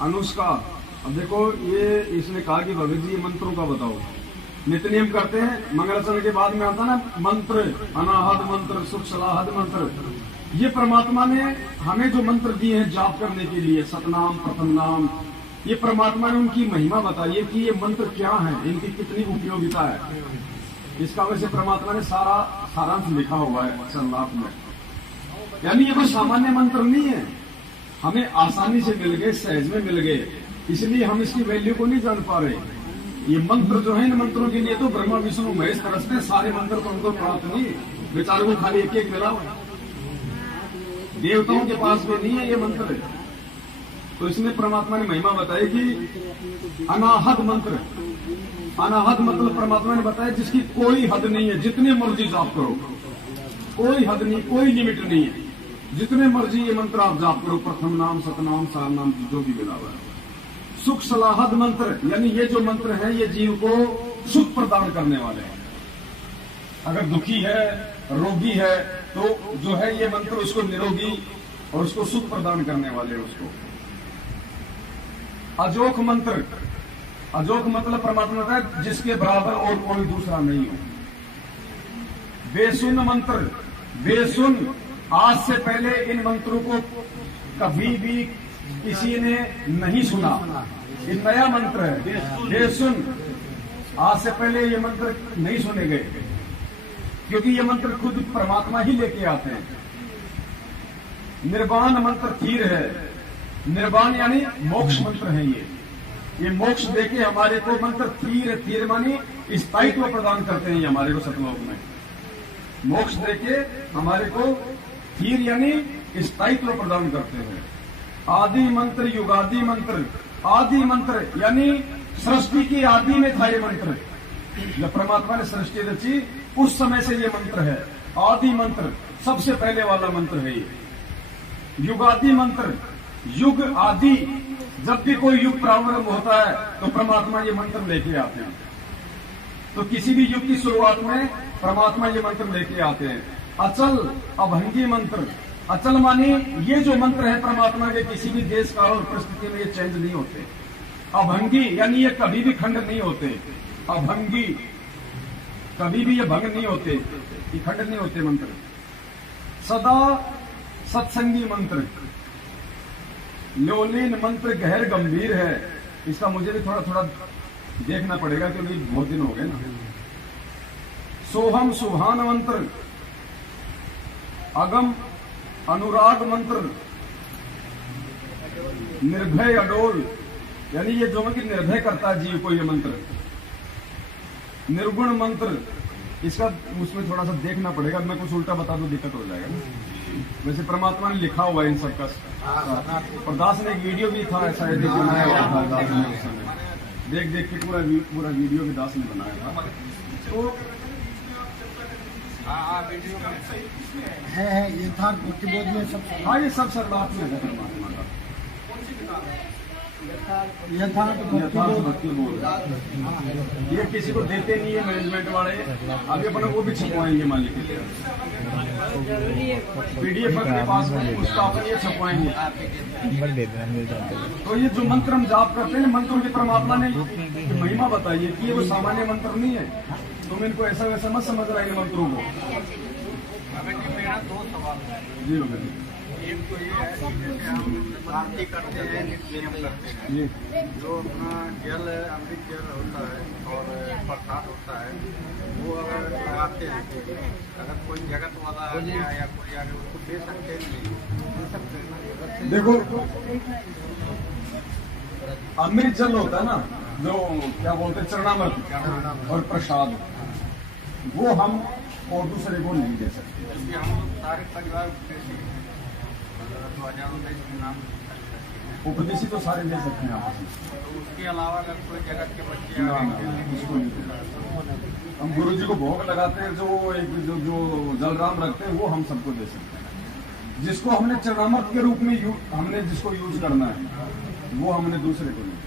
अनुष्का। अब देखो ये इसने कहा कि भगत जी मंत्रों का बताओ। नित्य नियम करते हैं, मंगलाचरण के बाद में आता ना मंत्र, अनाहद मंत्र, सुख सलाहद मंत्र। ये परमात्मा ने हमें जो मंत्र दिए हैं जाप करने के लिए, सतनाम प्रथम नाम, ये परमात्मा ने उनकी महिमा बताई है कि ये मंत्र क्या है, इनकी कितनी उपयोगिता है। इसका वैसे परमात्मा ने सारा सारांश लिखा हुआ है संलाप में। यानी ये कोई सामान्य मंत्र नहीं है, हमें आसानी से मिल गए, सहज में मिल गए, इसलिए हम इसकी वैल्यू को नहीं जान पा रहे। ये मंत्र जो है, इन मंत्रों के लिए तो ब्रह्मा विष्णु महेश तरसते, सारे मंत्र तो उनको प्राप्त नहीं, बेचारों को खाली एक एक मिला हुआ। देवताओं के पास भी नहीं है ये मंत्र। तो इसमें परमात्मा ने महिमा बताई कि अनाहद मंत्र, अनाहद मतलब परमात्मा ने बताया जिसकी कोई हद नहीं है, जितने मर्जी जाप करो, कोई हद नहीं, कोई लिमिट नहीं है, जितने मर्जी ये मंत्र आप जाप करो, प्रथम नाम, सतनाम, सार नाम, जो भी मिला हुआ है। सुख सलाहद मंत्र, यानी ये जो मंत्र है ये जीव को सुख प्रदान करने वाले हैं। अगर दुखी है, रोगी है, तो जो है ये मंत्र उसको निरोगी और उसको सुख प्रदान करने वाले हैं उसको। अजोख मंत्र, अजोख मतलब परमात्मा का जिसके बराबर और कोई दूसरा नहीं हो। बेसुन मंत्र, बेसुन, आज से पहले इन मंत्रों को कभी भी किसी ने नहीं सुना, ये नया मंत्र है। बेसुन, आज से पहले ये मंत्र नहीं सुने गए, क्योंकि ये मंत्र खुद परमात्मा ही लेके आते हैं। निर्वाण मंत्र धीर है, निर्वाण यानी मोक्ष मंत्र है ये मोक्ष देके हमारे को मंत्र धीर, धीर मानी स्थायित्व प्रदान करते हैं ये हमारे को सतलोक में। मोक्ष देके हमारे को धीर यानी स्थायित्व प्रदान करते हैं। आदि मंत्र, युगादि मंत्र, आदि मंत्र यानी सृष्टि की आदि में था ये मंत्र। जब परमात्मा ने सृष्टि रची उस समय से ये मंत्र है। आदि मंत्र सबसे पहले वाला मंत्र है ये। युगादि मंत्र, युग आदि, जब भी कोई युग प्रारंभ होता है तो परमात्मा ये मंत्र लेके आते हैं। तो किसी भी युग की शुरुआत में परमात्मा ये मंत्र लेके आते हैं। अचल अभंगी मंत्र, अचल मानी ये जो मंत्र है परमात्मा के किसी भी देश काल और परिस्थिति में ये चेंज नहीं होते। अभंगी यानी ये कभी भी खंड नहीं होते। अभंगी, कभी भी ये भंग नहीं होते, ये खंड नहीं होते मंत्र। सदा सत्संगी मंत्र, लोलीन मंत्र गहर गंभीर है। इसका मुझे भी थोड़ा थोड़ा देखना पड़ेगा क्योंकि बहुत दिन हो गए ना। सोहम सुभान मंत्र, अगम अनुराग मंत्र, निर्भय अडोल, यानी ये जो कि निर्भय करता है जीव को ये मंत्र। निर्गुण मंत्र, इसका उसमें थोड़ा सा देखना पड़ेगा, मैं कुछ उल्टा बता दूं दिक्कत हो जाएगा ना। वैसे परमात्मा ने लिखा हुआ है इन सबका। और दास ने एक वीडियो भी था ऐसा बनाया हुआ था दास ने उस समय, देख देख के पूरा वीडियो भी दास ने बनाया था। तो है यथार्थ भक्तिबोध में सब। हाँ, ये सब सर्वात्म है परमात्मा का। यथार्थ भक्तिबोध ये किसी को देते नहीं है मैनेजमेंट वाले। अभी अपन वो भी छपवाएंगे मालिक के लिए, PDF अपने पास उसका अपन ये छपवाएंगे। तो ये जो मंत्र हम जाप करते हैं, मंत्रों की परमात्मा ने महिमा बताई है कि ये वो सामान्य मंत्र नहीं है। तुम इनको ऐसा वैसा मत समझ रहे हैं मंत्रों को। जी एक तो ये है कि जैसे हम आरती करते हैं, नित्य नियम करते हैं, जो अपना जल अमृत जल होता है और प्रसाद होता है, वो अगर लगाते हैं, अगर कोई जगत वाला आ गया या कोई आ गया उसको दे सकते नहीं। देखो अमृत जल होता है ना, जो क्या बोलते हैं चरणामृत और प्रसाद, वो हम और दूसरे को नहीं दे सकते। हम लोग सारे परिवार उपदेशी तो सारे ले सकते हैं आपस में। तो उसके अलावा अगर कोई जगत के बच्चे हम गुरु जी को भोग लगाते हैं, जो एक जो जलराम रखते हैं वो हम सबको दे सकते हैं। जिसको हमने चरणामृत के रूप में हमने जिसको यूज करना है वो हमने दूसरे को नहीं।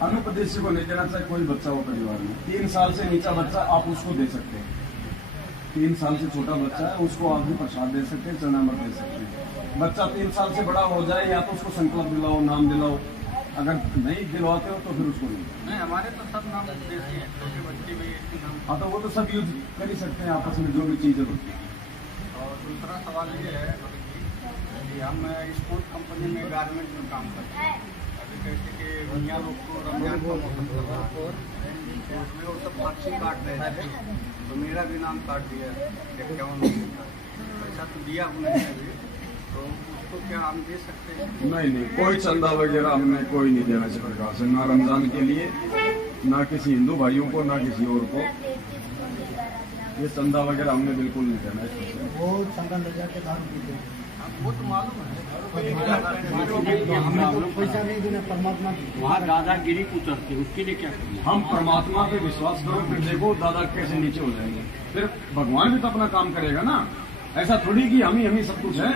अनुपदेशी को नहीं देना चाहिए कोई बच्चा हो परिवार में। 3 साल से नीचा बच्चा आप उसको दे सकते हैं। 3 साल से छोटा बच्चा है, उसको आप भी प्रसाद दे सकते हैं, चना मत दे सकते हैं। बच्चा 3 साल से बड़ा हो जाए या तो उसको संकल्प दिलाओ, नाम दिलाओ, अगर नहीं दिलवाते हो तो फिर उसको नहीं। हमारे तो सब नाम देते हैं, छोटे बच्चे भी एक ही नाम। हाँ तो वो तो सब यूज कर ही सकते हैं आपस में जो भी चीज़ें होती है। और दूसरा सवाल ये है कि हम स्पोर्ट कंपनी में गारमेंट में काम करते हैं। अभी जैसे कि मियाँ लोग को रमजान का मौसम चल रहा है, तो उसमें वो सब पर्ची काट रहे थे, तो मेरा भी नाम काट दिया 51 पैसा तो दिया हमने अभी, तो उसको क्या हम दे सकते हैं? नहीं, कोई चंदा वगैरह हमने कोई नहीं देना इस प्रकार से, ना रमजान के लिए, ना किसी हिंदू भाइयों को, ना किसी और को। ये चंदा वगैरह हमने बिल्कुल नहीं देना है। वो चंदा ले जाके दारू पीते हैं। वो तो मालूम है, हमें तो पैसा नहीं देना, परमात्मा वहाँ दादागिरी उतरती, उसके लिए क्या करें? हम परमात्मा पे विश्वास करो, फिर देखो दादा कैसे नीचे हो जाएंगे। फिर भगवान भी तो अपना काम करेगा ना, ऐसा थोड़ी कि हम ही सब कुछ है।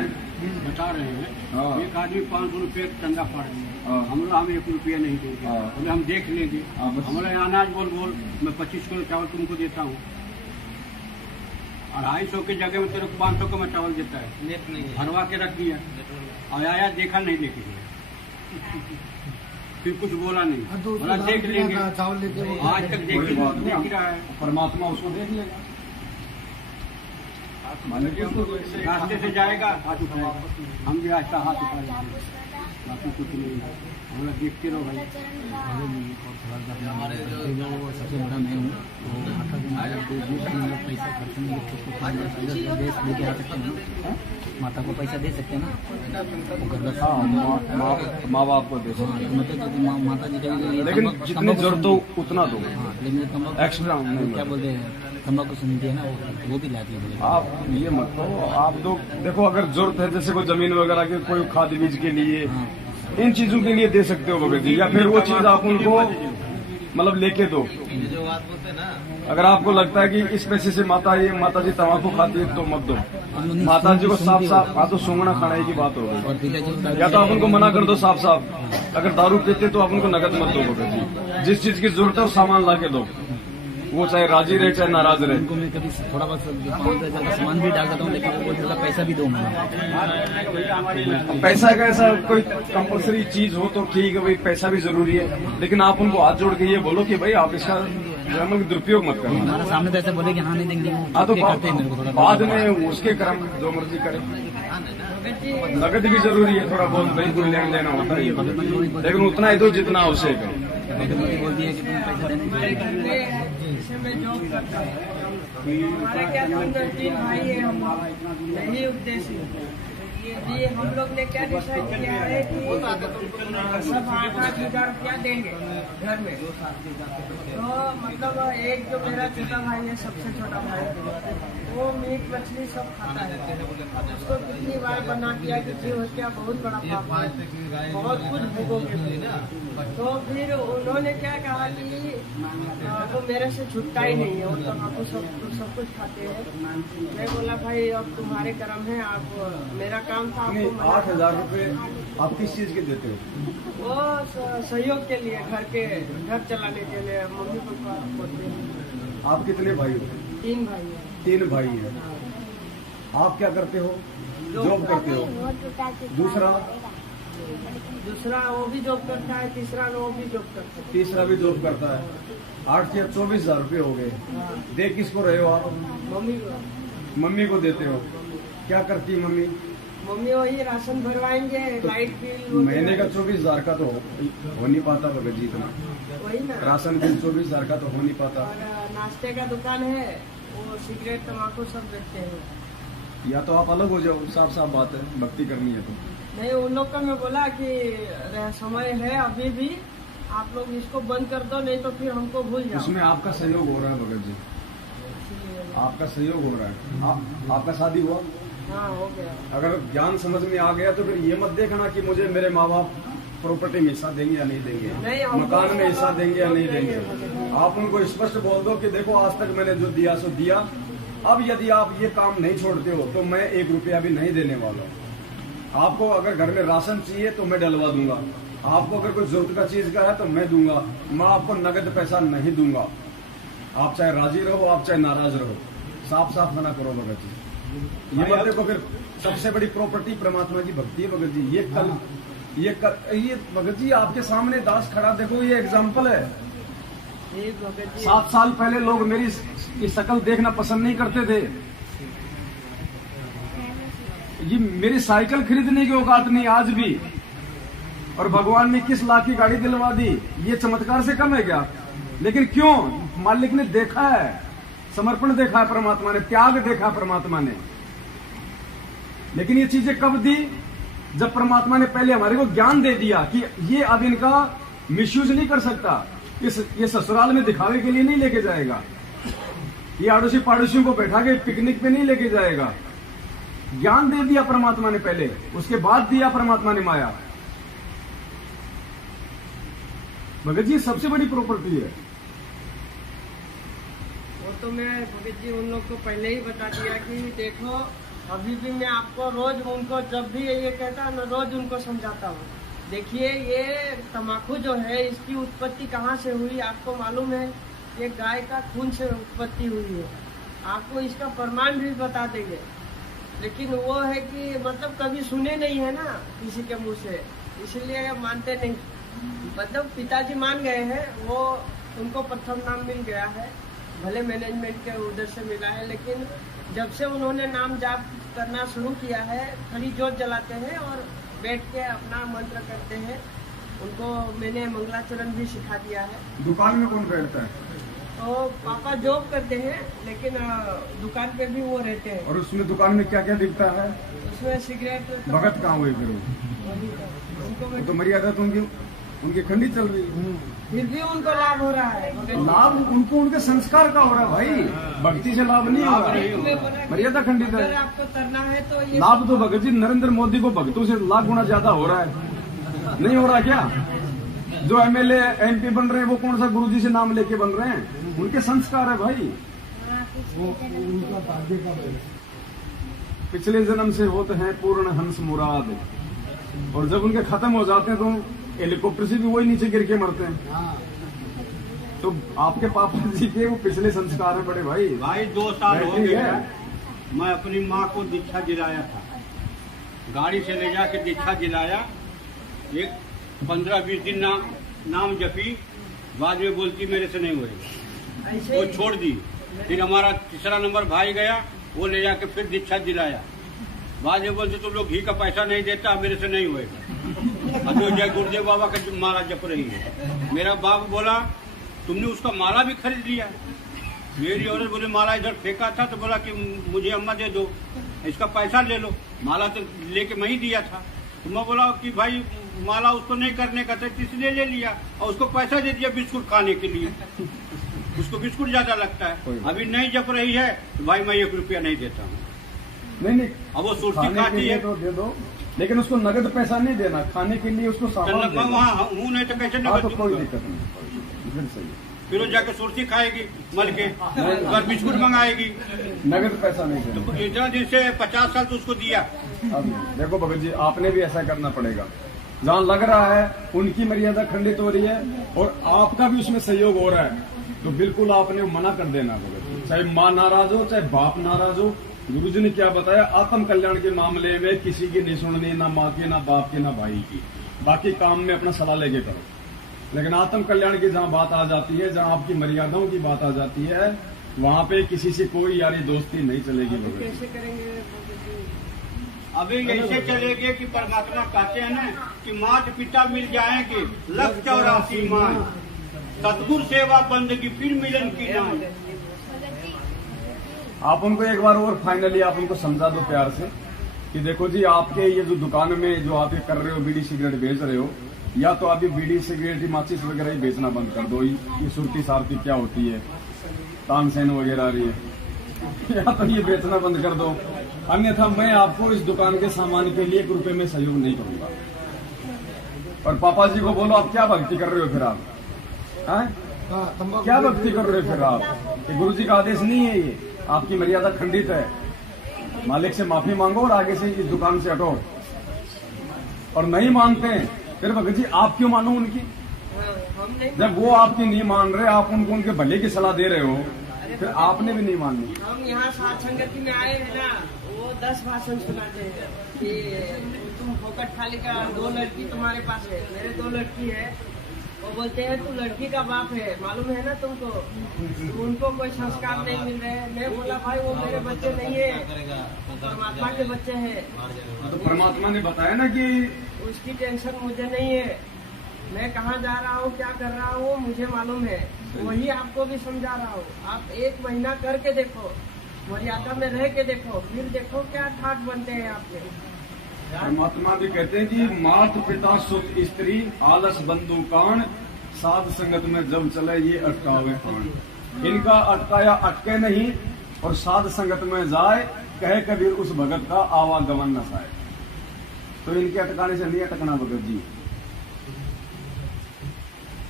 बता रहे हैं हाँ। एक आदमी 500 रुपये चंदा पड़ हाँ। गया, हम लोग हम 1 रुपया नहीं देंगे, हाँ। बोले हम देख लेंगे। हाँ, बस। हमारे अनाज बोल मैं 25 किलो चावल तुमको देता हूँ, 250 के जगह में तेरे को 500 का मैं चावल देता है, भरवा के रख दिया और आया देखा नहीं लेके गया, फिर कुछ बोला नहीं, बोला देख लेंगे। चावल लेके वो आज तक कोई बात देख नहीं, रहा है, परमात्मा उसको देख लेगा। माने कि उसको रास्ते से जाएगा हाथ उठाएगा, हम भी आस्ता हाथ उठाएंगे, बाकी कुछ नहीं। हम लोग देखते रहो भाई। हमारे जो सबसे बड़ा मैं हूँ, तो माता को पैसा खर्च नहीं देश लेके आ सकते हैं, माता को पैसा दे सकते हैं ना, वो घर का। हाँ, माँ बाप को दे सकते हैं। मतलब कि माता जी का भी लेकिन जितनी जरूरत हो उतना दो, हाँ, लेकिन तम्बाकू एक्स्ट्रा नहीं। क्या बोलते हैं, तम्बाकू सुनती है ना, वो भी लाती है। आप ये मत करो, आप तो देखो अगर जरूरत है, जैसे कोई जमीन वगैरह के, कोई खाद बीज के लिए, इन चीजों के लिए दे सकते हो भगत जी, या फिर वो चीज आप उनको मतलब लेके दो। जो बात बोलते हैं ना, अगर आपको लगता है कि इस पैसे से माता जी तम्बाकू खाती है तो मत दो। माता जी को साफ साफ हाँ तो सूंघना खाने की बात हो गई, और पिताजी या तो आप उनको मना कर दो साफ साफ। अगर दारू पीते तो आप उनको नकद मत दो भगत जी, जिस चीज की जरूरत है वो सामान ला के दो, वो चाहे राजी रहे चाहे नाराज रहे। उनको मैं कभी थोड़ा बहुत 5,000 का सामान भी डाल देता हूँ, लेकिन वो बोलते हैं पैसा भी दो मुझे। पैसा का ऐसा कोई कंपल्सरी चीज हो तो ठीक है भाई, पैसा भी जरूरी है, लेकिन आप उनको हाथ जोड़ के ये बोलो कि भाई आप इसका दुरुपयोग मत करना। हमारे सामने तो ऐसे बोले कि हाँ नहीं देंगे, हाँ तो करते हैं मेरे को थोड़ा। बाद में उसके कर्म जो मर्जी करे। नकद भी जरूरी है, थोड़ा बहुत बिल्कुल लेन देना होता है, लेकिन उतना ही दो जितना आवश्यक है। बोलती है कि तुम्हें पैसा देने हमारे क्या समझो 3 भाई है, हम यही उद्देश्य है। ये हम लोग ने क्या डिसाइड किया है कि सब 8-8 हजार रुपया देंगे घर में। तो मतलब एक जो मेरा छोटा भाई है, सबसे छोटा भाई, वो मीट मछली सब खाता है। उसको कितनी बार बना किया कि जीव हत्या बहुत बड़ा पाप है, बहुत कुछ भोगोगे। तो फिर उन्होंने क्या कहा कि वो मेरे से छुटता ही नहीं है, वो तम्बाकू सब कुछ खाते हैं। मैं बोला भाई अब तुम्हारे कर्म है, आप मेरा काम था आपको 8,000 रुपए आप किस चीज के देते हो? वो सहयोग के लिए, घर चलाने के लिए, मम्मी पापा बोलते हैं। आप कितने भाई हो? 3 भाई है। 3 भाई हैं। आप क्या करते हो? जॉब करते हो? दूसरा वो भी जॉब करता है, तीसरा वो भी जॉब करता है। तीसरा भी जॉब करता है। 8 या 24,000 रुपये हो गए। दे किसको रहे हो आप? मम्मी को। मम्मी को देते हो। क्या करती है मम्मी? मम्मी वही राशन भरवाएंगे, लाइट बिल। महीने का 24,000 का तो हो नहीं पाता भगत जी इतना। वही ना, राशन बिल 24,000 का तो हो नहीं पाता। और नाश्ते का दुकान है, वो सिगरेट तम्बाकू सब बेचते हैं। या तो आप अलग हो जाओ, साफ साफ बात है, भक्ति करनी है तो। नहीं, उन लोग का मैं बोला कि समय है अभी भी, आप लोग इसको बंद कर दो, नहीं तो फिर हमको भूल जाओ। उसमें आपका सहयोग हो रहा है भगत जी, आपका सहयोग हो रहा है। आपका शादी हुआ? हाँ, हो गया। अगर ज्ञान समझ में आ गया तो फिर ये मत देखना कि मुझे मेरे माँ बाप प्रॉपर्टी में हिस्सा देंगे या नहीं देंगे, मकान में हिस्सा देंगे या नहीं देंगे। आप उनको स्पष्ट बोल दो कि देखो आज तक मैंने जो दिया सो दिया, अब यदि आप ये काम नहीं छोड़ते हो तो मैं 1 रुपया भी नहीं देने वाला हूँ। आपको अगर घर में राशन चाहिए तो मैं डलवा दूंगा, आपको अगर कोई जरूरत का चीज का है तो मैं दूंगा, मैं आपको नगद पैसा नहीं दूंगा। आप चाहे राजी रहो, आप चाहे नाराज रहो, साफ साफ मना करो भगत जी। ये मत देखो फिर सबसे बड़ी प्रॉपर्टी परमात्मा की भक्ति है भगत जी। ये भगत जी आपके सामने दास खड़ा, देखो ये एग्जाम्पल है। ये भगत जी 7 साल पहले लोग मेरी ये शक्ल देखना पसंद नहीं करते थे। ये मेरी साइकिल खरीदने की औकात नहीं आज भी, और भगवान ने किस लाख की गाड़ी दिलवा दी, ये चमत्कार से कम है क्या? लेकिन क्यों? मालिक ने देखा है, समर्पण देखा है परमात्मा ने, त्याग देखा परमात्मा ने। लेकिन ये चीजें कब दी? जब परमात्मा ने पहले हमारे को ज्ञान दे दिया कि ये अब इनका मिसयूज नहीं कर सकता, ये ससुराल में दिखावे के लिए नहीं लेके जाएगा, ये आड़ोसी पाड़ोसियों को बैठा के पिकनिक पे नहीं लेके जाएगा। ज्ञान दे दिया परमात्मा ने पहले, उसके बाद दिया परमात्मा ने माया। भगत जी सबसे बड़ी प्रॉपर्टी है। वो तो मैं भगत जी उन लोग को पहले ही बता दिया कि देखो अभी भी मैं आपको रोज उनको जब भी ये कहता है मैं रोज उनको समझाता हूँ। देखिए ये तम्बाकू जो है इसकी उत्पत्ति कहाँ से हुई आपको मालूम है? ये गाय का खून से उत्पत्ति हुई है। आपको इसका प्रमाण भी बता देंगे, लेकिन वो है कि मतलब कभी सुने नहीं है ना किसी के मुंह से, इसलिए मानते नहीं। मतलब पिताजी मान गए हैं, वो उनको प्रथम नाम मिल गया है, भले मैनेजमेंट के उधर से मिला है, लेकिन जब से उन्होंने नाम जाप करना शुरू किया है, खड़ी जोत जलाते हैं और बैठ के अपना मंत्र करते हैं। उनको मैंने मंगलाचरण भी सिखा दिया है। दुकान में कौन बैठता है? तो पापा जॉब करते हैं, लेकिन दुकान पे भी वो रहते हैं। और उसमें दुकान में क्या क्या दिखता है? उसमें सिगरेट भगत कहाँ हुए फिर वो? उनको तो मर्यादा तो उनकी खंडी चल रही है, फिर भी उनको लाभ हो रहा है। लाभ उनको उनके संस्कार का हो रहा है भाई, भक्ति से लाभ नहीं हो रहा है, मर्यादा खंडित अगर है। आपको करना है तो ये लाभ तो भगत जी नरेंद्र मोदी को भक्तों से लाख गुना ज्यादा हो रहा है, नहीं हो रहा क्या? जो एमएलए एमपी बन रहे हैं वो कौन सा गुरुजी से नाम लेके बन रहे हैं? उनके संस्कार है भाई। उनका भाग्य का पिछले जन्म से होते हैं पूर्ण हंस मुराद, और जब उनके खत्म हो जाते हैं तो हेलीकॉप्टर से भी वही नीचे गिर के मरते हैं। तो आपके पापा जी के वो पिछले संस्कार है बड़े भाई। भाई 2 साल हो ठीक गए है। मैं अपनी माँ को दीक्षा दिलाया था, गाड़ी से ले जाके दीक्षा दिलाया। एक 15-20 दिन नाम जपी, बाद में बोलती मेरे से नहीं हुए, ऐसे वो ही छोड़ दी। फिर हमारा तीसरा नंबर भाई गया, वो ले जाके फिर दीक्षा दिलाया, बाद में बोलते तुम लोग घी का पैसा नहीं देता, मेरे से नहीं होएगा। तो जय गुरुदेव बाबा का माला जप रही है। मेरा बाप बोला तुमने उसका माला भी खरीद लिया। मेरी औरत बोले माला इधर फेंका था, तो बोला कि मुझे अम्मा दे दो, इसका पैसा ले लो। माला तो लेके मैं ही दिया था। तो मैं बोला कि भाई माला उसको नहीं करने का था, इसलिए ले लिया और उसको पैसा दे दिया बिस्कुट खाने के लिए। उसको बिस्कुट ज्यादा लगता है। अभी नहीं जप रही है तो भाई मैं 1 रुपया नहीं देता हूँ। नहीं अब वो सुर्ती खाने के खाती लिए है तो दे दो, लेकिन उसको नगद पैसा नहीं देना, खाने के लिए उसको सामान मैं देना। वहाँ हूँ नहीं तो कैसे हाँ तो नगद कोई दूंगा? दिक्कत नहीं, फिर सही है। फिर वो जाके सुर्ती खाएगी मल के, और बिस्कुट मंगाएगी। नगद पैसा नहीं देना। तो इतना दिन से 50 साल तो उसको दिया। अब देखो भगत जी आपने भी ऐसा करना पड़ेगा। जहाँ लग रहा है उनकी मर्यादा खंडित हो रही है और आपका भी उसमें सहयोग हो रहा है, तो बिल्कुल आपने मना कर देना भगत जी। चाहे माँ नाराज हो चाहे बाप नाराज हो, गुरुजी ने क्या बताया, आत्म कल्याण के मामले में किसी की नहीं सुननी, ना माँ की, ना बाप की, ना भाई की। बाकी काम में अपना सलाह लेके करो, लेकिन आत्म कल्याण की जहाँ बात आ जाती है, जहाँ आपकी मर्यादाओं की बात आ जाती है, वहाँ पे किसी से कोई यारी दोस्ती नहीं चलेगी तो भगत जी। कैसे करेंगे? अभी ऐसे चलेंगे कि परमात्मा कहते हैं ना कि माता पिता मिल जाएंगे, 184 मान, सतगुरु सेवा बंदगी फिर मिलन की नाम। आप उनको एक बार और फाइनली आप उनको समझा दो प्यार से कि देखो जी आपके ये जो दुकान में जो आप ये कर रहे हो, बीड़ी सिगरेट बेच रहे हो, या तो आप ये बीड़ी सिगरेट माचिस वगैरह ही बेचना बंद कर दो। ये सुरती सारती क्या होती है, तानसेन वगैरह आ रही है, या तो ये बेचना बंद कर दो, अन्यथा मैं आपको इस दुकान के सामान के लिए 1 रुपए में सहयोग नहीं करूंगा। और पापा जी को बोलो आप क्या भक्ति कर रहे हो फिर आप, हैं? क्या भक्ति कर रहे हो फिर आप? ये गुरु जी का आदेश नहीं है, ये आपकी मर्यादा खंडित है। मालिक से माफी मांगो और आगे से इस दुकान से हटो। और नहीं मानते हैं फिर भगत जी आप क्यों मानो उनकी? हम नहीं जब वो आपकी नहीं मान रहे, आप उनको उनके भले की सलाह दे रहे हो, फिर आपने भी नहीं माननी। हम यहाँ सात संगति में आए हैं ना, वो 10 भाषण सुनाते हैं कि तुम फोकट खाली का 2 लड़की तुम्हारे पास है, मेरे 2 लड़की है। वो बोलते हैं तू लड़की का बाप है, मालूम है ना तुमको, उनको कोई संस्कार नहीं मिल रहे हैं। मैं बोला भाई वो मेरे बच्चे नहीं है, परमात्मा के बच्चे हैं। तो परमात्मा ने बताया ना कि उसकी टेंशन मुझे नहीं है, मैं कहाँ जा रहा हूँ क्या कर रहा हूँ मुझे मालूम है, वही आपको भी समझा रहा हूँ। आप 1 महीना करके देखो, मर्यादा में रह के देखो, फिर देखो क्या ठाट बनते हैं आपके। परमात्मा भी कहते हैं कि मात पिता सुख स्त्री आलस बंधु कान साध संगत में जब चले ये अटकावे कान। इनका अटकाया अटके नहीं और साध संगत में जाए कहे कबीर उस भगत का आवागमन न साए। तो इनके अटकाने से नहीं अटकना भगत जी,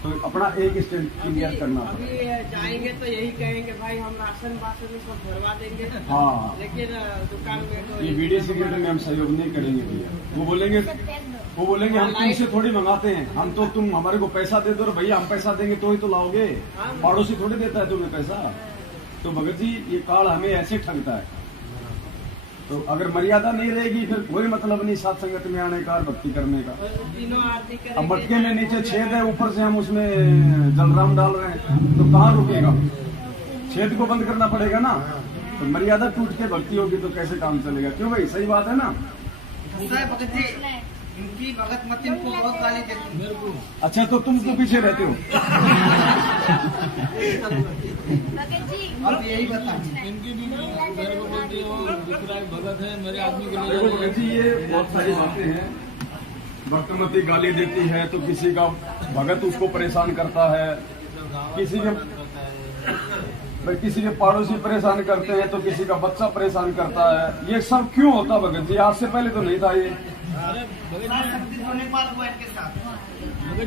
तो अपना एक स्टेज क्लियर करना। अभी जाएंगे तो यही कहेंगे भाई हम राशन वाशन सब भरवा देंगे, हाँ, लेकिन दुकान में तो ये बीड़ी सिगरेट में हम सहयोग नहीं करेंगे भैया। वो बोलेंगे हम तुमसे थोड़ी मंगाते हैं, हम तो तुम हमारे को पैसा दे दो और भैया हम पैसा देंगे तो ही तो लाओगे, पड़ोसी थोड़ी देता है तुम्हें पैसा। तो भगत जी ये काल हमें ऐसे ठगता है। तो अगर मर्यादा नहीं रहेगी फिर कोई मतलब नहीं साथ संगत में आने का, भक्ति करने का। तीनों आरती अब करेंगे। मटके में नीचे छेद है, ऊपर से हम उसमें जलराम डाल रहे हैं, तो कहाँ रुकेगा? छेद को बंद करना पड़ेगा ना। तो मर्यादा टूट के भक्ति होगी तो कैसे काम चलेगा? क्यों भाई, सही बात है ना? भगत जी इनकी भगत मत इनको बहुत गाली देती मेरे को। अच्छा तो तुम तो पीछे रहते हो। अब यही बता इनकी भी मेरे को बोलती हो दूसरा एक भगत है मेरे आदमी के लिए। देखो भगत जी ये बहुत सारी बातें हैं। भक्तमती गाली देती है तो किसी का भगत उसको परेशान करता है, किसी के पड़ोसी परेशान करते हैं तो किसी का बच्चा परेशान करता है। ये सब क्यों होता भगत जी? आज से पहले तो नहीं था ये। अरे भगत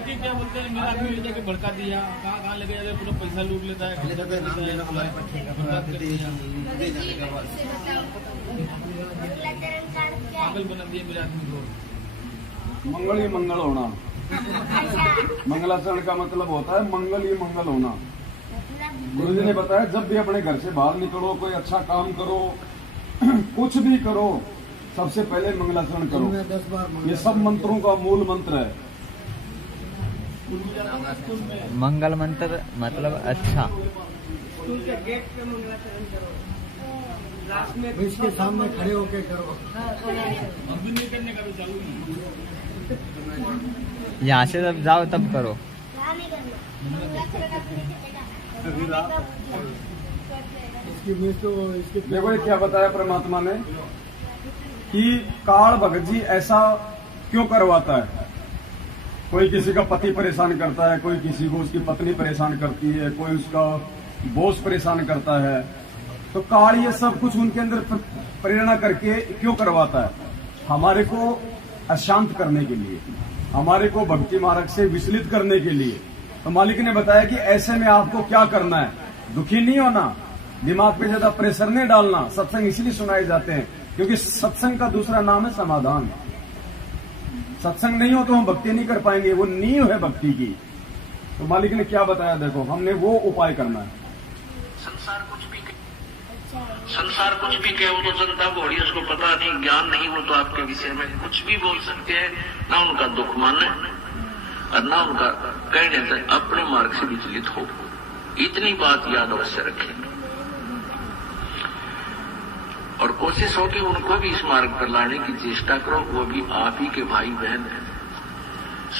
जी क्या बोलते हैं, मेरा आदमी ले जाके भड़का दिया, कहाँ लेके जाके पूरा पैसा लूट लेता है, पागल बना दिया मेरे आदमी को। मंगल ही मंगल होना, मंगलाचरण का मतलब होता है मंगल ही मंगल होना। गुरु जी ने बताया जब भी अपने घर से बाहर निकलो, कोई अच्छा काम करो, कुछ भी करो, सबसे पहले मंगलाचरण करो। ये सब मंत्रों का मूल मंत्र है। मंगल मंत्र मतलब अच्छा। स्कूल के गेट पे मंगलाचरण करो, लास्ट में इसके सामने खड़े होके करो। अब भी नहीं करने का तो चालू नहीं। यहाँ से जब जाओ तब करो। देखो ये क्या बताया परमात्मा ने कि काल भगत जी ऐसा क्यों करवाता है। कोई किसी का पति परेशान करता है, कोई किसी को उसकी पत्नी परेशान करती है, कोई उसका बॉस परेशान करता है। तो काल ये सब कुछ उनके अंदर प्रेरणा करके क्यों करवाता है? हमारे को अशांत करने के लिए, हमारे को भक्ति मार्ग से विचलित करने के लिए। तो मालिक ने बताया कि ऐसे में आपको क्या करना है, दुखी नहीं होना, दिमाग पे ज्यादा प्रेशर नहीं डालना। सत्संग इसलिए सुनाए जाते हैं क्योंकि सत्संग का दूसरा नाम है समाधान। सत्संग नहीं हो तो हम भक्ति नहीं कर पाएंगे, वो नींव है भक्ति की। तो मालिक ने क्या बताया, देखो हमने वो उपाय करना है। संसार कुछ भी कहे, वो तो जनता बोली, उसको पता नहीं, ज्ञान नहीं, वो तो आपके विषय में कुछ भी बोल सकते हैं। ना उनका दुख माने और ना उनका कहने से अपने मार्ग से विचलित हो। इतनी बात याद अवश्य रखें और कोशिश हो कि उनको भी इस मार्ग पर लाने की चेष्टा करो। वो भी आप ही के भाई बहन हैं,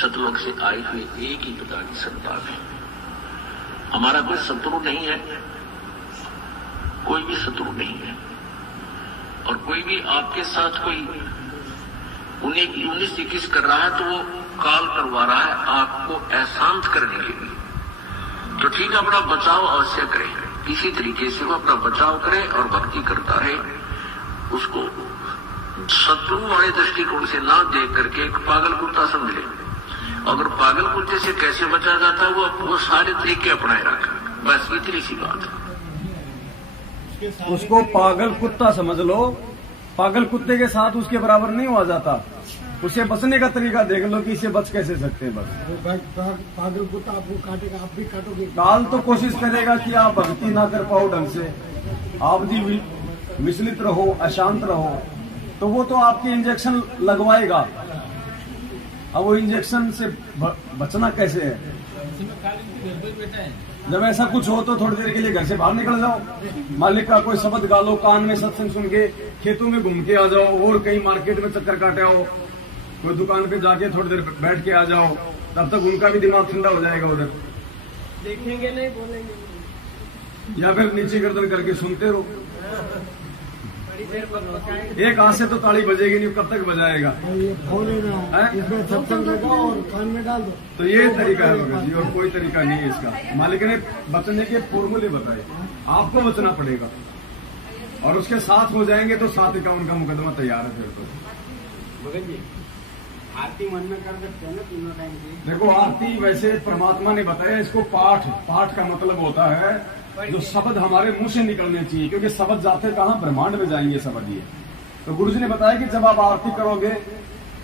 सतलोक से आए हुए एक ही पिता की संतान है। हमारा कोई शत्रु नहीं है, कोई भी शत्रु नहीं है। और कोई भी आपके साथ कोई 19-21 कर रहा है तो वो काल करवा रहा है आपको अशांत करने के लिए। तो ठीक है, अपना बचाव अवश्य करे, किसी तरीके से वो अपना बचाव करे और भक्ति करता रहे। उसको शत्रु वाले दृष्टिकोण से ना देख करके एक पागल कुत्ता समझ ले। अगर पागल कुत्ते से कैसे बचा जाता है वो सारे तरीके अपनाए रखा। बस इतनी सी बात है। उसको पागल कुत्ता समझ लो, पागल कुत्ते के साथ उसके बराबर नहीं हुआ जाता। उसे बचने का तरीका देख लो कि इसे बच कैसे सकते हैं। बस पागल कुत्ता आपको काटेगा, आप भी काटोगे। काल तो कोशिश करेगा कि आप भक्ति ना कर पाओ ढंग से, आप जी विचलित रहो, अशांत रहो, तो वो तो आपके इंजेक्शन लगवाएगा। अब वो इंजेक्शन से बचना कैसे है? जब ऐसा कुछ हो तो थोड़ी देर के लिए घर से बाहर निकल जाओ, मालिक का कोई शब्द गा लो, कान में सत्संग सुन के खेतों में घूम के आ जाओ, और कहीं मार्केट में चक्कर काटे आओ, कोई दुकान पे जाके थोड़ी देर बैठ के आ जाओ, तब तक उनका भी दिमाग ठंडा हो जाएगा। उधर देखेंगे नहीं, बोलेंगे, या फिर नीचे गर्दन करके सुनते रहो। बड़ी देर बजाएंगे। एक हाथ से तो ताली बजेगी नहीं, कब तक बजाएगा? ये फोन है ना, इसमें सत्संग लगाओ और कान में डाल दो। तो ये तरीका है भगत जी, और कोई तरीका नहीं है इसका। मालिक ने बचने के फॉर्मूले बताए, आपको बचना पड़ेगा, और उसके साथ हो जाएंगे तो 751 का मुकदमा तैयार है। फिर तो भगत जी आरती मन में कर सकते हैं ना तीनों टाइम की? देखो, आरती वैसे परमात्मा ने बताया इसको पाठ का मतलब होता है जो शब्द हमारे मुंह से निकलने चाहिए, क्योंकि शब्द जाते कहाँ? ब्रह्मांड में जाएंगे शब्द। ये तो गुरु जी ने बताया कि जब आप आरती करोगे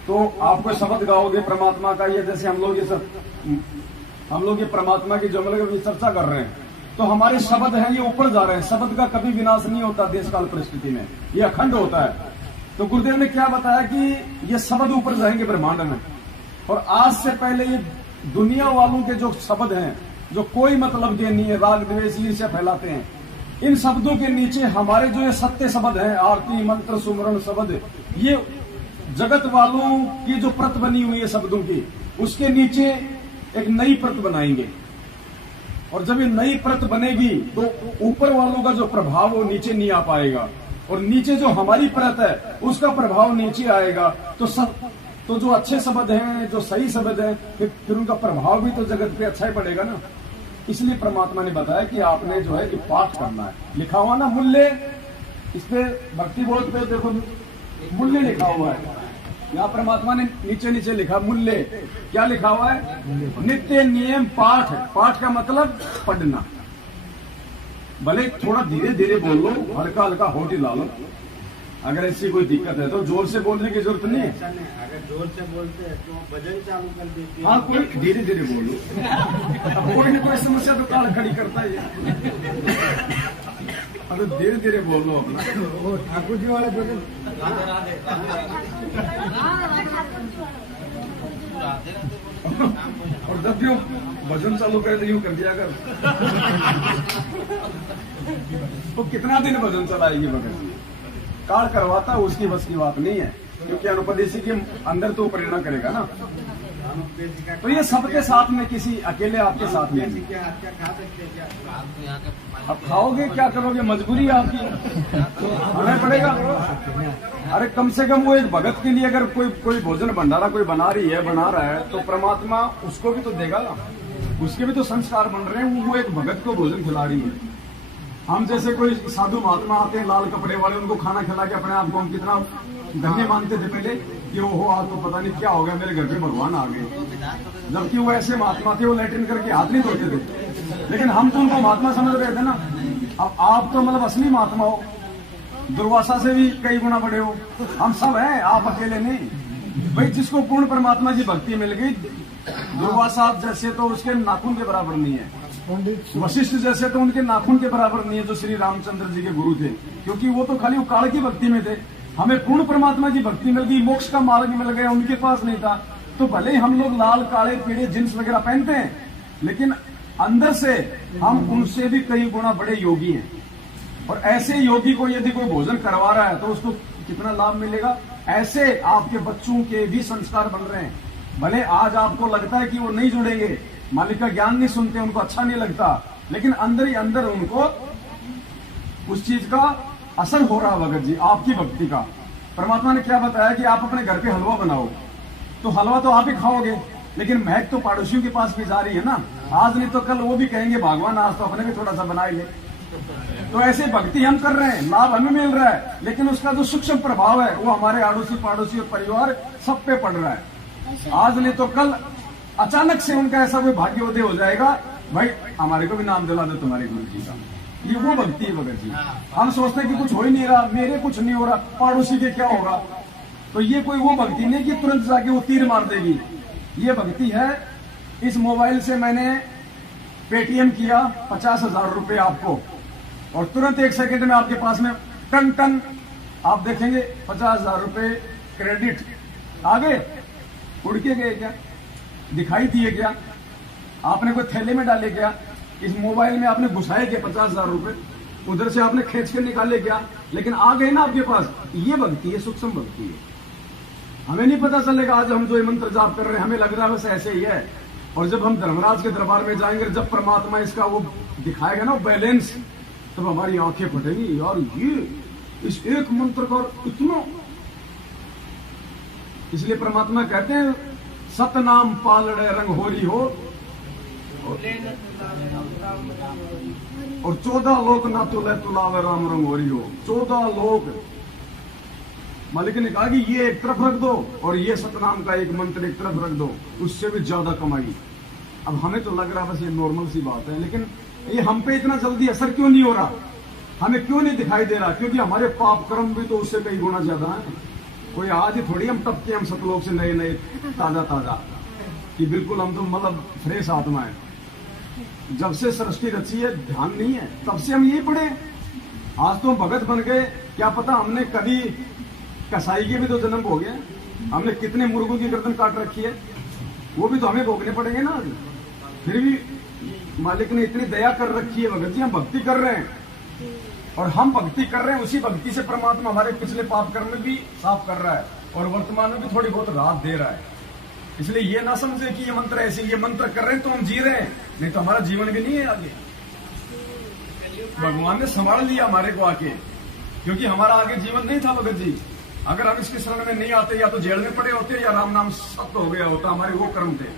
तो आप कोई शब्द गाओगे परमात्मा का। ये जैसे हम लोग ये परमात्मा की जो मतलब चर्चा कर रहे हैं, तो हमारे शब्द हैं ये ऊपर जा रहे हैं। शब्द का कभी विनाश नहीं होता देश काल परिस्थिति में, ये अखंड होता है। तो गुरुदेव ने क्या बताया कि ये शब्द ऊपर जाएंगे ब्रह्मांड में, और आज से पहले ये दुनिया वालों के जो शब्द हैं, जो कोई मतलब के नहीं है, राग द्वेष ईर्ष्या फैलाते हैं, इन शब्दों के नीचे हमारे जो ये सत्य शब्द हैं, आरती मंत्र सुमरण शब्द, ये जगत वालों की जो प्रत बनी हुई है शब्दों की, उसके नीचे एक नई प्रत बनाएंगे। और जब ये नई प्रत बनेगी तो ऊपर वालों का जो प्रभाव वो नीचे नहीं आ पाएगा, और नीचे जो हमारी परत है उसका प्रभाव नीचे आएगा। तो जो अच्छे शब्द हैं, जो सही शब्द हैं, फिर उनका प्रभाव भी तो जगत पे अच्छा ही पड़ेगा ना। इसलिए परमात्मा ने बताया कि आपने जो है ये पाठ करना है। लिखा हुआ ना मूल्य, इस पे भक्ति बोर्ड पे देखो मूल्य लिखा हुआ है। यहाँ परमात्मा ने नीचे नीचे लिखा मूल्य। क्या लिखा हुआ है? नित्य नियम पाठ। पाठ का मतलब पढ़ना। भले थोड़ा धीरे धीरे बोल लो, हल्का हल्का होठ हिला लो। अगर ऐसी कोई दिक्कत है तो जोर से बोलने की जरूरत नहीं है। अगर जोर से बोलते हैं तो भजन चालू कर देते हैं। हाँ, कोई धीरे धीरे बोलो। अब कोई न कोई समस्या तो काल खड़ी करता ही है। अरे धीरे धीरे बोल लो अपना। ठाकुर जी वाले भजन और जब भी भजन चालू करे तो यूं कर दिया कर। तो कितना दिन भजन चलाएगी भगत? काल करवाता उसकी बस की बात नहीं है, क्योंकि अनुपदेशी के अंदर तो प्रेरणा करेगा ना। तो ये सबके साथ में, किसी अकेले आपके साथ में नहीं। अब खाओगे क्या करोगे? मजबूरी है आपकी, खाना पड़ेगा। अरे कम से कम वो एक भगत के लिए अगर कोई भोजन भंडारा कोई बना रहा है तो परमात्मा उसको भी तो देगा ना। उसके भी तो संस्कार बन रहे हैं। वो एक भगत को भोजन खिला रही है। हम जैसे कोई साधु महात्मा आते हैं लाल कपड़े वाले, उनको खाना खिला के अपने आप को हम कितना धन्य मानते थे पहले कि वो हो, आज तो पता नहीं क्या हो गया, मेरे घर पे भगवान आ गए। जबकि वो ऐसे महात्मा थे, वो लैट्रिन करके हाथ नहीं धोते थे, लेकिन हम तो उनको महात्मा समझ रहे थे ना। अब आप तो मतलब असली महात्मा हो, दुर्वासा से भी कई गुना बड़े हो। हम सब हैं, आप अकेले नहीं। भाई जिसको पूर्ण परमात्मा की भक्ति मिल गई, दुर्वासा जैसे तो उसके नाखून के बराबर नहीं है, वशिष्ठ जैसे तो उनके नाखून के बराबर नहीं है जो श्री रामचंद्र जी के गुरु थे, क्योंकि वो तो खाली काल की भक्ति में थे। हमें पूर्ण परमात्मा की भक्ति मिल गई, मोक्ष का मार्ग मिल गया, उनके पास नहीं था। तो भले ही हम लोग लाल काले पीले जींस वगैरह पहनते हैं, लेकिन अंदर से हम उनसे भी कई गुना बड़े योगी हैं। और ऐसे योगी को यदि कोई भोजन करवा रहा है तो उसको कितना लाभ मिलेगा। ऐसे आपके बच्चों के भी संस्कार बन रहे हैं। भले आज आपको लगता है कि वो नहीं जुड़ेंगे, मालिक का ज्ञान नहीं सुनते, उनको अच्छा नहीं लगता, लेकिन अंदर ही अंदर उनको उस चीज का असर हो रहा है भगत जी, आपकी भक्ति का। परमात्मा ने क्या बताया कि आप अपने घर पे हलवा बनाओ, तो हलवा तो आप ही खाओगे, लेकिन महक तो पड़ोसियों के पास भी जा रही है ना। आज नहीं तो कल वो भी कहेंगे भगवान आज तो अपने भी थोड़ा सा बना ही ले। तो ऐसे भक्ति हम कर रहे हैं, लाभ हमें मिल रहा है, लेकिन उसका जो सूक्ष्म प्रभाव है वो हमारे अड़ोसी पड़ोसी और परिवार सब पे पड़ रहा है। आज नहीं तो कल अचानक से उनका ऐसा कोई भाग्योदय हो जाएगा, भाई हमारे को भी नाम दिला दो तुम्हारे गुरु जी का। ये वो भक्ति है भगत जी। हम सोचते हैं कि कुछ हो ही नहीं रहा, मेरे कुछ नहीं हो रहा, पड़ोसी के क्या होगा। तो ये कोई वो भक्ति नहीं कि तुरंत जाके वो तीर मार देगी। ये भक्ति है, इस मोबाइल से मैंने पेटीएम किया 50,000 रुपए आपको, और तुरंत 1 सेकंड में आपके पास में टन टन आप देखेंगे 50,000 रुपए क्रेडिट आ गए। उड़ के गए क्या? दिखाई दिए क्या? आपने कोई थैले में डाले क्या? इस मोबाइल में आपने घुसाए क्या 50,000 रुपए? उधर से आपने खींच के निकाले क्या? लेकिन आ गए ना आपके पास। ये भक्ति है, सूक्ष्म भक्ति है। हमें नहीं पता चलेगा आज हम जो ये मंत्र जाप कर रहे हैं, हमें लग रहा है बस ऐसे ही है। और जब हम धर्मराज के दरबार में जाएंगे, जब परमात्मा इसका वो दिखाएगा ना बैलेंस, तब हमारी आंखें फटेंगी। यार ये इस एक मंत्र का इतना, इसलिए परमात्मा कहते हैं सतनाम पालड़े रंग होरी हो, और 14 लोक ना तुले तुलावे राम रंग होरी हो। 14 लोक मालिक ने कहा कि ये एक तरफ रख दो और ये सतनाम का एक मंत्र एक तरफ रख दो, उससे भी ज्यादा कमाई। अब हमें तो लग रहा बस ये नॉर्मल सी बात है, लेकिन ये हम पे इतना जल्दी असर क्यों नहीं हो रहा? हमें क्यों नहीं दिखाई दे रहा? क्योंकि हमारे पाप कर्म भी तो उससे कई गुना ज्यादा है। कोई आज ही थोड़ी हम टपके हम सतलोक से नए नए ताजा ताजा कि बिल्कुल हम तो मतलब फ्रेश आत्मा है। जब से सृष्टि रची है ध्यान नहीं है, तब से हम यही पढ़े। आज तो हम भगत बन गए, क्या पता हमने कभी कसाई के भी तो जन्म हो गया, हमने कितने मुर्गों की गर्दन काट रखी है, वो भी तो हमें भोगने पड़ेंगे ना। फिर भी मालिक ने इतनी दया कर रखी है भगत जी, हम भक्ति कर रहे हैं, और हम भक्ति कर रहे हैं, उसी भक्ति से परमात्मा हमारे पिछले पाप कर्म में भी साफ कर रहा है और वर्तमान में भी थोड़ी बहुत राहत दे रहा है। इसलिए ये ना समझे कि ये मंत्र ऐसे, ये मंत्र कर रहे हैं तो हम जी रहे हैं, नहीं तो हमारा जीवन भी नहीं है आगे। भगवान ने संभाल लिया हमारे को आके, क्योंकि हमारा आगे जीवन नहीं था भगत जी। अगर हम इसके शरण में नहीं आते, या तो जेल में पड़े होते या राम नाम सत्य हो गया होता, हमारे वो कर्म थे।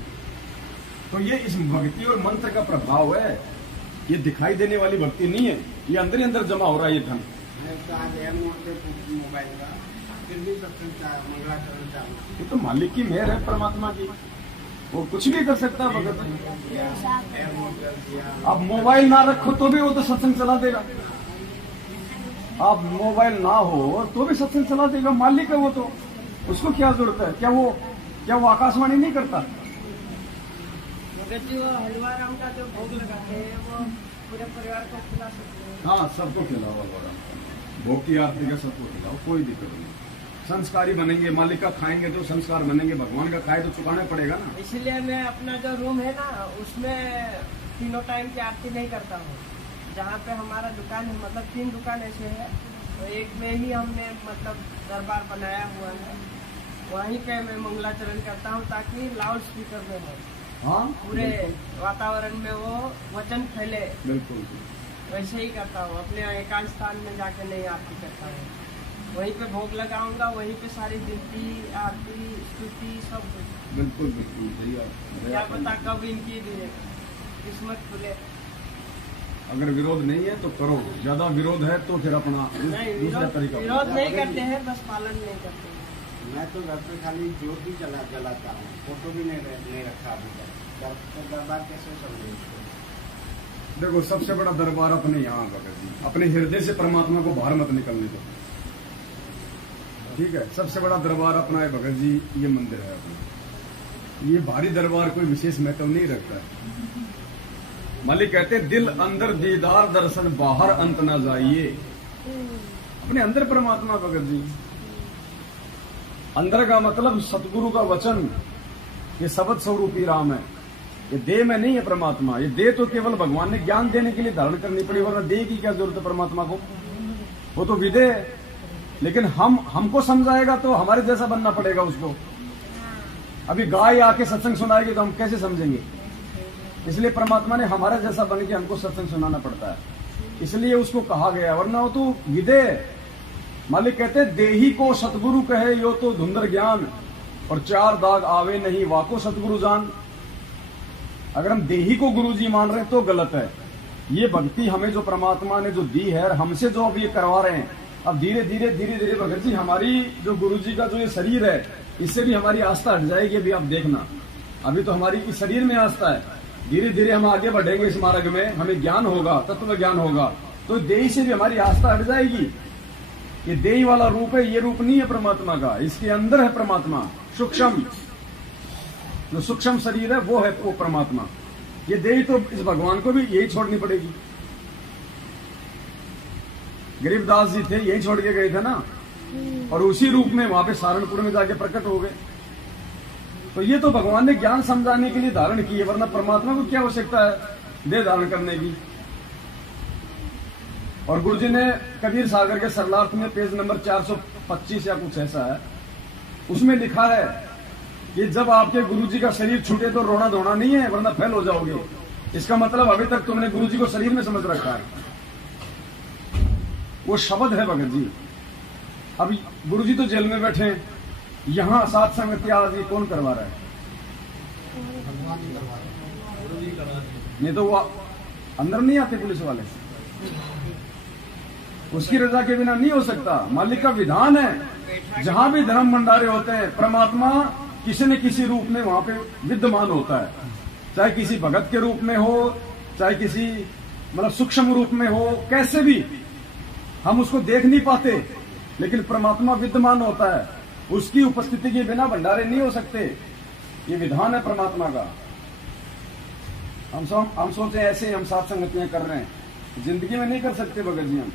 तो ये इस भक्ति और मंत्र का प्रभाव है, ये दिखाई देने वाली भक्ति नहीं है, ये अंदर ही अंदर जमा हो रहा है ये धन। मोबाइल का फिर भी मंगलाचरण चाहूँ, ये तो मालिक की मेहर है, परमात्मा की, वो कुछ भी कर सकता है भगत। आप मोबाइल ना रखो तो भी वो तो सत्संग चला देगा, आप मोबाइल ना हो तो भी सत्संग चला देगा, मालिक है वो तो, उसको क्या जरूरत है? क्या वो आकाशवाणी नहीं करता? जो हलवा राम का जो भोग लगाते हैं वो पूरे परिवार को खिला सकते हैं। हाँ, सबको खिलाओ हलवा राम का, भोग की आरती का सबको खिलाओ, कोई दिक्कत नहीं। संस्कारी बनेंगे, मालिक का खाएंगे तो संस्कार बनेंगे, भगवान का खाए तो चुकाना पड़ेगा ना। इसलिए मैं अपना जो रूम है ना, उसमें तीनों टाइम की आरती नहीं करता हूँ। जहाँ पे हमारा दुकान है, मतलब 3 दुकान ऐसे है, तो एक में ही हमने मतलब दरबार बनाया हुआ है, वहीं पे मैं मंगलाचरण करता हूँ, ताकि लाउड स्पीकर में हो, हाँ, पूरे वातावरण में वो वचन फैले। बिल्कुल वैसे ही करता हूँ, अपने एकांत स्थान में जाके नहीं आरती करता हूँ, वहीं पे भोग लगाऊंगा, वहीं पे सारी गिनती आरती स्तुति सब कुछ। बिल्कुल बिल्कुल सही है। क्या पता कब इनकी किस्मत खुले। अगर विरोध नहीं है तो करो, ज्यादा विरोध है तो फिर अपना नहीं, दूसरा तरीका। विरोध नहीं करते हैं, बस पालन नहीं करते हैं। मैं तो घर पे खाली जोत ही जलाता हूँ, फोटो भी नहीं रखा अभी तक। तो दरबार कैसे समझे? देखो, सबसे बड़ा दरबार अपने यहाँ भगत जी, अपने हृदय से परमात्मा को बाहर मत निकलने दो, ठीक है? सबसे बड़ा दरबार अपना है भगत जी, ये मंदिर है अपना। ये भारी दरबार कोई विशेष महत्व नहीं रखता है। मालिक कहते हैं दिल अंदर दीदार दर्शन, बाहर अंत ना जाइए। अपने अंदर परमात्मा भगत जी, अंदर का मतलब सतगुरु का वचन, ये शब्द स्वरूपी राम है, ये देह में नहीं है परमात्मा। ये देह तो केवल भगवान ने ज्ञान देने के लिए धारण करनी पड़ी, वरना देह की क्या जरूरत है परमात्मा को? वो तो विदेह है। लेकिन हमको समझाएगा तो हमारे जैसा बनना पड़ेगा उसको। अभी गाय आके सत्संग सुनाएगी तो हम कैसे समझेंगे? इसलिए परमात्मा ने हमारा जैसा बन के हमको सत्संग सुनाना पड़ता है, इसलिए उसको कहा गया, वरना वो तो विदेह। मालिक कहते देही को सतगुरु कहे यो तो धुंधर ज्ञान, और 4 दाग आवे नहीं वाको सतगुरु जान। अगर हम देही को गुरु जी मान रहे हैं तो गलत है। ये भक्ति हमें जो परमात्मा ने जो दी है, और हमसे जो अब ये करवा रहे हैं, अब धीरे धीरे भगत जी हमारी जो गुरु जी का जो ये शरीर है, इससे भी हमारी आस्था हट जाएगी। अभी आप देखना, अभी तो हमारी इस शरीर में आस्था है, धीरे धीरे हम आगे बढ़ेंगे इस मार्ग में, हमें ज्ञान होगा, तत्व ज्ञान होगा, तो देही से भी हमारी आस्था हट जाएगी। ये देही वाला रूप है, ये रूप नहीं है परमात्मा का, इसके अंदर है परमात्मा सूक्ष्म। जो सूक्ष्म शरीर है वो है वो परमात्मा। ये देही तो इस भगवान को भी यही छोड़नी पड़ेगी। गरीबदास जी थे, यही छोड़ के गए थे ना, और उसी रूप में वहां पे सहारनपुर में जाके प्रकट हो गए। तो ये तो भगवान ने ज्ञान समझाने के लिए धारण किए, वरना परमात्मा को क्या आवश्यकता है देह धारण करने की। और गुरु जी ने कबीर सागर के सरलार्थ में पेज नंबर 425 या कुछ ऐसा है, उसमें लिखा है कि जब आपके गुरु जी का शरीर छूटे तो रोना धोना नहीं है, वरना फेल हो जाओगे। इसका मतलब अभी तक तुमने गुरु जी को शरीर में समझ रखा है। वो शब्द है भगत जी। अब गुरु जी तो जेल में बैठे हैं, यहां सात संगति आदि कौन करवा रहा है? नहीं तो वो अंदर नहीं आते पुलिस वाले, उसकी रजा के बिना नहीं हो सकता। मालिक का विधान है, जहां भी धर्म भंडारे होते हैं परमात्मा किसी न किसी रूप में वहां पे विद्यमान होता है, चाहे किसी भगत के रूप में हो, चाहे किसी मतलब सूक्ष्म रूप में हो, कैसे भी हम उसको देख नहीं पाते, लेकिन परमात्मा विद्यमान होता है। उसकी उपस्थिति के बिना भंडारे नहीं हो सकते। ये विधान है परमात्मा का। हम सोचे ऐसे ही हम सात संगतियां कर रहे हैं, जिंदगी में नहीं कर सकते भगत जी हम।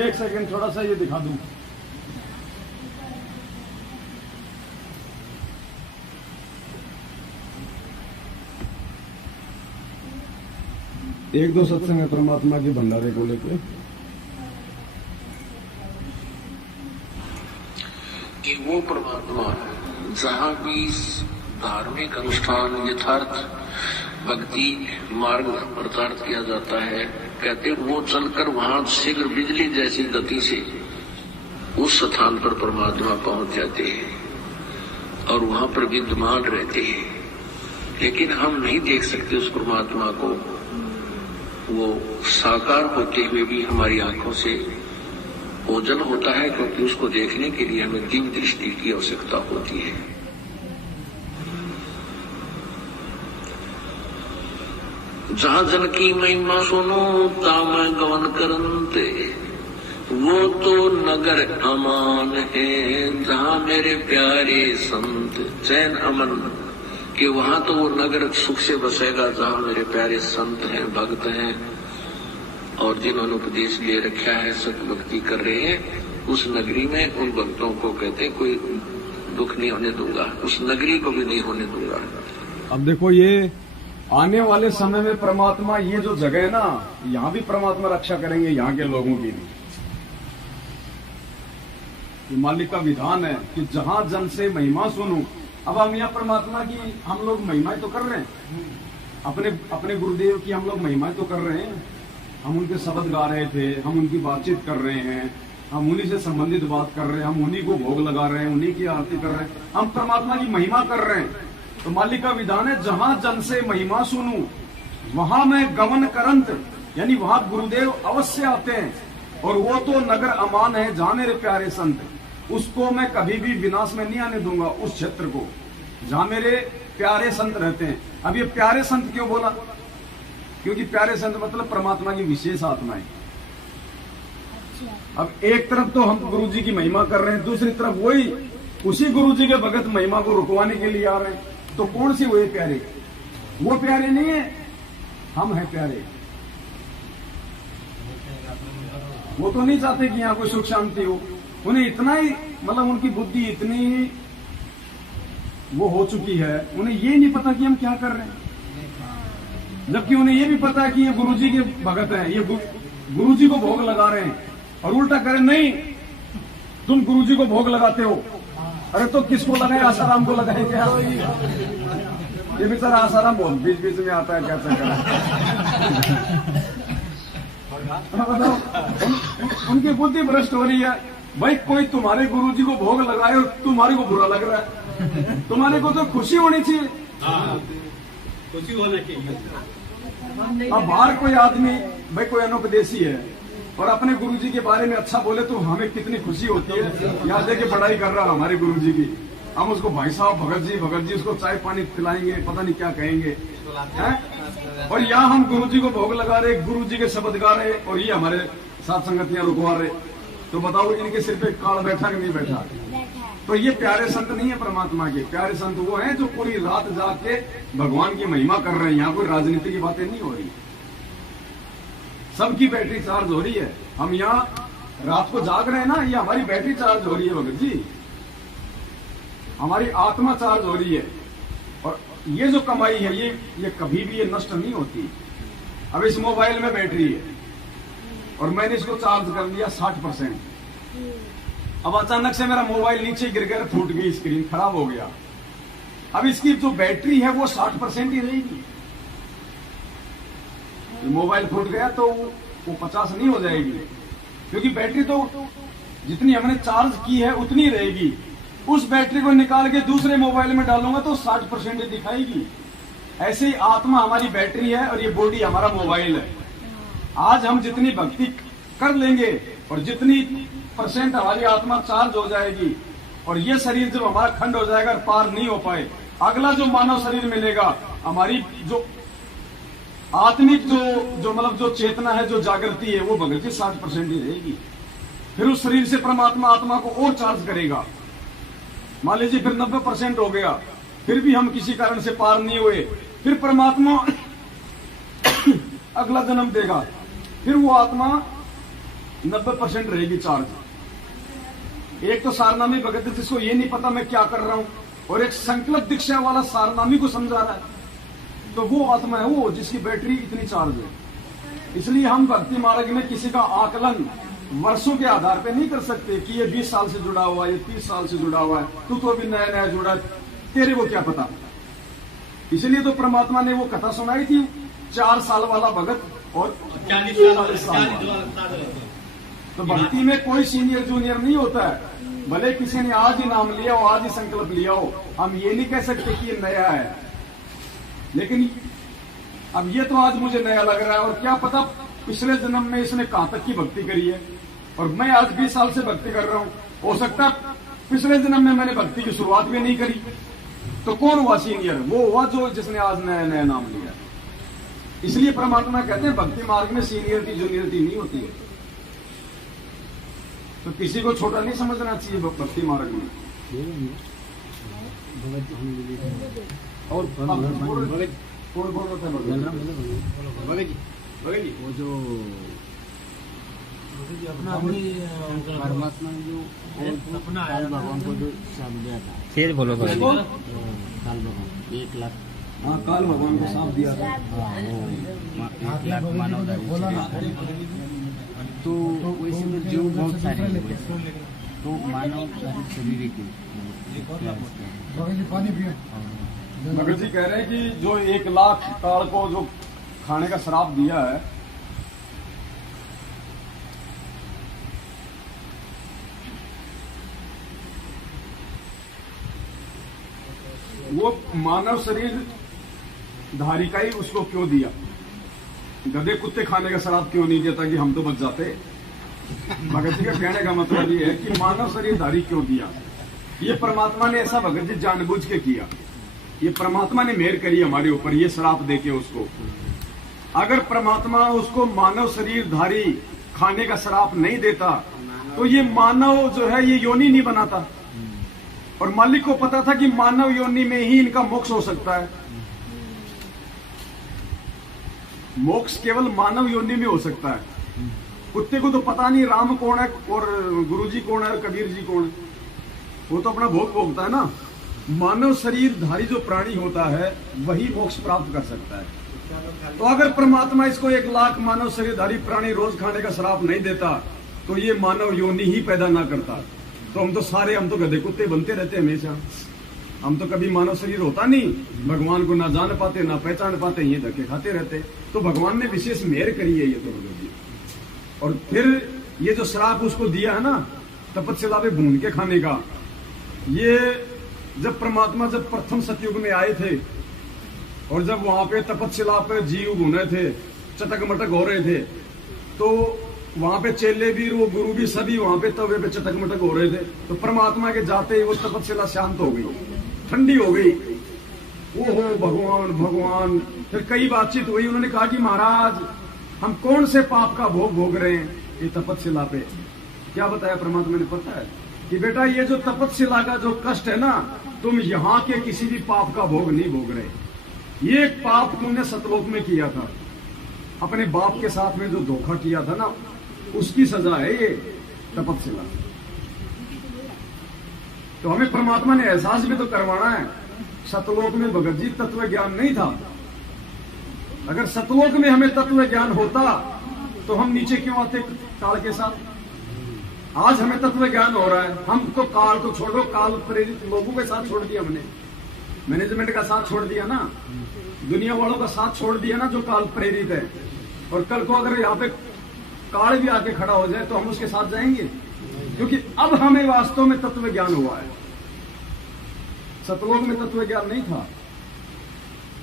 एक सेकंड थोड़ा सा ये दिखा दूं। एक दो सत्संग है परमात्मा के भंडारे को लेके कि वो परमात्मा जहाँ भी धार्मिक अनुष्ठान यथार्थ भक्ति मार्ग प्रचारित किया जाता है, कहते वो चलकर वहां शीघ्र बिजली जैसी गति से उस स्थान पर परमात्मा पहुंच जाते हैं और वहां पर विद्यमान रहते हैं। लेकिन हम नहीं देख सकते उस परमात्मा को, वो साकार होते हुए भी हमारी आंखों से ओझल होता है, क्योंकि उसको देखने के लिए हमें दिव्य दृष्टि की आवश्यकता होती है। जहाँ जन की महिमा सुनो ता मैं गवन करनते, वो तो नगर अमान है जहाँ मेरे प्यारे संत चैन अमन, कि वहाँ तो वो नगर सुख से बसेगा जहाँ मेरे प्यारे संत हैं, भक्त हैं, और जिन्होंने उपदेश ले रखा है, सत भक्ति कर रहे हैं, उस नगरी में उन भक्तों को कहते हैं कोई दुख नहीं होने दूंगा, उस नगरी को भी नहीं होने दूंगा। अब देखो ये आने वाले समय में परमात्मा, ये जो जगह है ना, यहाँ भी परमात्मा रक्षा करेंगे यहाँ के लोगों की भी। ये मालिक का विधान है कि जहां जन से महिमा सुनूं। अब हम यहाँ परमात्मा की हम लोग महिमाएं तो कर रहे हैं, अपने गुरुदेव की हम लोग महिमाएं तो कर रहे हैं। हम उनके शब्द गा रहे थे, हम उनकी बातचीत कर रहे हैं, हम उन्हीं से संबंधित बात कर रहे हैं, हम उन्हीं को भोग लगा रहे हैं, उन्हीं की आरती कर रहे हैं, हम परमात्मा की महिमा कर रहे हैं। तो मालिक का विधान है जहां जन से महिमा सुनूं वहां मैं गमन करंत, यानी वहां गुरुदेव अवश्य आते हैं। और वो तो नगर अमान है जहां मेरे प्यारे संत, उसको मैं कभी भी विनाश में नहीं आने दूंगा। उस क्षेत्र को जहां मेरे प्यारे संत रहते हैं। अब ये प्यारे संत क्यों बोला? क्योंकि प्यारे संत मतलब परमात्मा की विशेष आत्माएं। अब एक तरफ तो हम गुरु जी की महिमा कर रहे हैं, दूसरी तरफ वही उसी गुरु जी के भगत महिमा को रुकवाने के लिए आ रहे हैं। तो कौन सी हुए प्यारे? वो प्यारे नहीं है, हम हैं प्यारे। वो तो नहीं चाहते कि यहाँ कोई सुख शांति हो, उन्हें इतना ही मतलब उनकी बुद्धि इतनी वो हो चुकी है, उन्हें ये नहीं पता कि हम क्या कर रहे हैं। जबकि उन्हें ये भी पता है कि ये गुरुजी के भगत हैं, ये गुरुजी को भोग लगा रहे हैं, और उल्टा करें नहीं तुम गुरुजी को भोग लगाते हो। अरे तो किसको लगाए? आसाराम को लगाए क्या? ये बेचारा आसाराम बहुत बीच बीच में आता है, क्या चक्कर बताओ। उनकी बुद्धि भ्रष्ट हो रही है। भाई कोई तुम्हारे गुरुजी को भोग लगाए और तुम्हारे को बुरा लग रहा है, तुम्हारे को तो खुशी होनी चाहिए। खुशी होना चाहिए। अब बाहर कोई आदमी, भाई कोई अनुपदेशी है और अपने गुरुजी के बारे में अच्छा बोले तो हमें कितनी खुशी होती है। यहाँ देखे पढ़ाई कर रहा है हमारे गुरुजी की, हम उसको भाई साहब भगत जी उसको चाय पानी पिलाएंगे, पता नहीं क्या कहेंगे हैं? और यहाँ हम गुरुजी को भोग लगा रहे, गुरुजी के शब्द गा रहे और ये हमारे साथ संगतियां रुकवा रहे। तो बताओ इनके सिर पे काल बैठा कि नहीं बैठा? तो ये प्यारे संत नहीं है परमात्मा के। प्यारे संत वो हैं जो पूरी रात जाग के भगवान की महिमा कर रहे हैं। यहाँ कोई राजनीति की बातें नहीं हो रही, सबकी बैटरी चार्ज हो रही है। हम यहाँ रात को जाग रहे हैं ना, ये हमारी बैटरी चार्ज हो रही है भगत जी, हमारी आत्मा चार्ज हो रही है। और ये जो कमाई है ये कभी भी ये नष्ट नहीं होती। अब इस मोबाइल में बैटरी है और मैंने इसको चार्ज कर लिया 60%। अब अचानक से मेरा मोबाइल नीचे गिर गया, फूट गई स्क्रीन, खराब हो गया। अब इसकी जो बैटरी है वो 60% ही रहेगी। मोबाइल फूट गया तो वो 50 नहीं हो जाएगी, क्योंकि बैटरी तो जितनी हमने चार्ज की है उतनी रहेगी। उस बैटरी को निकाल के दूसरे मोबाइल में डालूंगा तो 60% ही दिखाएगी। ऐसे ही आत्मा हमारी बैटरी है और ये बॉडी हमारा मोबाइल है। आज हम जितनी भक्ति कर लेंगे और जितनी % हमारी आत्मा चार्ज हो जाएगी और ये शरीर जब हमारा खंड हो जाएगा, पार नहीं हो पाए, अगला जो मानव शरीर मिलेगा, हमारी जो आत्मिक जो मतलब जो चेतना है, जो जागृति है, वो भगत जी 60% ही रहेगी। फिर उस शरीर से परमात्मा आत्मा को और चार्ज करेगा। मान लीजिए फिर 90% हो गया, फिर भी हम किसी कारण से पार नहीं हुए, फिर परमात्मा अगला जन्म देगा, फिर वो आत्मा 90% रहेगी चार्ज। एक तो सारनामी भगत जिसको ये नहीं पता मैं क्या कर रहा हूं, और एक संकल्प दीक्षा वाला सारनामी को समझा रहा है, तो वो आत्मा है वो जिसकी बैटरी इतनी चार्ज है। इसलिए हम भक्ति मार्ग में किसी का आकलन वर्षों के आधार पे नहीं कर सकते कि ये 20 साल से जुड़ा हुआ है, ये 30 साल से जुड़ा हुआ है, तू तो अभी नया नया जुड़ा है, तेरे को क्या पता। इसलिए तो परमात्मा ने वो कथा सुनाई थी, 4 साल वाला भगत और 40 साल वाला। तो भक्ति में कोई सीनियर जूनियर नहीं होता है। भले किसी ने आज ही नाम लिया हो, आज ही संकल्प लिया हो, हम ये नहीं कह सकते कि ये नया है। लेकिन अब ये तो आज मुझे नया लग रहा है, और क्या पता पिछले जन्म में इसने कहां तक की भक्ति करी है, और मैं आज 20 साल से भक्ति कर रहा हूं। हो सकता है पिछले जन्म में मैंने भक्ति की शुरुआत भी नहीं करी। तो कौन हुआ सीनियर? वो हुआ जो जिसने आज नया नया नाम लिया। इसलिए परमात्मा कहते हैं भक्ति मार्ग में सीनियरिटी जूनियरिटी नहीं होती है। तो किसी को छोटा नहीं समझना चाहिए भक्ति मार्ग में। और वो जो परमात्मा ने जो काल भगवान को जो श्राप दिया था, फिर बोलो काल भगवान 1 लाख, हाँ काल भगवान को श्राप दिया था, 1 लाख मानव तो वैसे में जो बहुत सारे लोग हैं, तो मानव शरीर की भगत जी कह रहे हैं कि जो 1 लाख काल को जो खाने का श्राप दिया है, वो मानव शरीर धारी का ही उसको क्यों दिया? गधे कुत्ते खाने का श्राप क्यों नहीं देता कि हम तो बच जाते? भगत जी का कहने का मतलब ये है कि मानव शरीर धारी क्यों दिया? ये परमात्मा ने ऐसा भगत जी जानबूझ के किया। ये परमात्मा ने मेहर करी हमारे ऊपर, ये श्राप देके उसको। अगर परमात्मा उसको मानव शरीरधारी खाने का श्राप नहीं देता तो ये मानव जो है ये योनि नहीं बनाता। और मालिक को पता था कि मानव योनि में ही इनका मोक्ष हो सकता है। मोक्ष केवल मानव योनि में हो सकता है। कुत्ते को तो पता नहीं राम कौन है और गुरुजी कौन है और कबीर जी कौन है, वो तो अपना भोग भोगता है ना। मानव शरीरधारी जो प्राणी होता है वही मोक्ष प्राप्त कर सकता है। तो अगर परमात्मा इसको 1 लाख मानव शरीरधारी प्राणी रोज खाने का श्राप नहीं देता तो ये मानव योनि ही पैदा ना करता। तो हम तो गधे कुत्ते बनते रहते हमेशा। हम तो कभी मानव शरीर होता नहीं, भगवान को ना जान पाते ना पहचान पाते, ये धक्के खाते रहते। तो भगवान ने विशेष मेहर करी है ये तो भगत जी। और फिर ये जो श्राप उसको दिया है ना तपस्या पे भून के खाने का, ये जब परमात्मा जब प्रथम सतयुग में आए थे और जब वहां पे तपस्या पे जीव भूने थे, चटक मटक हो रहे थे, तो वहां पे चेले भी वो गुरु भी सभी वहां पे तवे पे चटक मटक हो रहे थे। तो परमात्मा के जाते ही वो तपस्या शांत हो गई, ठंडी हो गई। ओहो भगवान भगवान। फिर कई बातचीत हुई, उन्होंने कहा कि महाराज हम कौन से पाप का भोग भोग रहे हैं ये तपस्या पे। क्या बताया परमात्मा ने पता है कि बेटा ये जो तपस्या का जो कष्ट है ना, तुम यहाँ के किसी भी पाप का भोग नहीं भोग रहे। ये एक पाप तुमने सतलोक में किया था, अपने बाप के साथ में जो धोखा किया था ना, उसकी सजा है ये तपस्या। तो हमें परमात्मा ने एहसास भी तो करवाना है। सतलोक में भगत जी तत्व ज्ञान नहीं था। अगर सतलोक में हमें तत्व ज्ञान होता तो हम नीचे क्यों आते काल के साथ। आज हमें तत्व ज्ञान हो रहा है, हम तो काल को छोड़ो, काल प्रेरित लोगों के साथ छोड़ दिया हमने, मैनेजमेंट का साथ छोड़ दिया ना, दुनिया वालों का साथ छोड़ दिया ना जो काल प्रेरित है। और कल को अगर यहाँ पे काल भी आके खड़ा हो जाए तो हम उसके साथ जाएंगे, क्योंकि अब हमें वास्तव में तत्व ज्ञान हुआ है। सतलोक में तत्व ज्ञान नहीं था,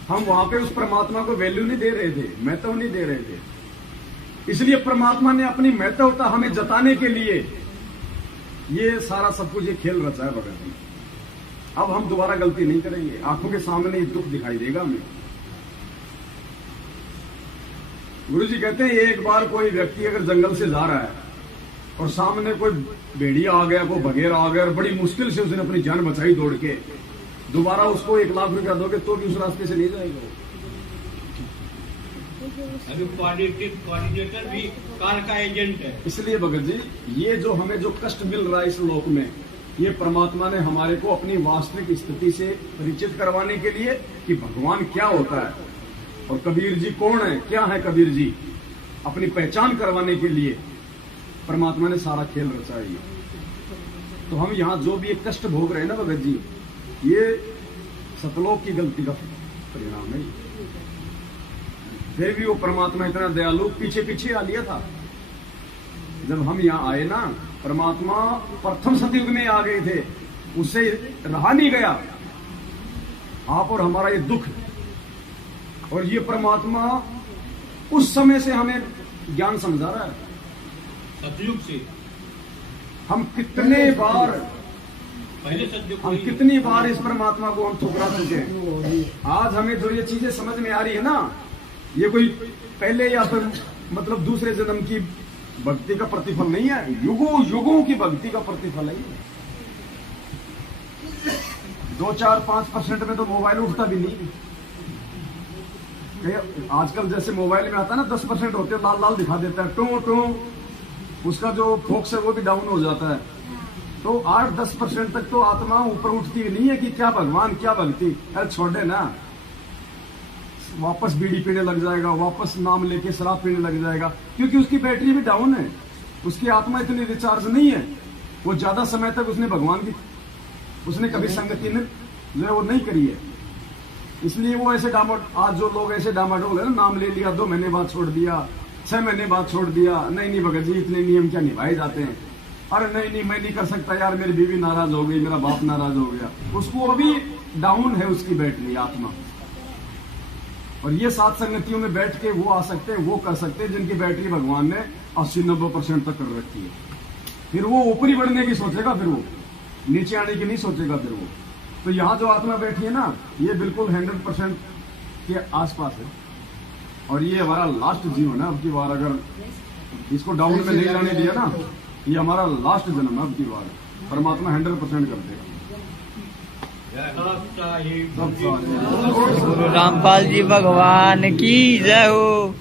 हम वहां पे उस परमात्मा को वैल्यू नहीं दे रहे थे, महत्व नहीं दे रहे थे। इसलिए परमात्मा ने अपनी महत्वता हमें जताने के लिए ये सारा सब कुछ ये खेल रचा है भगत जी। अब हम दोबारा गलती नहीं करेंगे, आंखों के सामने ये दुख दिखाई देगा हमें। गुरु जी कहते हैं एक बार कोई व्यक्ति अगर जंगल से जा रहा है और सामने कोई भेड़िया आ गया, कोई बघेरा आ गया और बड़ी मुश्किल से उसने अपनी जान बचाई दौड़ के, दोबारा उसको 1 लाख रुपया दोगे तो भी उस रास्ते से नहीं जाएगा। अभी कोऑर्डिनेटर भी काल का एजेंट है। इसलिए भगत जी ये जो हमें जो कष्ट मिल रहा है इस लोक में, ये परमात्मा ने हमारे को अपनी वास्तविक स्थिति से परिचित करवाने के लिए कि भगवान क्या होता है और कबीर जी कौन है, क्या है कबीर जी, अपनी पहचान करवाने के लिए परमात्मा ने सारा खेल रचा है। तो हम यहाँ जो भी एक कष्ट भोग रहे हैं ना भगत जी, ये सतलोक की गलती का परिणाम है। फिर भी वो परमात्मा इतना दयालु पीछे पीछे आ लिया था। जब हम यहाँ आए ना, परमात्मा प्रथम सतयुग में आ गए थे, उससे रहा नहीं गया आप और हमारा ये दुख। और ये परमात्मा उस समय से हमें ज्ञान समझा रहा है। सतयुग से हम कितने बार पहले सतयुग हम कितनी बार इस परमात्मा को हम ठुकरा चुके हैं। आज हमें जो ये चीजें समझ में आ रही है ना, ये कोई पहले या फिर मतलब दूसरे जन्म की भक्ति का प्रतिफल नहीं है, युगों युगों की भक्ति का प्रतिफल है। 2-4-5% में तो मोबाइल उठता भी नहीं। आजकल जैसे मोबाइल में आता है ना 10% होते हैं, लाल लाल दिखा देता है, टू टू, उसका जो फोकस है वो भी डाउन हो जाता है। तो 8-10% तक तो आत्मा ऊपर उठती नहीं है कि क्या भगवान क्या भक्ति। अरे छोड़े ना, वापस बीड़ी पीने लग जाएगा, वापस नाम लेके शराब पीने लग जाएगा, क्योंकि उसकी बैटरी भी डाउन है, उसकी आत्मा इतनी रिचार्ज नहीं है। वो ज्यादा समय तक उसने भगवान की उसने कभी संगति ने जो है वो नहीं करी है। इसलिए वो ऐसे आज जो लोग ऐसे डामाडोल है ना, नाम ले लिया, 2 महीने बाद छोड़ दिया, 6 महीने बाद छोड़ दिया, नहीं भगत जी इतने नियम क्या निभाए जाते हैं। अरे नहीं मैं नहीं कर सकता यार, मेरी बीवी नाराज हो गई, मेरा बाप नाराज हो गया, उसको अभी डाउन है उसकी बैटरी आत्मा। और ये 7 संगतियों में बैठ के वो आ सकते हैं, वो कर सकते हैं जिनकी बैटरी भगवान ने 80-90% तक कर रखी है। फिर वो ऊपरी बढ़ने की सोचेगा, फिर वो नीचे आने की नहीं सोचेगा फिर वो। तो यहाँ जो आत्मा बैठी है ना, ये बिल्कुल 100% के आसपास है। और ये हमारा लास्ट जीवन है। अब की बार अगर इसको डाउन में नहीं जाने दिया ना, ये हमारा लास्ट जन्म है। अब की बार परमात्मा 100% कर देगा। गुरु रामपाल जी भगवान की जय हो।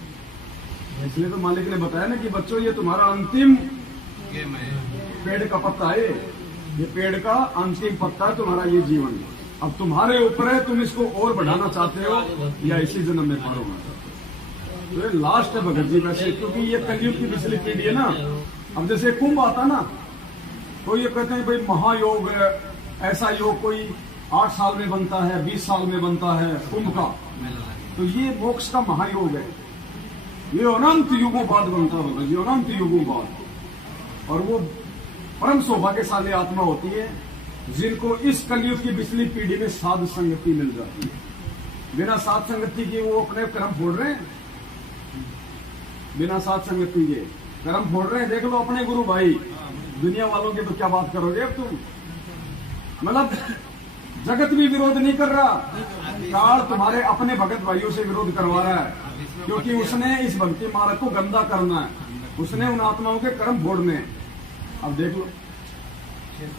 इसलिए तो मालिक ने बताया ना कि बच्चों ये तुम्हारा अंतिम पेड़ का पत्ता है, ये पेड़ का अंतिम पत्ता है तुम्हारा ये जीवन। अब तुम्हारे ऊपर है, तुम इसको और बढ़ाना चाहते हो या इसी जन्म में पार होना चाहते हो। तो ये लास्ट है भगत जी वैसे, क्योंकि ये कलयुग की पिछली पीढ़ी है ना। अब जैसे कुंभ आता ना, तो ये कहते हैं भाई महायोग है, ऐसा योग कोई 8 साल में बनता है, 20 साल में बनता है कुंभ का। तो ये मोक्ष का महायोग है, ये अनंत युगों बाद बनता होगा, ये अनंत युगों बाद। और वो परम सौभाग्यशाली आत्मा होती है जिनको इस कलयुग की पिछली पीढ़ी में साध संगति मिल जाती है। बिना साध संगति के वो अपने कर्म फोड़ रहे हैं, बिना साध संगति के कर्म फोड़ रहे हैं। देख लो अपने गुरु भाई, दुनिया वालों की तो क्या बात करोगे अब तुम। मतलब जगत भी विरोध नहीं कर रहा, काल तुम्हारे अपने भगत भाइयों से विरोध करवा रहा है, क्योंकि उसने इस भक्ति मार्ग को गंदा करना है, उसने उन आत्माओं के कर्म फोड़ने हैं। अब देख लो,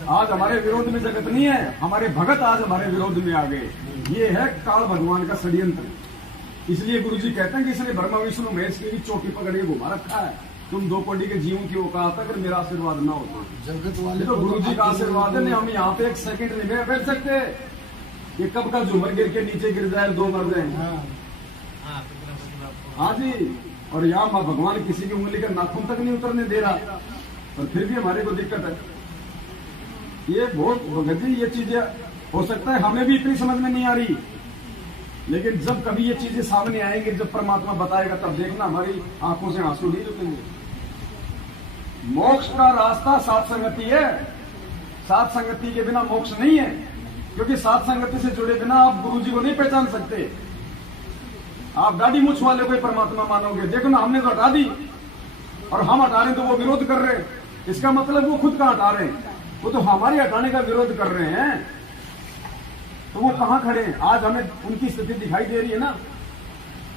आज हमारे विरोध में जगत नहीं है, हमारे भगत आज हमारे विरोध में आ गए। ये है काल भगवान का षड्यंत्र। इसलिए गुरु जी कहते हैं कि इसने ब्रह्मा विष्णु महेश की चोटी पकड़ के घुमा रखा है। तुम 2 कोटि के जीवों की औकात अगर मेरा आशीर्वाद ना हो जगत वाले तो गुरु जी का आशीर्वाद है। नहीं, हम यहाँ पे 1 सेकंड नहीं बैठ सकते। ये कब का झूमर गिर के नीचे गिर जाए, 2 मर जाए। हाँ जी, और यहाँ माँ भगवान किसी की उंगली का नाखून तक नहीं उतरने दे रहा, और फिर भी हमारे को दिक्कत है। ये बहुत भगत जी, ये चीजें हो सकता है हमें भी इतनी समझ में नहीं आ रही, लेकिन जब कभी ये चीजें सामने आएंगी, जब परमात्मा बताएगा, तब देखना हमारी आंखों से आंसू नहीं रुकेंगे। मोक्ष का रास्ता साथ संगति है, साथ संगति के बिना मोक्ष नहीं है, क्योंकि साथ संगति से जुड़े बिना आप गुरु जी को नहीं पहचान सकते। आप दाढ़ी मूछ वाले को परमात्मा मानोगे। देखो ना, हमने तो हटा दी और हम हटा रहे तो वो विरोध कर रहे हैं। इसका मतलब वो खुद का हटा रहे हैं, वो तो हमारे हटाने का विरोध कर रहे हैं। तो वो कहां खड़े हैं? आज हमें उनकी स्थिति दिखाई दे रही है ना।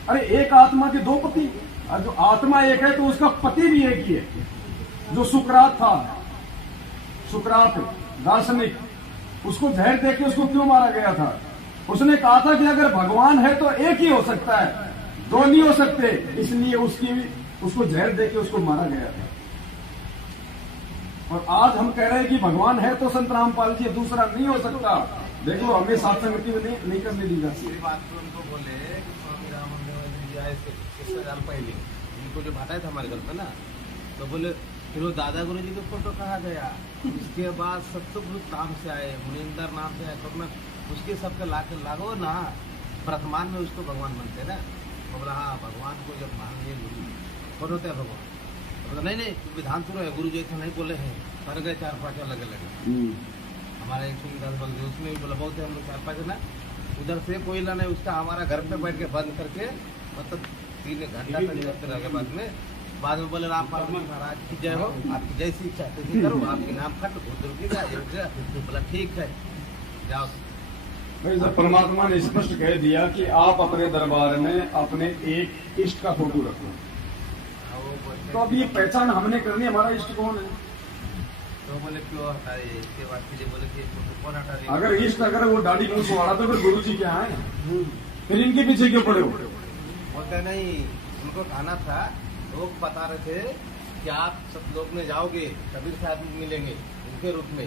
अरे एक आत्मा के 2 पति, और जो आत्मा एक है तो उसका पति भी एक ही है। जो सुकरात था, सुकरात दार्शनिक, उसको जहर देके उसको क्यों मारा गया था? उसने कहा था कि अगर भगवान है तो एक ही हो सकता है, 2 नहीं हो सकते, इसलिए उसको जहर देके उसको मारा गया था। और आज हम कह रहे हैं कि भगवान है तो संत रामपाल जी, दूसरा नहीं हो सकता। देखो, हमें साथ संगति में नहीं करने दी जाती। ये बात तो उनको बोले कि स्वामी रामानंद जी आए 6 साल पहले, उनको जो हटाया था हमारे घर पे ना, तो बोले फिर वो दादा गुरु जी का फोटो कहा गया। उसके बाद सतगुरु नाम से आए, मुनिंदर नाम से आए, तो मैं उसके सबके लागो ना, वर्तमान में उसको भगवान बनते ना। तो बोला हाँ, भगवान को जब मान लिए गुरु कौन होता है भगवान? तो नहीं विधान सुनो है, गुरु जी ऐसा नहीं बोले हैं, कर गए 4-5 अलग अलग। हमारा एक सुविधा बल गए, उसमें भी बोला बहुत है, हम लोग 4-5 ना उधर से कोयला नहीं, उसका हमारा घर पे बैठ के बंद करके, मतलब 3 घंटा तक निकलते रह गए। बाद में बोले रामपाल महाराज की जय हो, आपकी जैसी इच्छा तैसी करो, आपके नाम खट बोला ठीक है जाओ। परमात्मा ने स्पष्ट कह दिया कि आप अपने दरबार में अपने एक इष्ट का फोटो रखो। तो अब ये पहचान हमने करनी, हमारा इष्ट कौन है? तो बोले क्यों हटाए? इसके बाद फिर बोले कि कौन हटा रहे? अगर इष्ट, अगर वो दाढ़ी मूछ वाला, तो फिर गुरु जी क्या है? फिर इनके पीछे क्यों पड़े हो? बोलते नहीं, उनको कहना था, लोग बता रहे थे कि आप सब लोग में जाओगे, कबीर साहब मिलेंगे उनके रूप में।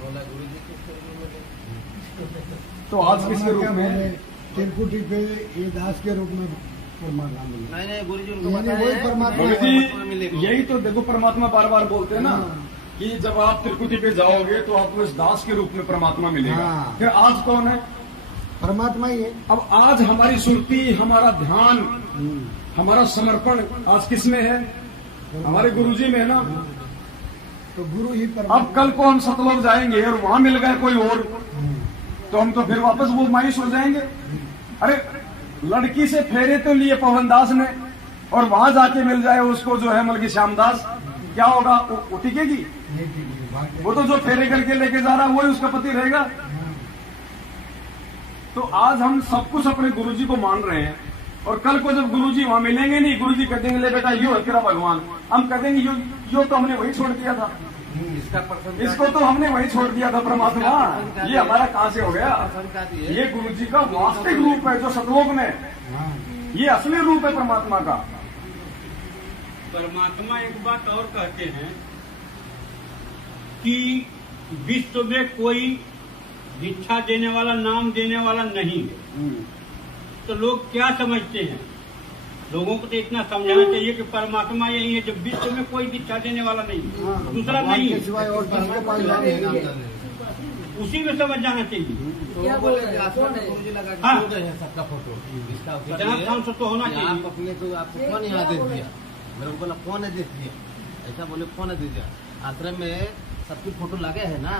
बोला गुरु जी किसके रूप में मिलेंगे? तो आज किसके रूप में? तिरकुटी पे ये दास के रूप में परमात्मा मिले। नहीं गुरु जी उनको गुरु जी यही तो देखो, परमात्मा बार बार बोलते हैं ना कि जब आप त्रिकुटी पे जाओगे तो आपको इस दास के रूप में परमात्मा मिलेगा। फिर आज कौन है? परमात्मा ही है। अब आज हमारी सुरती, हमारा ध्यान, हमारा समर्पण आज किस में है? हमारे गुरु जी में है ना। तो गुरु ही अब कल को हम सतलोक जाएंगे और वहां मिल गए कोई और, तो हम तो फिर वापस वो मायूस हो जाएंगे। अरे लड़की से फेरे तो लिए पवनदास ने, और वहां जाके मिल जाए उसको जो है मतलब श्यामदास, क्या होगा? वो टिकेगी? वो तो जो फेरे करके लेके जा रहा है वही उसका पति रहेगा। तो आज हम सब कुछ अपने गुरुजी को मान रहे हैं, और कल को जब गुरुजी वहां मिलेंगे नहीं, गुरुजी कह देंगे ले बेटा यो है तेरा भगवान, हम कह देंगे यो तो हमने वही छोड़ दिया था, इसको तो हमने वही छोड़ दिया था परमात्मा, ये हमारा कहां से हो गया? ये गुरुजी का वास्तविक रूप है जो सतलोक में, ये असली रूप है परमात्मा का। परमात्मा एक बात और कहते हैं कि विश्व में कोई दीक्षा देने वाला, नाम देने वाला नहीं है। तो लोग क्या समझते हैं? लोगों को तो इतना समझाना चाहिए कि परमात्मा यही है, जब विश्व में कोई दीक्षा देने वाला नहीं, दूसरा नहीं है। उसी में समझ जाना चाहिए। क्या बोल रहे हैं? आश्रम में गुरुजी लगा के हाँ। छोड़ गए हैं सबका फोटो। इसका इतना काम सब तो होना आप चाहिए। अपने को आपको कौन यहाँ दे दिया? मेरे को बोला कौन है दे दिया? ऐसा बोले कौन है दे दिया? आश्रम में सबकी फोटो लगे है ना,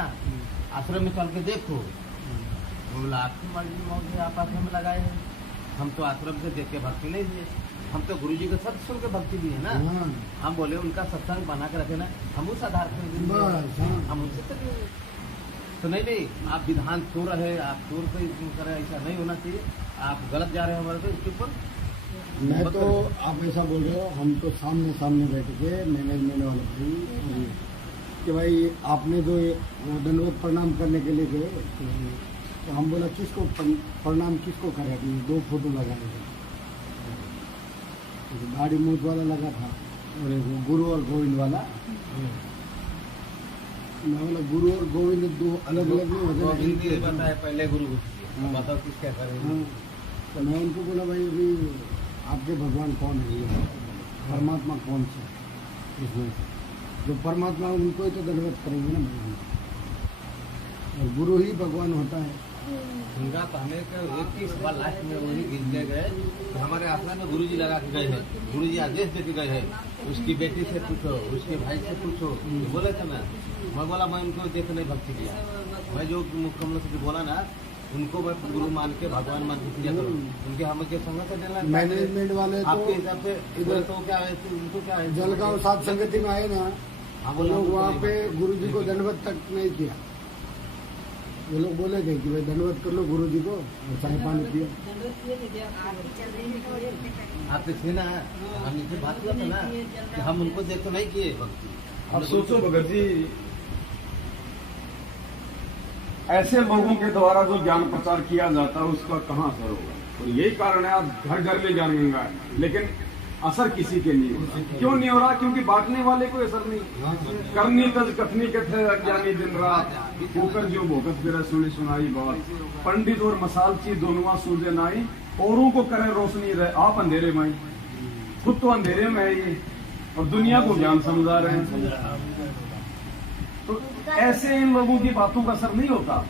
आश्रम में चल के देखो। बोला आपकी मर्जी मौजी, आप आश्रम में लगाए हैं, हम तो आश्रम से देख के भक्ति नहीं दिए, हम तो गुरुजी के सत्य सुन के भक्ति दी है ना। हाँ। हम बोले उनका सत्संग बना के रखे ना, हम उस आधार पर बस, हाँ। हम उनसे तो नहीं आप विधान तोड़ रहे, आप तोड़ पे करे, ऐसा नहीं होना चाहिए। आप गलत जा रहे हैं हमारे पे, इसके ऊपर मैं तो आप ऐसा बोल रहे हो, हम तो सामने सामने बैठ के मैनेजमेंट वाले भाई कि भाई आपने जो वो दंडवत प्रणाम करने के लिए गए, तो हम बोला किसको प्रणाम किसको करे? अपने 2 फोटो लगाए थे, दाढ़ी मूछ वाला लगा था और एक गुरु और गोविंद वाला। मैं बोला गुरु और गोविंद 2 अलग अलग नहीं होते। हिंदी बताए पहले गुरु हाँ। बताओ किस क्या करेंगे। हाँ। तो मैं उनको बोला भाई अभी आपके भगवान कौन है? ये परमात्मा कौन सा इसमें? जो परमात्मा उनको ही तो दंडवत करेंगे ना भगवान, और गुरु ही भगवान होता है। उनका कहने के एक ही सवाल लास्ट में वही गिरने गए कि हमारे आश्रम में गुरुजी लगा के गए हैं, गुरुजी आदेश दे के गए हैं, उसकी बेटी से पूछो, उसके भाई से पूछो। बोले थे ना, मैं बोला मैं उनको देख नहीं भक्ति किया, मैं जो मुख्यमंत्री से बोला ना उनको मैं गुरु मान के भगवान मान के पूजा करूँ, उनके हमें के संग से देना मैनेजमेंट वाले आपके तो हिसाब से इधर तो क्या है, उनको क्या है? जलगांव सात संगति में आए ना, हाँ, वो लोग वहाँ पे गुरुजी को दंडवत तक नहीं किया। वो लोग बोले थे कि भाई दंडवत कर लो गुरुजी को, और चाय पानी पियो। आपके थे ना, हम इनसे बात हुआ था ना कि हम उनको देख तो नहीं किए भक्ति। अब सोचो भगत जी, ऐसे लोगों के द्वारा जो ज्ञान प्रचार किया जाता है उसका कहाँ असर होगा? और यही कारण है आप घर घर में ज्ञान गंगा है, लेकिन असर किसी के नहीं हो रहा। क्यों नहीं हो रहा? क्योंकि बांटने वाले को असर नहीं। करनी तज कथनी कथे अज्ञानी दिन रात, होकर जो भोगत फिर सुनी सुनाई बात, पंडित और मसालची दोनों सूझे नाई, औरों को करे रोशनी रहे आप अंधेरे में, खुद तो अंधेरे में है ये, और दुनिया को ज्ञान समझा रहे हैं। तो ऐसे इन लोगों की बातों का असर नहीं होता,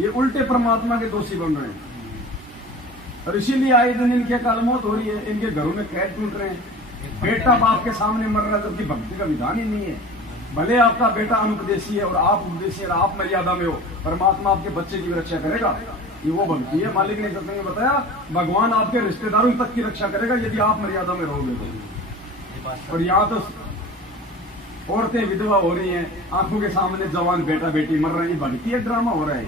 ये उल्टे परमात्मा के दोषी बन रहे हैं। और इसीलिए आए दिन इनके काल मौत हो रही है, इनके घरों में कैद टूट रहे हैं। बेटा बाप के सामने मर रहा है, जबकि भक्ति का विधान ही नहीं है। भले आपका बेटा अनुपदेशी है और आप उपदेशी और आप मर्यादा में हो, परमात्मा आपके बच्चे की रक्षा करेगा, ये वो भक्ति है। मालिक ने सत्संग में बताया भगवान आपके रिश्तेदारों तक की रक्षा करेगा यदि आप मर्यादा में रहोगे तो। और यहाँ तो औरतें विधवा हो रही हैं, आंखों के सामने जवान बेटा बेटी मर रहे हैं, भक्ति एक ड्रामा हो रहा है।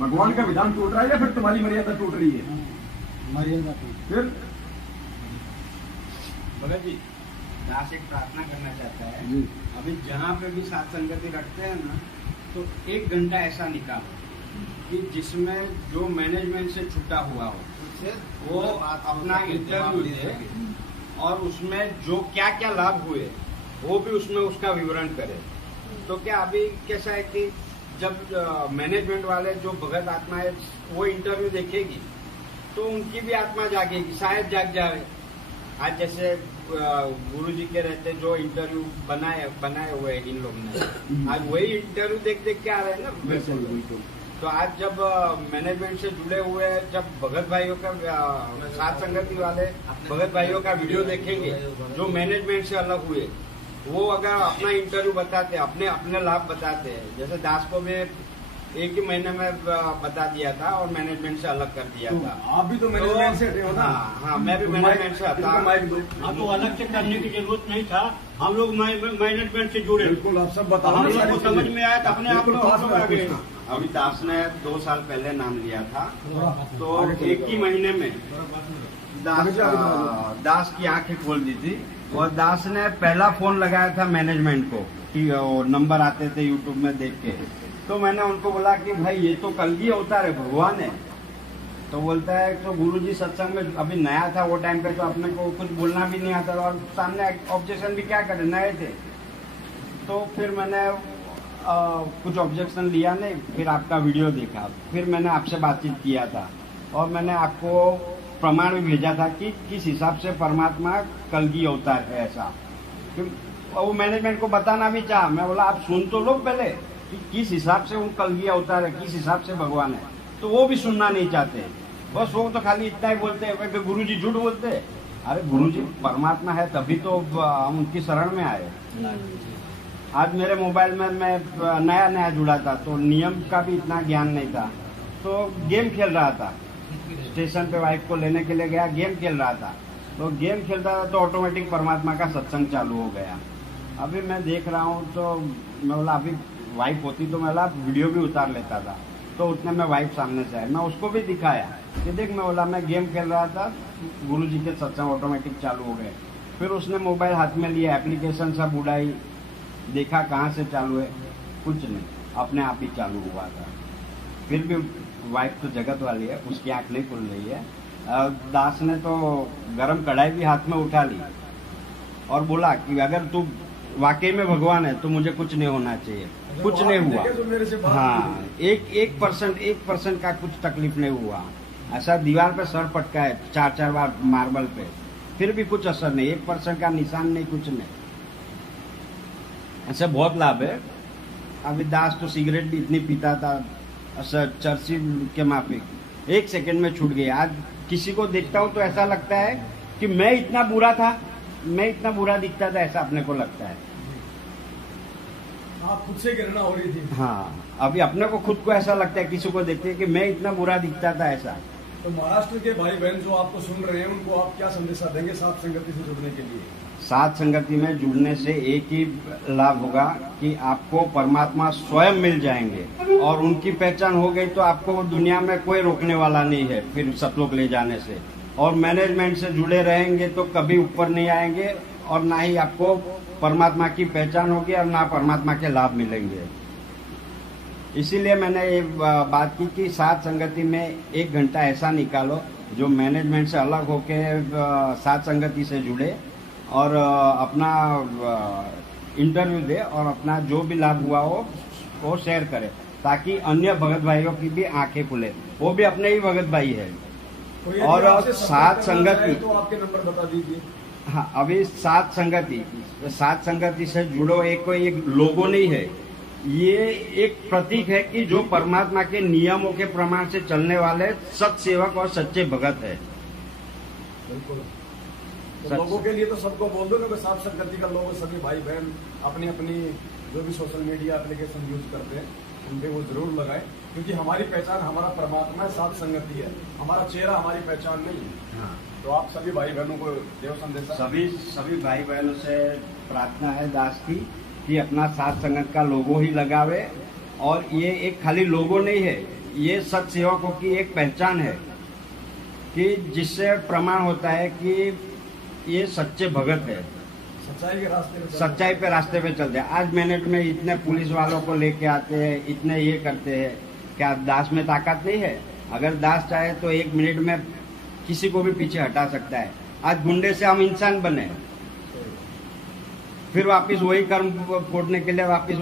भगवान का विधान टूट रहा है या फिर तुम्हारी मर्यादा टूट रही है? मर्यादा फिर भगत जी, दास एक प्रार्थना करना चाहता है। जी। अभी जहाँ पे भी साथ संगति रखते हैं ना, तो 1 घंटा ऐसा निकालो कि जिसमें जो मैनेजमेंट से छुटा हुआ हो वो अपना इंटरव्यू दे, और उसमें जो क्या क्या लाभ हुए वो भी उसमें उसका विवरण करे। तो क्या अभी कैसा है कि जब मैनेजमेंट वाले जो भगत आत्मा है वो इंटरव्यू देखेगी तो उनकी भी आत्मा जागेगी, शायद जाग जाए। आज जैसे गुरुजी के रहते जो इंटरव्यू बनाए हुए हैं इन लोग ने, आज वही इंटरव्यू देख देख के आ रहे हैं ना। बिल्कुल। तो आज जब मैनेजमेंट से जुड़े हुए जब भगत भाइयों का साथ संगति वाले भगत भाइयों का वीडियो देखेंगे जो मैनेजमेंट से अलग हुए, वो अगर अपना इंटरव्यू बताते हैं, अपने अपने लाभ बताते हैं, जैसे दास को भी 1 ही महीने में बता दिया था और मैनेजमेंट से अलग कर दिया था। आप भी तो मैनेजमेंट से हटे हो ना? हाँ, मैं भी मैनेजमेंट से था। हाँ, तो अलग से करने की जरूरत नहीं था, हम लोग मैनेजमेंट से जुड़े। बिल्कुल, आप सब बताओ। हम लोग को समझ में आया तो अपने आप बिल्कुल, लोग आ गए। अभी दास ने 2 साल पहले नाम लिया था, तो 1 ही महीने में दास की आंखें खोल दी थी। और दास ने पहला फोन लगाया था मैनेजमेंट को कि नंबर आते थे यूट्यूब में देख के। तो मैंने उनको बोला कि भाई ये तो कलगी अवतार है, भगवान है। तो बोलता है तो गुरुजी सत्संग में अभी नया था वो टाइम पे, तो अपने को कुछ बोलना भी नहीं आता और सामने ऑब्जेक्शन भी क्या करे, नए थे। तो फिर मैंने कुछ ऑब्जेक्शन लिया नहीं, फिर आपका वीडियो देखा, फिर मैंने आपसे बातचीत किया था और मैंने आपको प्रमाण भी भेजा था कि किस हिसाब से परमात्मा कलगी अवतार है ऐसा। और वो मैनेजमेंट को बताना भी चाहा, मैं बोला आप सुन तो लो पहले, कि किस हिसाब से वो कलगी अवतार है, किस हिसाब से भगवान है, तो वो भी सुनना नहीं चाहते। बस वो तो खाली इतना ही बोलते हैं कि गुरु जी झूठ बोलते हैं। अरे गुरु जी परमात्मा है तभी तो हम उनकी शरण में आए। आज मेरे मोबाइल में मैं नया जुड़ा था तो नियम का भी इतना ज्ञान नहीं था, तो गेम खेल रहा था। स्टेशन पे वाइफ को लेने के लिए गया, गेम खेल रहा था, तो गेम खेलता था तो ऑटोमेटिक परमात्मा का सत्संग चालू हो गया। अभी मैं देख रहा हूँ तो मैं बोला अभी वाइफ होती तो मैं बोला वीडियो भी उतार लेता था। तो उतने में वाइफ सामने से आई, मैं उसको भी दिखाया कि देख, मैं बोला मैं गेम खेल रहा था, गुरु जी के सत्संग ऑटोमेटिक चालू हो गए। फिर उसने मोबाइल हाथ में लिया, एप्लीकेशन सब उड़ाई, देखा कहाँ से चालू है, कुछ नहीं, अपने आप ही चालू हुआ था। फिर भी वाइफ तो जगत वाली है, उसकी आंख नहीं खुल रही है। दास ने तो गरम कढ़ाई भी हाथ में उठा ली और बोला कि अगर तू वाकई में भगवान है तो मुझे कुछ नहीं होना चाहिए। कुछ नहीं हुआ। हाँ, 1% का कुछ तकलीफ नहीं हुआ। ऐसा दीवार पे सर पटका है 4 बार मार्बल पे, फिर भी कुछ असर नहीं, 1% का निशान नहीं, कुछ नहीं। ऐसे बहुत लाभ है। अभी दास तो सिगरेट भी इतनी पीता था, ऐसा चर्ची के माफिक, 1 सेकंड में छूट गई। आज किसी को देखता हूँ तो ऐसा लगता है कि मैं इतना बुरा था, मैं इतना बुरा दिखता था, ऐसा अपने को लगता है। आप खुद से घृणा हो रही थी। हाँ, अभी अपने को खुद को ऐसा लगता है, किसी को देखते हैं कि मैं इतना बुरा दिखता था, ऐसा। तो महाराष्ट्र के भाई बहन जो आपको सुन रहे हैं उनको आप क्या संदेशा देंगे साथ संगति से जुड़ने के लिए? साथ संगति में जुड़ने से एक ही लाभ होगा कि आपको परमात्मा स्वयं मिल जाएंगे, और उनकी पहचान हो गई तो आपको दुनिया में कोई रोकने वाला नहीं है फिर सतलोक ले जाने से। और मैनेजमेंट से जुड़े रहेंगे तो कभी ऊपर नहीं आएंगे, और ना ही आपको परमात्मा की पहचान होगी और ना परमात्मा के लाभ मिलेंगे। इसीलिए मैंने ये बात की कि साथ संगति में 1 घंटा ऐसा निकालो जो मैनेजमेंट से अलग होके साथ संगति से जुड़े और अपना इंटरव्यू दे और अपना जो भी लाभ हुआ हो वो शेयर करे, ताकि अन्य भगत भाइयों की भी आंखें खुले। वो भी अपने ही भगत भाई है। और साथ संगति, तो आपके नंबर बता दीजिए। हाँ, अभी साथ संगति से जुड़ो, एक कोई एक लोगो नहीं है, ये एक प्रतीक है कि जो परमात्मा के नियमों के प्रमाण से चलने वाले सत सेवक और सच्चे भगत है। बिल्कुल। तो लोगों के लिए तो सबको बोल दो ना, साथ संगति का लोग सभी भाई बहन अपनी अपनी जो भी सोशल मीडिया एप्लीकेशन यूज करते हैं उन पे वो जरूर लगाए, क्योंकि हमारी पहचान हमारा परमात्मा है, साथ संगति है, हमारा चेहरा हमारी पहचान नहीं है। हाँ। तो आप सभी भाई बहनों को देव संदेश। सभी भाई बहनों से प्रार्थना है दास की कि अपना साथ संगत का लोगो ही लगावे, और ये एक खाली लोगो नहीं है, ये सत सेवकों की एक पहचान है कि जिससे प्रमाण होता है कि ये सच्चे भगत है, सच्चाई पे रास्ते पे चलते हैं। आज मिनट में इतने पुलिस वालों को लेके आते हैं, इतने ये करते हैं, क्या दास में ताकत नहीं है? अगर दास चाहे तो 1 मिनट में किसी को भी पीछे हटा सकता है। आज गुंडे से हम इंसान बने, फिर वापस वही कर्म फोड़ने के लिए वापस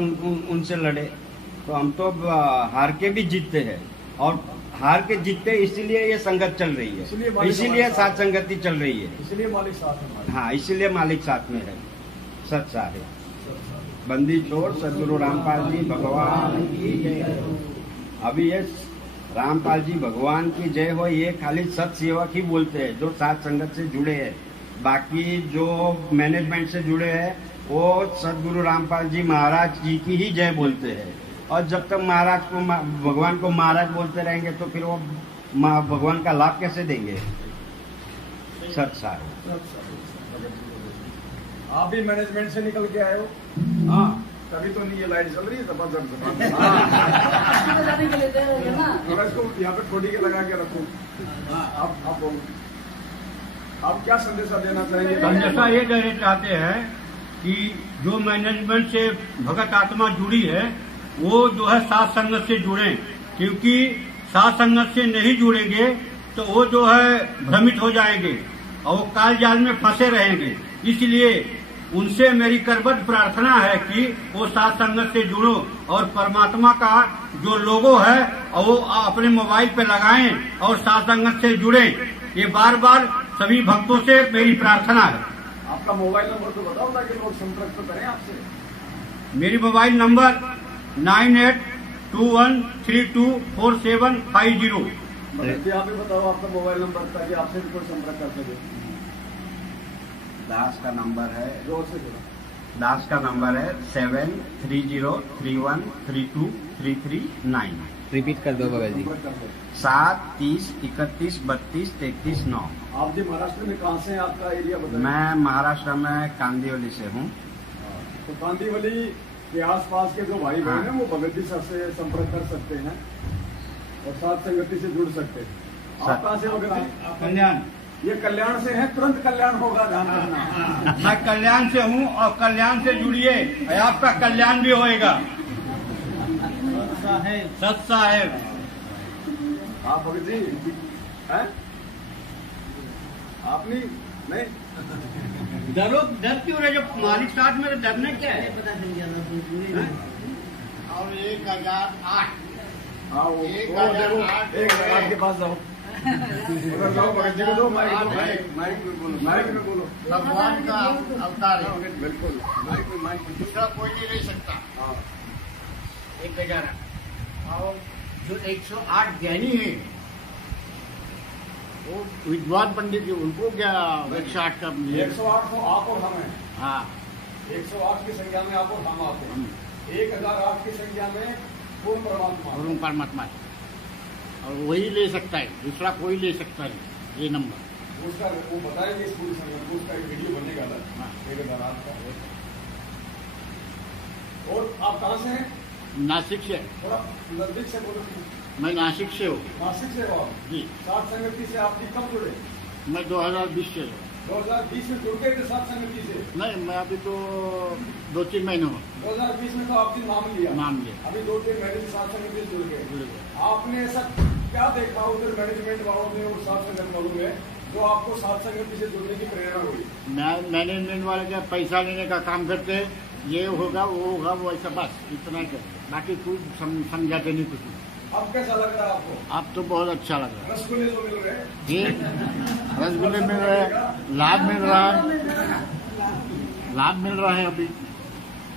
उनसे लड़े, तो हम तो हार के भी जीतते हैं, और हार के जीतते इसीलिए ये संगत चल रही है, इसीलिए साथ संगति चल रही है, इसलिए मालिक साथ है। हाँ, इसीलिए मालिक साथ में है, सच साथ है। बंदी छोड़ सदगुरु रामपाल जी भगवान की जय। अभी ये रामपाल जी भगवान की जय हो, ये खाली सत सेवक ही बोलते हैं जो साथ संगत से जुड़े हैं। बाकी जो मैनेजमेंट से जुड़े हैं वो सदगुरु रामपाल जी महाराज जी की ही जय बोलते हैं। और जब तक महाराज को भगवान को महाराज बोलते रहेंगे तो फिर वो भगवान का लाभ कैसे देंगे? सच सारे। आप भी मैनेजमेंट से निकल के आए हो? हाँ, तभी तो नहीं ये लाइट चल रही है जबरदस्त। इसको यहाँ पे थोड़ी के लगा के रखो। आप बोलो, आप क्या संदेशा देना चाहेंगे? संदेशा ये देना चाहते हैं कि जो मैनेजमेंट से भगत आत्मा जुड़ी है वो जो है साथ संगत से जुड़े, क्योंकि साथ संगत से नहीं जुड़ेंगे तो वो जो है भ्रमित हो जाएंगे और वो काल जाल में फंसे रहेंगे। इसलिए उनसे मेरी करबद्ध प्रार्थना है कि वो साथ संगत से जुड़ो और परमात्मा का जो लोगो है वो अपने मोबाइल पे लगाएं और साथ संगत से जुड़ें। ये बार बार सभी भक्तों से मेरी प्रार्थना है। आपका मोबाइल नंबर तो बताओ ताकि लोग संपर्क तो करें आपसे। मेरी मोबाइल नंबर 9821324750। भगत जी आप ही बताओ आपका मोबाइल नंबर ताकि आपसे भी कोई संपर्क कर सके। दास का नंबर है जोर से जोड़ा। दास का नंबर है 7303132339। रिपीट कर दो भगत जी। संपर्क कर दो। 7 30 31 32 33 9। आप जी महाराष्ट्र में कहाँ से हैं, आपका एरिया बताइए। मैं महाराष्ट्र में कांदिवली से हूँ। तो कांदीवली के आसपास के जो भाई बहन हैं वो भगत जी सर से संपर्क कर सकते हैं और साथ संगति से जुड़ सकते हैं। आप कहाँ से भगत जी? कल्याण। ये कल्याण से है, तुरंत कल्याण होगा, ध्यान रखना। मैं कल्याण से हूँ और कल्याण से जुड़िए, आपका कल्याण भी होएगा। सत साहेब। आप भगत जी हैं? आप नहीं डरो, डर क्यों रहे? जब मालिक साथ मेरे डरने क्या है? और 1008। हाँ वो देखो, एक हजार के पास जाओ, उधर जाओ, भगत जी को दो माइक में बोलो। भगवान का अवतार है। बिल्कुल दूसरा कोई नहीं रह सकता। हाँ 1000 और जो 108 ज्ञानी है वो विद्वान पंडित जी, उनको क्या 108 का 108 को आप और हम हैं। हाँ 108 की संख्या में आप और हम आते हैं। 1008 की संख्या में पूर्ण परमात्मा। और परमात्मा है। और वही ले सकता है, दूसरा कोई ले सकता है ये नंबर। उसका वो बताएंगे इस पूरी संगत को, उसका एक वीडियो बनेगा अलग। हाँ। 1008 का। और आप कहाँ से हैं? नासिक से। थोड़ा नजदीक से बोलो। मैं नासिक से हूँ नासिक से हो आप? जी। सात संगति से आपकी कब जुड़े? मैं 2020 से हूँ। 2020 में जुड़ गए थे सात संगति से? नहीं, मैं अभी तो 2-3 महीने हुए 2020 में तो आपने नाम लिया। नाम लिया। अभी 2-3 महीने से सात संगति से जुड़ गए। आपने ऐसा क्या देखा उधर मैनेजमेंट वालों ने और सात संगत वालों में जो आपको सात संगति से जुड़ने की प्रेरणा हुई? मैनेजमेंट वाले क्या पैसा लेने का काम करते हैं, ये होगा वो होगा वो ऐसा, बस इतना ही करते, बाकी कुछ समझाते नहीं कुछ। अब कैसा लग रहा है आपको? अब तो बहुत अच्छा लग रहा है। रसगुल्ले जो मिल रहे हैं? जी, रसगुल्ले मिल रहे हैं, लाभ मिल रहा है, लाभ मिल रहा है। अभी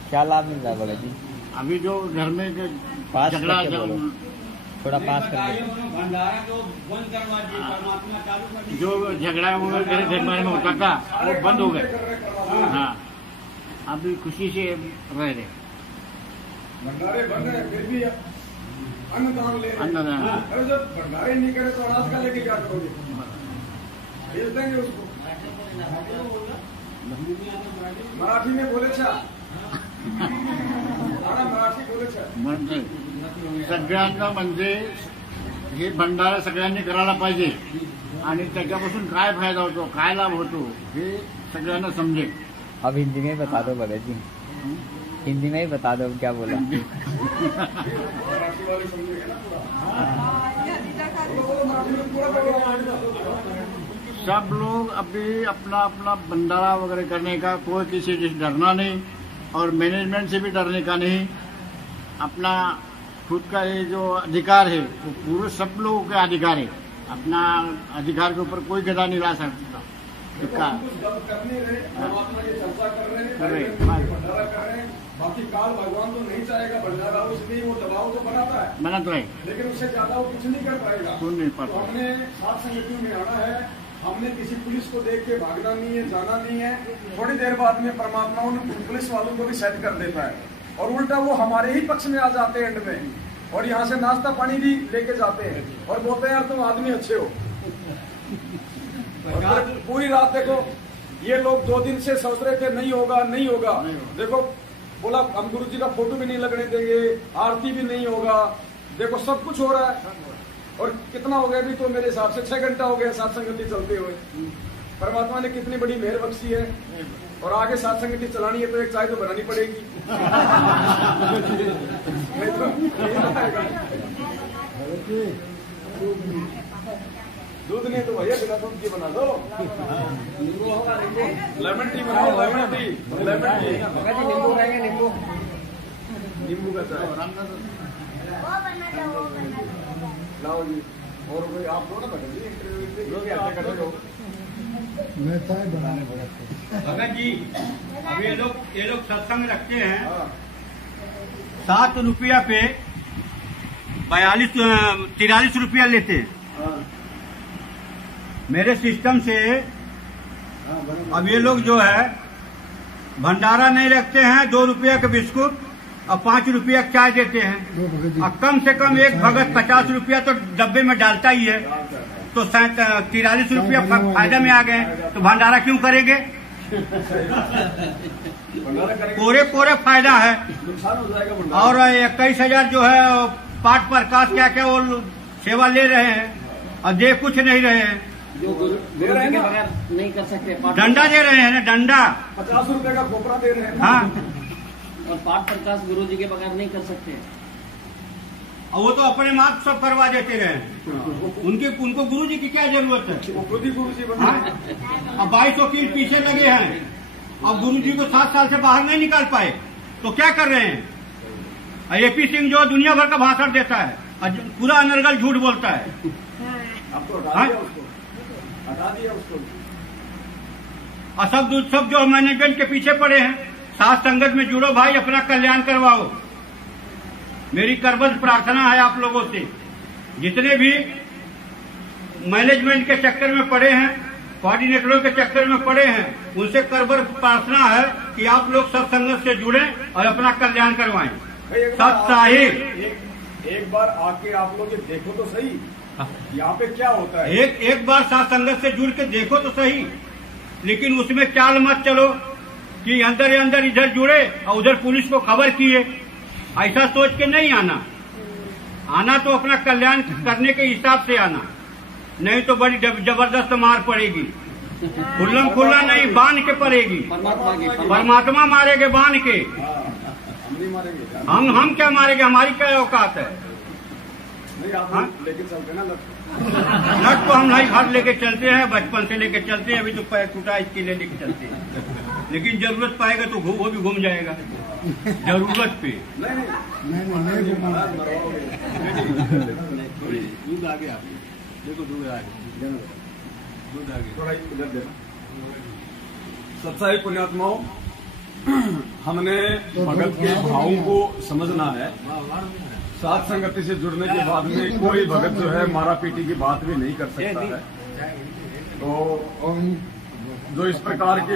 क्या लाभ मिल रहा है भगत जी? अभी जो घर में पास झगड़ा करके बोलो। थोड़ा पास कर भंडारा तो बंद करवा दिए, परमात्मा चालू कर दिए। जो झगड़ा वो मेरे घर में होता था वो बंद हो गया। हाँ, अभी खुशी से रह रहे। भंडारे बन रहे हैं, फिर भी अन्नदान ले रहे हैं। अन्नदान। अरे जब भंडारे नहीं करे तो अनाज का लेके क्या करोगे? भेज देंगे उसको। मराठी में बोले छा मराठी बोले छा म्हणजे सगळ्यांना म्हणजे हे भंडारा सगळ्यांनी करायला पाहिजे आणि त्याच्यापासून काय फायदा होतो, काय लाभ होतो हे सगळ्यांना समजेल। अब हिंदी में बता दो भगत जी, हिंदी में ही बता दो क्या बोला। मराठी वाले समझेंगे ना पूरा। मराठी में पूरा सब लोग अभी अपना अपना भंडारा वगैरह करने का, कोई किसी से डरना नहीं और मैनेजमेंट से भी डरने का नहीं। अपना खुद का ये जो अधिकार है वो पूरे सब लोगों का अधिकार है। अपना अधिकार के ऊपर कोई गदा नहीं ला सकता। कुछ गप करने रहे, परमात्मा की चर्चा कर रहे हैं, भंडारा कर रहे हैं। बाकी काल भगवान तो नहीं चाहेगा भंडारा, उसमें वो दबाव तो बनाता है, मना तो है, लेकिन उससे ज्यादा वो कुछ नहीं कर पाएगा। सुन नहीं तो पाता। हमने सात संगतियों में आना है, हमने किसी पुलिस को देख के भागना नहीं है, जाना नहीं है। थोड़ी देर बाद में परमात्मा उन पुलिस वालों को भी सेट कर देता है और उल्टा वो हमारे ही पक्ष में आ जाते हैं एंड में, और यहाँ से नाश्ता पानी भी लेके जाते हैं और बोलते हैं यार तुम आदमी अच्छे हो। और पूरी रात देखो ये लोग 2 दिन से सोच रहे थे नहीं होगा नहीं होगा, देखो बोला हम गुरु जी का फोटो भी नहीं लगने देंगे, आरती भी नहीं होगा, देखो सब कुछ हो रहा है। और कितना हो गया अभी तो मेरे हिसाब से 6 घंटा हो गया सात संगति चलते हुए। परमात्मा ने कितनी बड़ी मेहर बख्शी है। और आगे सात संगति चलानी है तो एक चाय तो बनानी पड़ेगी। नहीं तो दूध नहीं तो भैया बिना दूध की बना दो। लेमन टी बनाओ, लेमन टी, लेमन टी, नींबू रहेंगे, नींबू का चाय लाओ जी। और कोई आप दो ना भगत जी, इंटरव्यू करते हो। मैं चाय बनाने पड़ा। भगत जी अब ये लोग सत्संग रखते हैं, 7 रुपया पे 43 रुपया लेते हैं। मेरे सिस्टम से अब ये लोग जो है भंडारा नहीं रखते हैं, 2 रुपया का बिस्कुट और 5 रुपया चाय देते हैं। और कम से कम एक भगत 50 रुपया तो डब्बे में डालता ही है, तो 43 रुपया फायदा में आ गए, तो भंडारा क्यों करेंगे? कोरे फायदा है। और 21,000 जो है पाठ प्रकाश क्या क्या वो सेवा ले रहे हैं और दे कुछ नहीं रहे हैं। जो गुरु जी के बगैर नहीं कर सकते, डंडा दे रहे हैं ना, डंडा 50 रुपए का खोपरा दे रहे हैं। हाँ, और पाठ प्रकाश गुरु जी के बगैर नहीं कर सकते। और वो तो अपने मार्ग सब करवा देते रहे। उनको गुरु जी की क्या जरूरत है? वो खुद ही गुरु जी बने। अब 22 वकील पीछे लगे हैं, अब गुरु जी को 7 साल से बाहर नहीं निकाल पाए, तो क्या कर रहे हैं? AP सिंह जो दुनिया भर का भाषण देता है और पूरा अनर्गल झूठ बोलता है। अब तो हटा दिया उसको। और सब जो मैनेजमेंट के पीछे पड़े हैं। साथ संगत में जुड़ो भाई, अपना कल्याण करवाओ। मेरी करबद्ध प्रार्थना है आप लोगों से, जितने भी मैनेजमेंट के चक्कर में पड़े हैं, कोऑर्डिनेटरों के चक्कर में पड़े हैं, उनसे करबद्ध प्रार्थना है कि आप लोग सब संगत से जुड़े और अपना कल्याण करवाएं। एक बार आके आप लोग ये देखो तो सही, यहाँ पे क्या होता है। एक बार साथ संगत से जुड़ के देखो तो सही, लेकिन उसमें चाल मत चलो कि अंदर अंदर इधर जुड़े और उधर पुलिस को खबर किए। ऐसा सोच के नहीं आना तो अपना कल्याण करने के हिसाब से आना, नहीं तो बड़ी जबरदस्त मार पड़ेगी। खुल्लम खुल्ला नहीं, बांध के पड़ेगी। परमात्मा मारेंगे बांध के। हम क्या मारेंगे? हमारी क्या औकात है? नहीं आप लेके चलते ना लट तो हम नहीं घर लेके चलते हैं, बचपन से लेके चलते हैं। अभी तो पैर टूटा इसके लिए लेके चलते हैं, लेकिन जरूरत पाएगा तो वो भी घूम जाएगा जरूरत पे। दूध आ गया, देखो दूध आ गया, थोड़ा इधर देखो। सच्चाई पुण्यात्माओं, हमने भगत के भावों को समझना है। साथ संगति से जुड़ने के बाद में कोई भगत जो है मारा पीटी की बात भी नहीं कर सकता है। तो जो इस प्रकार के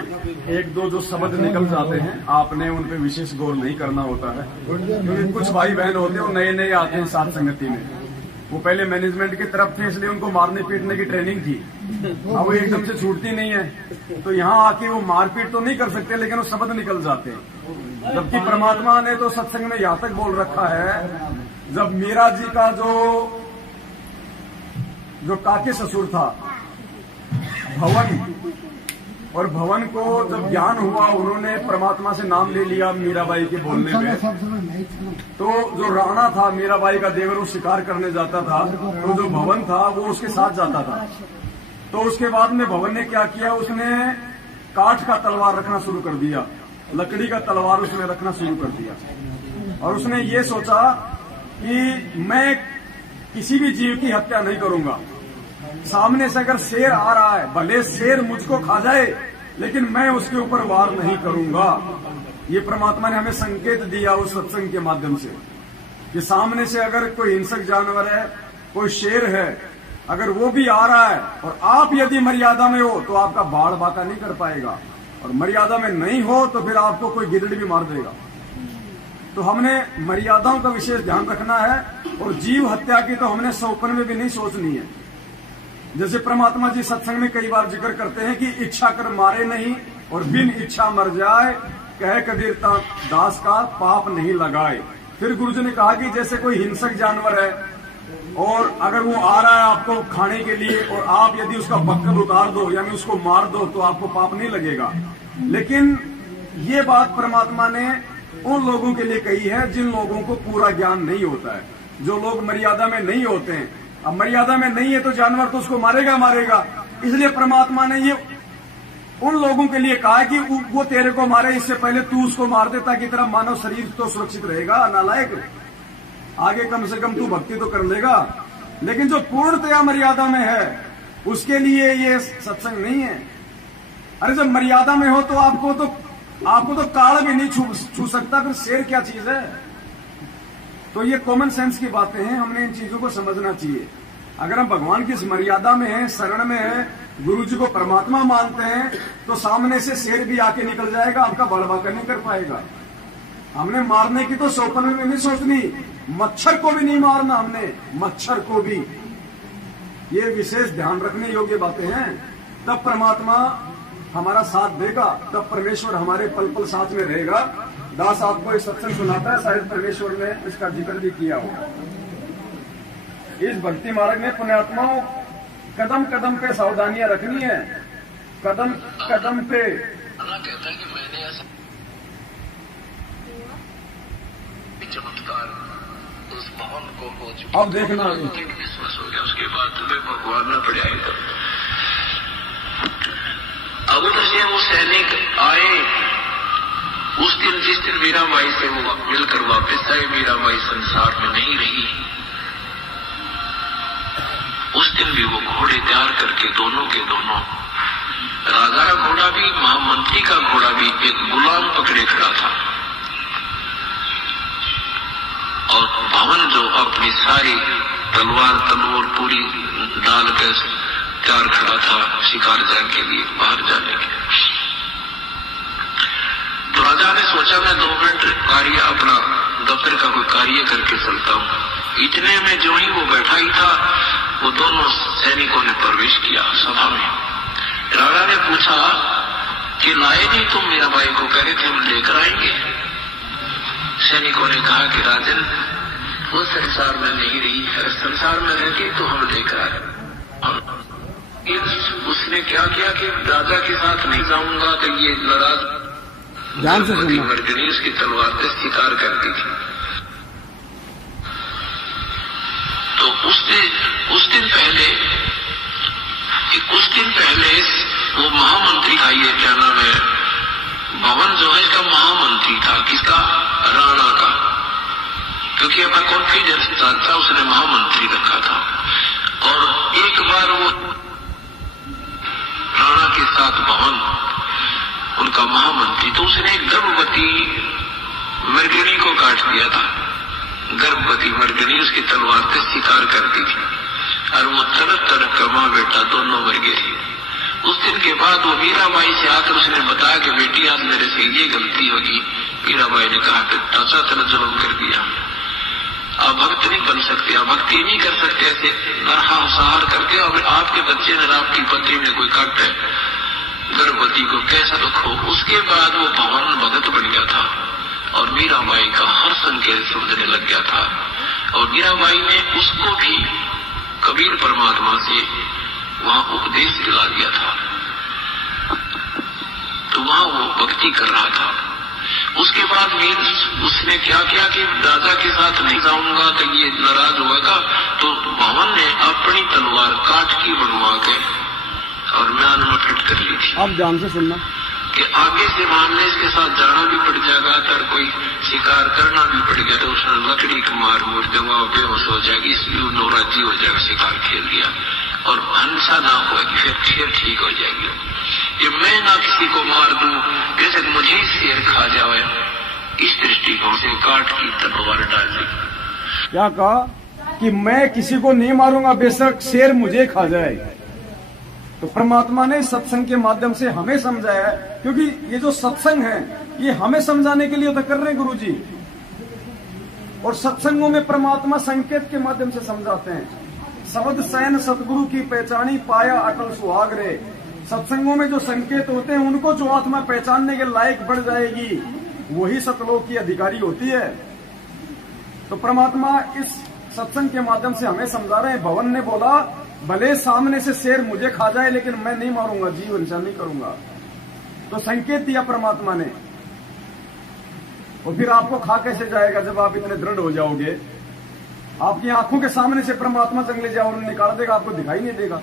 1-2 जो शब्द निकल जाते हैं, आपने उन पे विशेष गौर नहीं करना होता है, क्योंकि कुछ भाई बहन होते हैं वो नए आते हैं साथ संगति में। वो पहले मैनेजमेंट की तरफ थे, इसलिए उनको मारने पीटने की ट्रेनिंग थी। अब वो एकदम से छूटती नहीं है, तो यहाँ आके वो मारपीट तो नहीं कर सकते, लेकिन वो शब्द निकल जाते हैं। जबकि परमात्मा ने तो सत्संग में यहाँ तक बोल रखा है, जब मीरा जी का जो काके ससुर था भवन, और भवन को जब ज्ञान हुआ, उन्होंने परमात्मा से नाम ले लिया मीराबाई के बोलने में। तो जो राणा था, मीराबाई का देवर, वो शिकार करने जाता था, तो जो भवन था वो उसके साथ जाता था। तो उसके बाद में भवन ने क्या किया, उसने काठ का तलवार रखना शुरू कर दिया, लकड़ी का तलवार उसने रखना शुरू कर दिया। और उसने ये सोचा कि मैं किसी भी जीव की हत्या नहीं करूंगा। सामने से अगर शेर आ रहा है, भले शेर मुझको खा जाए, लेकिन मैं उसके ऊपर वार नहीं करूंगा। ये परमात्मा ने हमें संकेत दिया उस सत्संग के माध्यम से कि सामने से अगर कोई हिंसक जानवर है, कोई शेर है, अगर वो भी आ रहा है और आप यदि मर्यादा में हो तो आपका बाढ़ बाका नहीं कर पाएगा, और मर्यादा में नहीं हो तो फिर आपको कोई गिदड़ भी मार देगा। तो हमने मर्यादाओं का विशेष ध्यान रखना है, और जीव हत्या की तो हमने सौपन में भी नहीं सोचनी है। जैसे परमात्मा जी सत्संग में कई बार जिक्र करते हैं कि इच्छा कर मारे नहीं और बिन इच्छा मर जाए, कहे कबीर दास का पाप नहीं लगाए। फिर गुरु जी ने कहा कि जैसे कोई हिंसक जानवर है और अगर वो आ रहा है आपको खाने के लिए, और आप यदि उसका बक्कल उतार दो यानी उसको मार दो, तो आपको पाप नहीं लगेगा। लेकिन ये बात परमात्मा ने उन लोगों के लिए कही है जिन लोगों को पूरा ज्ञान नहीं होता है, जो लोग मर्यादा में नहीं होते हैं। अब मर्यादा में नहीं है तो जानवर तो उसको मारेगा। इसलिए परमात्मा ने ये उन लोगों के लिए कहा कि वो तेरे को मारे, इससे पहले तू उसको मार दे, ताकि तेरा मानव शरीर तो सुरक्षित रहेगा। नालायक, आगे कम से कम तू भक्ति तो कर लेगा। लेकिन जो पूर्णतया मर्यादा में है, उसके लिए ये सत्संग नहीं है। अरे जब मर्यादा में हो तो आपको तो काल भी नहीं छू सकता, फिर शेर क्या चीज है। तो ये कॉमन सेंस की बातें हैं, हमने इन चीजों को समझना चाहिए। अगर हम भगवान की इस मर्यादा में हैं, शरण में हैं, गुरु जी को परमात्मा मानते हैं, तो सामने से शेर भी आके निकल जाएगा, आपका बड़बाका नहीं कर पाएगा। हमने मारने की तो सौपन में नहीं सोचनी, मच्छर को भी नहीं मारना हमने, मच्छर को भी। ये विशेष ध्यान रखने योग्य बातें हैं। तब परमात्मा हमारा साथ देगा, तब परमेश्वर हमारे पल पल साथ में रहेगा। दास आपको एक सत्संग सुनाता है, शायद परमेश्वर ने इसका जिक्र भी किया होगा। इस भक्ति मार्ग में पुण्यात्माओं कदम कदम पे सावधानियां रखनी है, कदम कदम पे। कहता है कि मैंने ऐसा चमत्कार उस भवन को हो चुका। अब देखना विश्वास हो गया, उसके बाद तुम्हें भगवान में पड़ जाएगा। अब उधर से वो सैनिक आए, उस दिन जिस दिन मीराबाई से वो मिलकर वापस आए, मीराबाई संसार में नहीं रही। उस दिन भी वो घोड़े तैयार करके दोनों के दोनों, राजा का घोड़ा भी, महामंत्री का घोड़ा भी, एक गुलाम पकड़े खड़ा था। और भवन जो अपनी सारी तलवार पूरी डाल कर तैयार खड़ा था शिकार जाने के लिए, बाहर जाने के। तो राजा ने सोचा मैं 2 मिनट कार्य, अपना दफ्तर का कोई कार्य करके चलता हूं। इतने में जो ही वो बैठा ही था, वो दोनों सैनिकों ने प्रवेश किया सभा में। राजा ने पूछा कि लाए नहीं तुम मीराबाई को? कह रहे थे हम लेकर आएंगे। सैनिकों ने कहा कि राजन वो संसार में नहीं रही है, संसार में रहती तो हम लेकर आए। उसने क्या किया कि राजा के साथ नहीं जाऊंगा तो ये नाराज ध्यान से सुनना, मर्गनी उसकी तलवार से शिकार करती थी। तो कुछ दिन पहले वो महामंत्री था, ये क्या नाम है, भवन जो है इसका महामंत्री था। किसका? राणा का। क्योंकि अपना कॉन्फिडेंस था, उसने महामंत्री रखा था। और एक बार वो राणा के साथ भवन, उनका महामंत्री, तो उसने गर्भवती मर्गिनी को काट दिया था। गर्भवती मर्गिनी उसकी तलवार से शिकार करती थी, और वो तड़प कर मां बेटा दोनों मर गए थे। उस दिन के बाद वो मीराबाई से आकर उसने बताया कि बेटी आज मेरे से ये गलती होगी। मीराबाई ने कहा कि चाचा तेरा जुल्म कर दिया, आप भक्त नहीं बन सकते, आप भक्ति नहीं कर सकते, ऐसे नरसंहार करके। और आपके बच्चे ने, आपकी पत्नी ने कोई काट है गर्भवती को, कैसा दुख हो। उसके बाद वो भवन भगत बन गया था, और मीराबाई का हर संकेत समझने लग गया था। और मीराबाई ने उसको भी कबीर परमात्मा से वहां उपदेश दिला दिया था, तो वहां वो भक्ति कर रहा था। उसके बाद उसने क्या किया कि राजा के साथ नहीं जाऊंगा तो ये नाराज होगा। तो भवन ने अपनी तलवार काट की बनवा के और म्यान में फिट कर ली थी। आप ध्यान से सुनना कि आगे से मान ले इसके साथ जाना भी पड़ जाएगा, तो कोई शिकार करना भी पड़ गया, तो उसने लकड़ी को मार मुड़ दूंगा, बेहोश हो जाएगी, इसलिए नौराजी हो जाएगा, शिकार खेल लिया। और हिंसा ना होगी, फिर ठीक हो जाएगी। ये मैं ना किसी को मार दूं, जैसे मुझे शेर खा जाए, इस दृष्टिकोण से काट की तलवार डाल दी। क्या कहा कि मैं किसी को नहीं मारूंगा, बेशक शेर मुझे खा जाए। तो परमात्मा ने सत्संग के माध्यम से हमें समझाया है, क्योंकि ये जो सत्संग है ये हमें समझाने के लिए तो कर रहे हैं गुरु जी। और सत्संगों में परमात्मा संकेत के माध्यम से समझाते हैं। शब्द सैन सतगुरु की पहचानी, पाया अटल सुहाग रे। सत्संगों में जो संकेत होते हैं उनको जो आत्मा पहचानने के लायक बढ़ जाएगी, वही सतलोक की अधिकारी होती है। तो परमात्मा इस सत्संग के माध्यम से हमें समझा रहे हैं। भवन ने बोला भले सामने से शेर मुझे खा जाए, लेकिन मैं नहीं मारूंगा, जीव हिंसा नहीं करूंगा। तो संकेत दिया परमात्मा ने। और फिर आपको खा कैसे जाएगा जब आप इतने दृढ़ हो जाओगे? आपकी आंखों के सामने से परमात्मा जंगले जाओ निकाल देगा, आपको दिखाई नहीं देगा।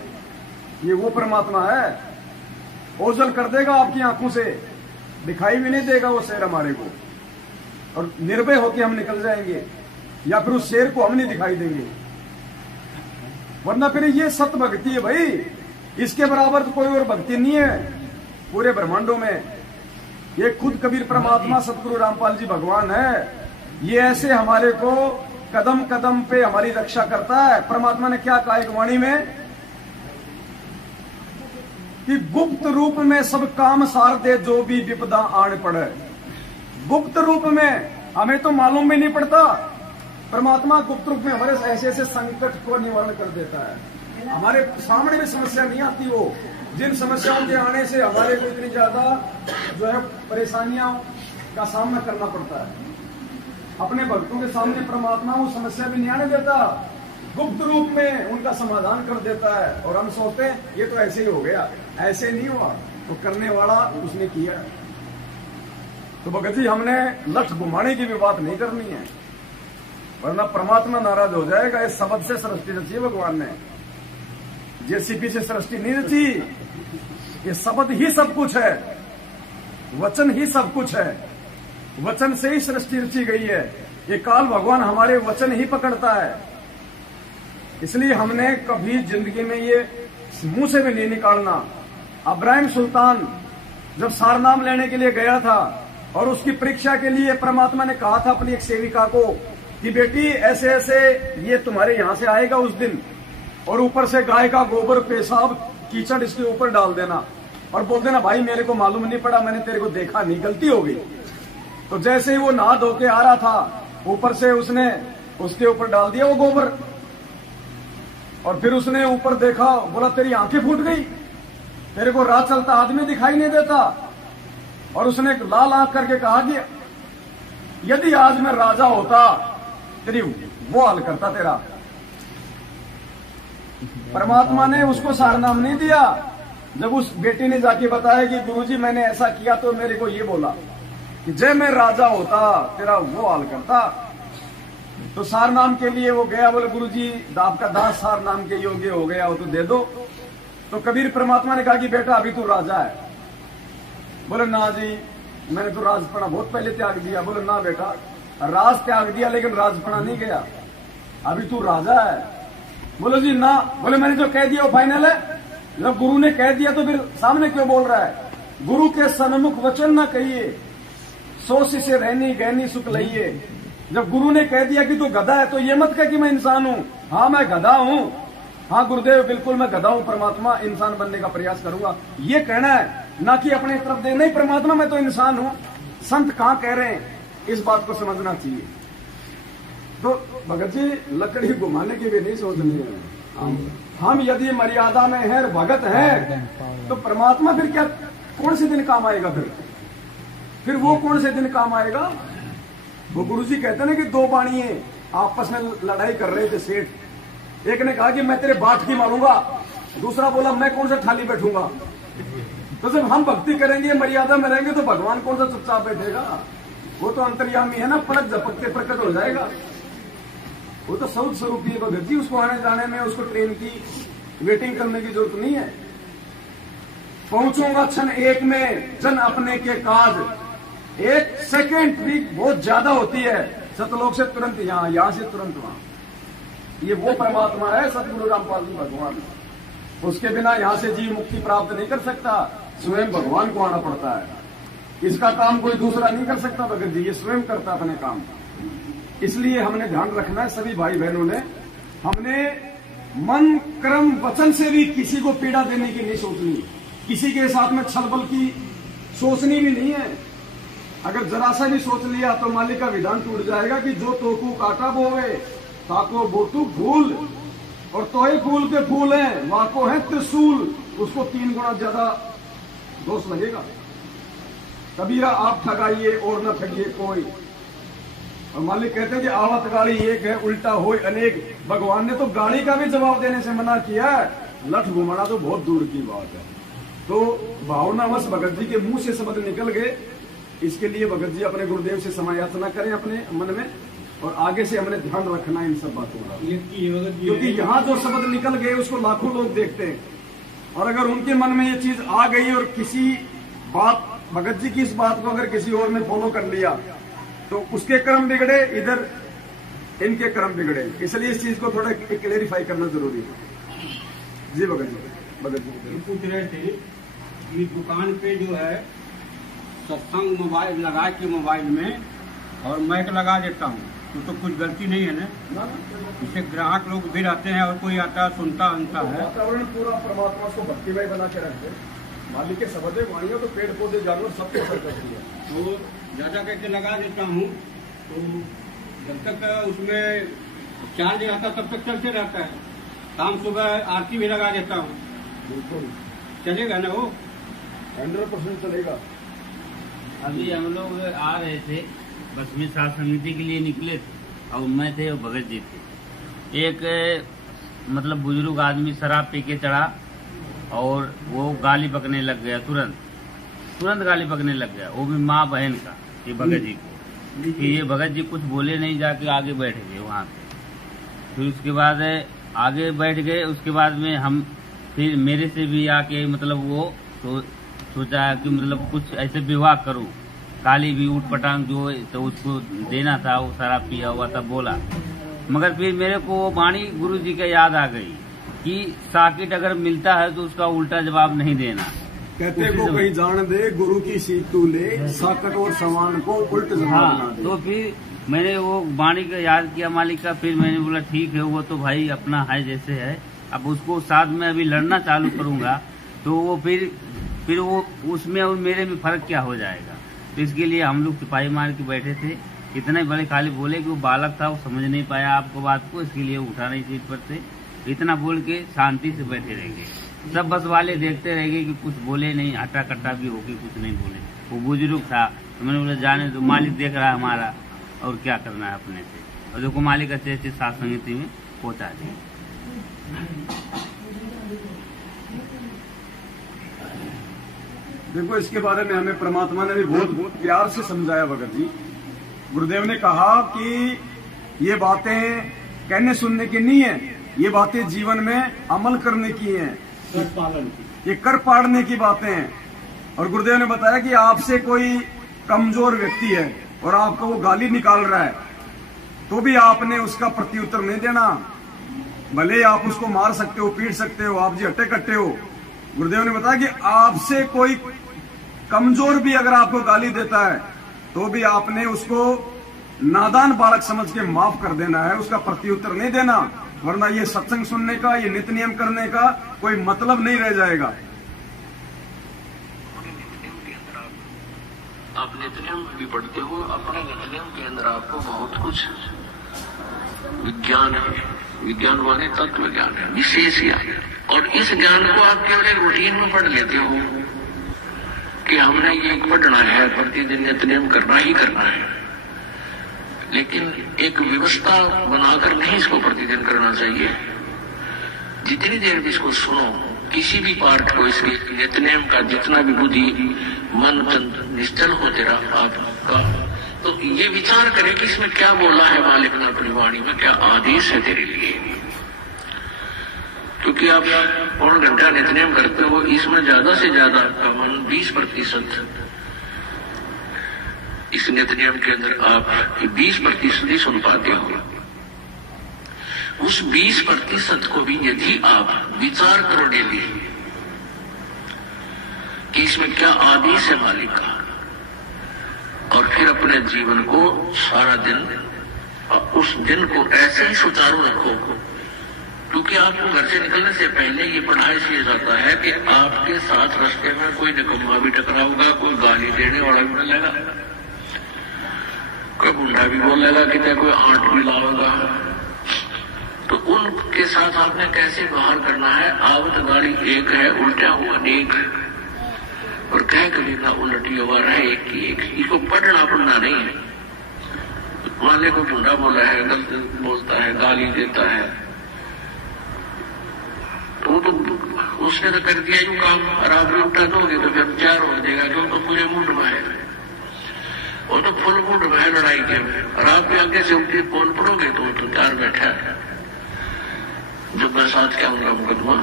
ये वो परमात्मा है, ओझल कर देगा आपकी आंखों से, दिखाई भी नहीं देगा वो शेर हमारे को, और निर्भय होकर हम निकल जाएंगे, या फिर उस शेर को हम नहीं दिखाई देंगे। वरना फिर ये सत भक्ति है भाई, इसके बराबर तो कोई और भक्ति नहीं है पूरे ब्रह्मांडों में। ये खुद कबीर परमात्मा सतगुरु रामपाल जी भगवान है। ये ऐसे हमारे को कदम कदम पे हमारी रक्षा करता है। परमात्मा ने क्या कहा एक वाणी में कि गुप्त रूप में सब काम सार दे जो भी विपदा आड़ पड़े। गुप्त रूप में हमें तो मालूम भी नहीं पड़ता, परमात्मा गुप्त रूप में हमारे ऐसे ऐसे संकट को निवारण कर देता है। हमारे सामने भी समस्या नहीं आती, वो जिन समस्याओं के आने से हमारे को इतनी ज्यादा जो है परेशानियों का सामना करना पड़ता है, अपने भक्तों के सामने परमात्मा वो समस्या भी नहीं आने देता, गुप्त रूप में उनका समाधान कर देता है। और हम सोचते हैं ये तो ऐसे ही हो गया, ऐसे नहीं हुआ, तो करने वाला उसने किया। तो भगत जी हमने लठ घुमाने की भी बात नहीं करनी है, वरना परमात्मा नाराज हो जाएगा। इस शब्द से सृष्टि रची है भगवान ने, जेसीपी से सृष्टि नहीं रची। ये शब्द ही सब कुछ है, वचन ही सब कुछ है, वचन से ही सृष्टि रची गई है। ये काल भगवान हमारे वचन ही पकड़ता है, इसलिए हमने कभी जिंदगी में ये मुंह से भी नहीं निकालना। अब्राहिम सुल्तान जब सारनाम लेने के लिए गया था और उसकी परीक्षा के लिए परमात्मा ने कहा था अपनी एक सेविका को कि बेटी ऐसे ऐसे ये तुम्हारे यहां से आएगा उस दिन, और ऊपर से गाय का गोबर पेशाब कीचड़ इसके ऊपर डाल देना और बोल देना भाई मेरे को मालूम नहीं पड़ा, मैंने तेरे को देखा नहीं, गलती हो गई। तो जैसे ही वो नहा धो के आ रहा था, ऊपर से उसने उसके ऊपर डाल दिया वो गोबर, और फिर उसने ऊपर देखा, बोला तेरी आंखें फूट गई, तेरे को राह चलता आदमी दिखाई नहीं देता। और उसने लाल आंख करके कहा कि यदि आज मैं राजा होता तेरी वो हाल करता तेरा। परमात्मा ने उसको सारनाम नहीं दिया। जब उस बेटी ने जाके बताया कि गुरुजी मैंने ऐसा किया, तो मेरे को ये बोला कि जय मैं राजा होता तेरा वो हाल करता। तो सार नाम के लिए वो गया, बोले गुरुजी आपका दास सार नाम के योग्य हो गया, वो तो दे दो। तो कबीर परमात्मा ने कहा कि बेटा अभी तू राजा है। बोले ना जी मैंने तो राजपना बहुत पहले त्याग दिया। बोले ना बेटा राज त्याग दिया लेकिन राजपना नहीं गया, अभी तू राजा है। बोले जी ना। बोले मैंने जो कह दिया वो फाइनल है। जब गुरु ने कह दिया तो फिर सामने क्यों बोल रहा है? गुरु के सन्मुख वचन ना कहिए, सोच से रहनी गहनी सुख लइए। जब गुरु ने कह दिया कि तू गधा है तो ये मत कह कि मैं इंसान हूं। हाँ मैं गधा हूं, हाँ गुरुदेव बिल्कुल मैं गधा हूं, परमात्मा इंसान बनने का प्रयास करूंगा, ये कहना है, ना कि अपने तरफ दे नहीं परमात्मा मैं तो इंसान हूं। संत कहां कह रहे हैं, इस बात को समझना चाहिए। तो भगत जी लकड़ी घुमाने की भी नहीं सोचनी है। हम यदि मर्यादा में है, भगत है, तो परमात्मा फिर क्या कौन से दिन काम आएगा? फिर वो कौन से दिन काम आएगा? वो गुरुजी कहते ना कि दो बाणिये आपस में लड़ाई कर रहे थे सेठ। एक ने कहा कि मैं तेरे बाट की मारूंगा, दूसरा बोला मैं कौन सा थाली बैठूंगा। तो जब हम भक्ति करेंगे, मर्यादा में रहेंगे, तो भगवान कौन सा चुपचाप बैठेगा? वो तो अंतर्यामी है ना, पलक झपकते प्रकट हो जाएगा। वो तो सौद स्वरूपी है भगत जी, उसको आने जाने में उसको ट्रेन की वेटिंग करने की जरूरत नहीं है। पहुंचूंगा क्षण एक में जन अपने के काज, एक सेकेंड भी बहुत ज्यादा होती है। सतलोक से तुरंत यहाँ, यहाँ से तुरंत वहां। ये वो परमात्मा है सतगुरु रामपाल जी भगवान। उसके बिना यहाँ से जीव मुक्ति प्राप्त नहीं कर सकता, स्वयं भगवान को आना पड़ता है। इसका काम कोई दूसरा नहीं कर सकता भगत जी, ये स्वयं करता अपने काम। इसलिए हमने ध्यान रखना है सभी भाई बहनों ने, हमने मन कर्म वचन से भी किसी को पीड़ा देने की नहीं सोचनी, किसी के साथ में छलबल की सोचनी भी नहीं है। अगर जरा सा भी सोच लिया तो मालिक का विधान टूट जाएगा कि जो तोकू काटा बोवे ताको बोतू फूल, और तोय फूल के फूल हैं वाको है त्रिशूल, उसको 3 गुना ज्यादा दोष लगेगा। कबीरा आप ठगाइए और न ठगिए कोई। और मालिक कहते हैं कि आवत गाड़ी एक है उल्टा होय अनेक। भगवान ने तो गाड़ी का भी जवाब देने से मना किया है, लठ घुमाना तो बहुत दूर की बात है। तो भावनावश भगत जी के मुंह से शब्द निकल गए, इसके लिए भगत जी अपने गुरुदेव से समायाचना करें अपने मन में, और आगे से हमने ध्यान रखना इन सब बातों का, क्योंकि यहाँ जो शब्द निकल गए उसको लाखों लोग देखते हैं। और अगर उनके मन में ये चीज आ गई और किसी बात भगत जी की इस बात को अगर किसी और ने फॉलो कर लिया तो उसके कर्म बिगड़े, इधर इनके कर्म बिगड़े। इसलिए इस चीज को थोड़ा क्लेरिफाई करना जरूरी है। जी भगत जी पूछ रहे थे कि दुकान पे जो है सत्संग मोबाइल लगा के मोबाइल में और माइक लगा देता हूँ, तो कुछ गलती नहीं है ना। इससे ग्राहक लोग भी रहते हैं और कोई आता सुनता अंता है। वातावरण पूरा परमात्मा को भक्तिमय बना के रखते, मालिक के शब्द वाणियों तो पेड़ पौधे जानवर सबको असर करती है। तो ज्यादा करके लगा देता हूँ, तो जब तक उसमें चार्ज आता तब तक चलते रहता है। शाम सुबह आरती भी लगा देता हूँ। बिल्कुल चलेगा ना वो 100% चलेगा। अभी हम लोग आ रहे थे, बस में सात समिति के लिए निकले थे और मैं थे और भगत जी थे। एक मतलब बुजुर्ग आदमी शराब पी के चढ़ा और वो गाली पकने लग गया, तुरंत गाली पकने लग गया, वो भी माँ बहन का, ये भगत जी को। कि ये भगत जी कुछ बोले नहीं, जाके आगे बैठ गए वहाँ पे। फिर उसके बाद आगे बैठ गए, उसके बाद में हम फिर मेरे से भी आके मतलब वो तो सोचा कि मतलब कुछ ऐसे विवाह करूं, काली भी उठ पटांग जो तो उसको देना था, वो शराब पिया हुआ था बोला। मगर फिर मेरे को वो वाणी गुरु जी का याद आ गई कि साकिट अगर मिलता है तो उसका उल्टा जवाब नहीं देना। कहते को कहीं जान दे, गुरु की सीट तू ले, साकट और समान को उल्ट जवाब ना दे। तो फिर मैंने वो वाणी का याद किया मालिक का। फिर मैंने बोला ठीक है, वो तो भाई अपना है जैसे है, अब उसको साथ में अभी लड़ना चालू करूंगा तो वो फिर वो उसमें और मेरे में फर्क क्या हो जाएगा। तो इसके लिए हम लोग सिपाही मार के बैठे थे। इतने बड़े खाली बोले कि वो बालक था, वो समझ नहीं पाया आपको बात को, इसके लिए उठा नहीं सीट पर से। इतना बोल के शांति से बैठे रह गए। सब बस वाले देखते रह गए कि कुछ बोले नहीं, हट्टा कट्टा भी होके कुछ नहीं बोले। वो बुजुर्ग था तो मैंने बोला जाने तो, मालिक देख रहा है हमारा और क्या करना है अपने से। और देखो मालिक अच्छे अच्छे सात समिति में पहुंचा दिए। देखो इसके बारे में हमें परमात्मा ने भी बहुत प्यार से समझाया भगत जी। गुरुदेव ने कहा कि ये बातें कहने सुनने की नहीं है, ये बातें जीवन में अमल करने की हैं, ये कर पाड़ने की बातें हैं। और गुरुदेव ने बताया कि आपसे कोई कमजोर व्यक्ति है और आपको वो गाली निकाल रहा है, तो भी आपने उसका प्रत्युत्तर नहीं देना। भले ही आप उसको मार सकते हो, पीट सकते हो, आप जी हट्टे कट्टे हो। गुरुदेव ने बताया कि आपसे कोई कमजोर भी अगर आपको गाली देता है तो भी आपने उसको नादान बालक समझ के माफ कर देना है, उसका प्रत्युत्तर नहीं देना, वरना ये सत्संग सुनने का, ये नित्य नियम करने का कोई मतलब नहीं रह जाएगा। आप नित्य नियम भी पढ़ते हो, अपने नित्य नियम के अंदर आपको बहुत कुछ विज्ञान है, विज्ञान माने तत्व ज्ञान है, विशेष ज्ञान। और इस ज्ञान को आप केवल एक रूटीन में पढ़ लेते हो कि हमने ये पढ़ना है, प्रतिदिन नित्य नियम करना ही करना है, लेकिन एक व्यवस्था बनाकर नहीं इसको प्रतिदिन करना चाहिए। जितनी देर भी इसको सुनो, किसी भी पाठ को, इसके नित्य नियम का जितना भी बुद्धि मन निश्चल हो तेरा आपका, तो ये विचार करे कि इसमें क्या बोला है मालिक ने अपनी वाणी में, क्या आदेश है तेरे लिए। क्योंकि आप पौन घंटा नित्य नियम करते हो, इसमें ज्यादा से ज्यादा आपका मन 20% इस नित्य नियम के अंदर आप 20% ही सुन पाते हो। उस 20% को भी यदि आप विचार करो डेली कि इसमें क्या आदेश है मालिक का, और फिर अपने जीवन को सारा दिन, उस दिन को ऐसे ही सुचारू रखो। क्योंकि आपको घर से निकलने से पहले ये पढ़ा इसलिए जाता है कि आपके साथ रास्ते में कोई निकम्मा भी टकराऊगा, कोई गाली देने वाला भी मिलेगा, कोई गुंडा भी बोलेगा कि कोई आंट भी लाओगा। तो उनके साथ आपने कैसे बाहर करना है। आवत गाड़ी एक है, उल्टा हुआ अनेक, और कह कभी ना उलटी हुआ रहे एक की एक। इसको पढ़ना नहीं है। वाले को गुंडा बोला है, गलत बोलता है, गाली देता है, तो उसने तो कर दिया यूं काम, और आप उल्टा दोगे तो फिर 4 हो जाएगा, क्यों तो पूरे मुंड में है, वो तो फुल मुंड में है लड़ाई के में, और आप आगे से उल्टी बोल पड़ोगे तो 4 बैठा है। जब मैं साथ क्या होगा मुकदमा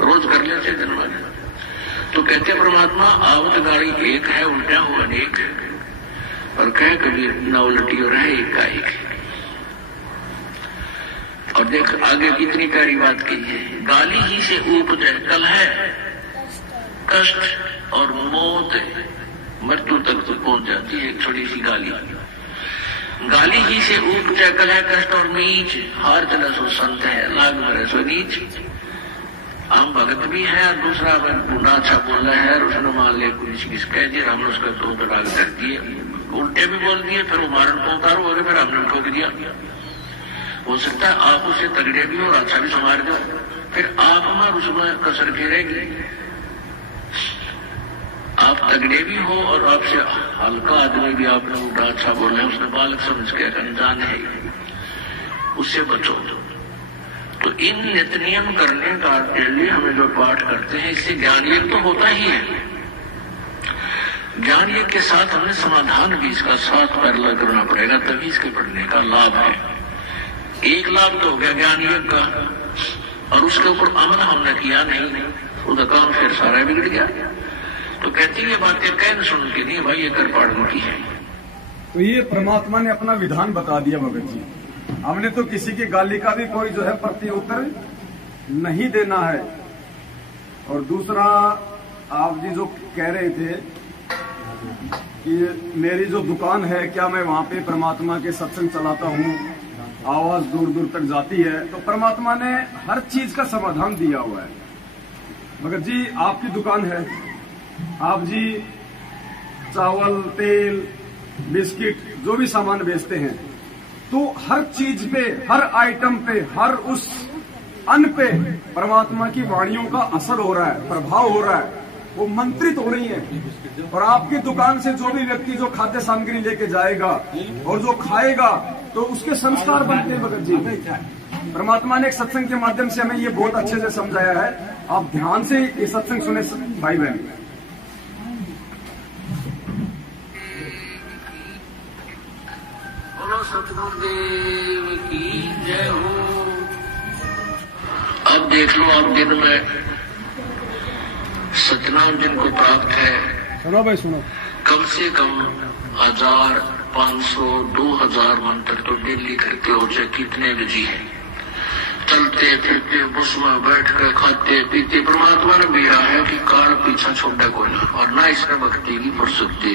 रोज कर लेते दिन में। तो कहते परमात्मा आवत गाड़ी एक है, उल्टा हो अनेक, और कह कभी ना उल्टी हो रहे एक का एक। और देख आगे कितनी प्यारी बात की है, गाली ही से उपजे कल है कष्ट और मौत, मृत्यु तक तो पहुंच जाती है एक छोटी सी गाली। गाली ही से उपजे कलह कष्ट और नीच, हार चला सो संत है, लाग मरे सो नीच। हम भगत भी है और दूसरा बूढ़ा अच्छा बोल रहा है और उसने मान लिया पुलिस किस कह दिया, हमने उसका दो राग कर दिए, उल्टे भी बोल दिए, फिर वो मारन को उतारो हो गए, फिर हमने ठोक दिया। हो सकता है आप उससे तगड़े भी और अच्छा भी संभाल दो, फिर आप हमारे उसमें कसर के रहेगी। आप तगड़े भी हो और आपसे हल्का आदमी भी आपने उल्टा अच्छा बोल रहे हैं, उसने बालक समझ के अनजान है, उससे बचो। तो इन नित्य नियम करने का के लिए हमें जो पाठ करते हैं, इससे ज्ञान योग तो होता ही है। ज्ञान योग के साथ हमें समाधान भी इसका साथ पैरेलल करना पड़ेगा, तभी इसके पढ़ने का लाभ है। एक लाभ तो हो गया ज्ञान योग का, और उसके ऊपर अमल हमने किया नहीं, उसका काम फिर सारा बिगड़ गया। तो कहती है बातें कहने सुन के नहीं भाई, ये कर पाड़ों की है। तो ये परमात्मा ने अपना विधान बता दिया भगत जी। हमने तो किसी की गाली का भी कोई जो है प्रत्युत्तर नहीं देना है। और दूसरा, आप जी जो कह रहे थे कि मेरी जो दुकान है, क्या मैं वहां पे परमात्मा के सत्संग चलाता हूँ, आवाज दूर दूर तक जाती है, तो परमात्मा ने हर चीज का समाधान दिया हुआ है। भगत जी आपकी दुकान है, आप जी चावल, तेल, बिस्किट जो भी सामान बेचते हैं, तो हर चीज पे, हर आइटम पे, हर उस अन्न पे परमात्मा की वाणियों का असर हो रहा है, प्रभाव हो रहा है, वो मंत्रित हो रही है। और आपकी दुकान से जो भी व्यक्ति जो खाद्य सामग्री लेके जाएगा और जो खाएगा, तो उसके संस्कार बनते हैं। भगत जी परमात्मा ने एक सत्संग के माध्यम से हमें ये बहुत अच्छे से समझाया है, आप ध्यान से ये सत्संग सुने भाई बहन। सतगुरुदेव की जय हो। अब देख लो, आप दिन में सतनाम जिनको प्राप्त है, सुनो भाई सुनो, कम से कम 1000, 500, 2000 मंत्र तो डेली करते हो, चाहे कितने बिजी है, चलते फिरते बस में बैठ कर खाते पीते। परमात्मा ने भी रहा है कि काल पीछा छोड़ा कोई ना, और ना इसने भक्ति की फुर्सती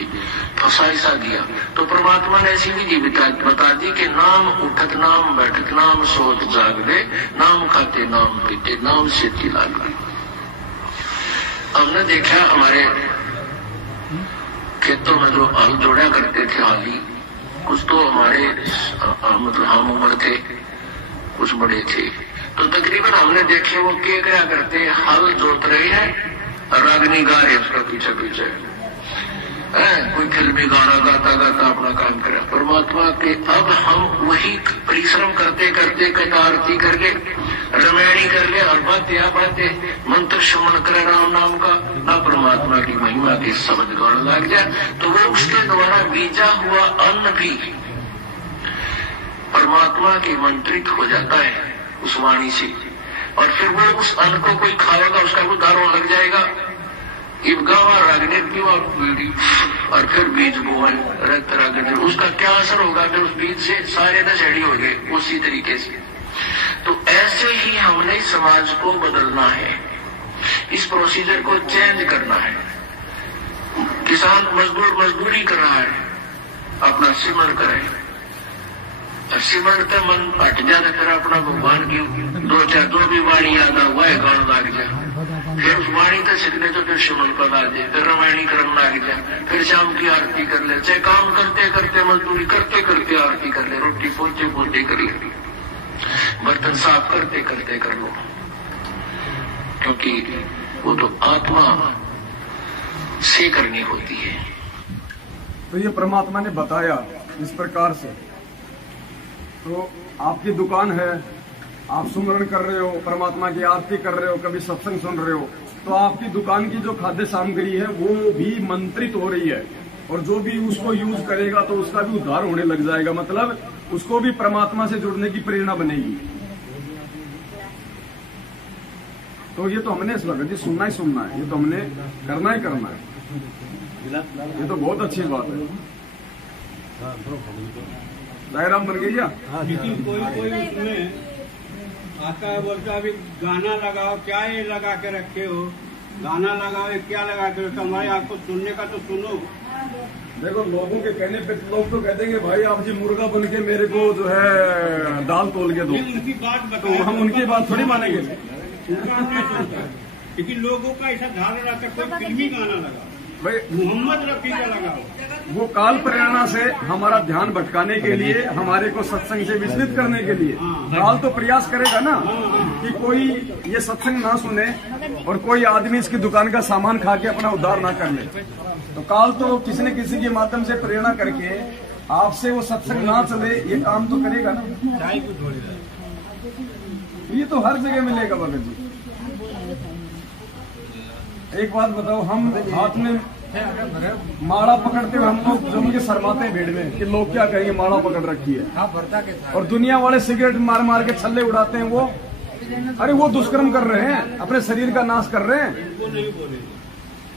फसाइसा दिया। तो परमात्मा ने ऐसी विधि बता दी कि नाम उठत नाम बैठत नाम सोत जाग दे, नाम खाते नाम पीते नाम से लाग। हमने देखा हमारे खेतों में जो हल जोड़ा करते थे हाली, कुछ तो हमारे मतलब हम उम्र थे, कुछ बड़े थे, तो तकरीबन हमने देखे वो क्या करते हैं, हल जोत रहे हैं, रागनी गा रहे उसका पीछे पीछे, कोई फिल्मी गाना गाता गाता अपना काम करे। परमात्मा के अब हम वही परिश्रम करते करते कथा आरती कर ले, रमैणी कर ले, और बातें मंत्र श्रवण करे राम नाम का, ना परमात्मा की महिमा के शब्द गाने लग जाए, तो वो उसके द्वारा बीजा हुआ अन्न भी परमात्मा के मंत्रित हो जाता है उस वाणी से, और फिर वो उस अन्न को कोई खाएगा, उसका वो दारों लग जाएगा, गावा रागने की और फिर बीज बोए रक्त रागने, उसका क्या असर होगा, फिर उस बीज से सारे नशेड़ी हो गए उसी तरीके से। तो ऐसे ही हमने समाज को बदलना है, इस प्रोसीजर को चेंज करना है। किसान मजदूरी कर रहा है, अपना सिमरण करे, सिमरण का मन हट जाता, फिर अपना भगवान की दो भी वाणी याद हुआ है गाना लाग जाए, फिर उस वाणी का सीखने तो फिर सिमरण पद आ जाए, फिर रामायणी क्रम लाग जाए, फिर शाम की आरती कर ले, चाहे काम करते करते मजदूरी करते करते आरती कर ले, रोटी पोते पोते करी, बर्तन साफ करते करते कर लो, क्योंकि वो तो आत्मा से करनी होती है। तो ये परमात्मा ने बताया इस प्रकार से। तो आपकी दुकान है, आप सुमरण कर रहे हो, परमात्मा की आरती कर रहे हो, कभी सत्संग सुन रहे हो, तो आपकी दुकान की जो खाद्य सामग्री है वो भी मंत्रित हो रही है, और जो भी उसको यूज करेगा तो उसका भी उद्धार होने लग जाएगा, मतलब उसको भी परमात्मा से जुड़ने की प्रेरणा बनेगी। तो ये तो हमने इस वक्त सुनना ही सुनना है, ये तो हमने करना ही करना है, ये तो बहुत अच्छी बात है। डायराम बन गई क्या? कोई उसमें आता है, बोलता अभी गाना लगाओ, क्या ये लगा के रखे हो, गाना लगाओ, क्या लगा के रखे, हमारे आपको सुनने का तो सुनो, देखो लोगों के कहने पे लोग तो कहते हैं कि भाई आप जी मुर्गा बन के मेरे को जो है दाल तोल के दो, उनकी बात तो बताओ, हम उनकी बात थोड़ी मानेंगे। लेकिन लोगों का ऐसा धारणा रहता है कोई फिल्मी गाना लगा, भाई मोहम्मद रफी का लगा, वो काल प्रेरणा से हमारा ध्यान भटकाने के लिए, हमारे को सत्संग से विचलित करने के लिए काल तो प्रयास करेगा ना कि कोई ये सत्संग ना सुने और कोई आदमी इसकी दुकान का सामान खा के अपना उद्धार ना कर ले। तो काल तो किसी न किसी के माध्यम से प्रेरणा करके आपसे वो सत्संग ना चले, ये काम तो करेगा ना। ये तो हर जगह मिलेगा भगत जी। एक बात बताओ, हम हाथ में माला पकड़ते हुए हम लोग जम के शर्माते हैं भीड़ में कि लोग क्या कहेंगे, माला पकड़ रखी है। और दुनिया वाले सिगरेट मार मार के छल्ले उड़ाते हैं, वो अरे वो दुष्कर्म कर रहे हैं, अपने शरीर का नाश कर रहे हैं।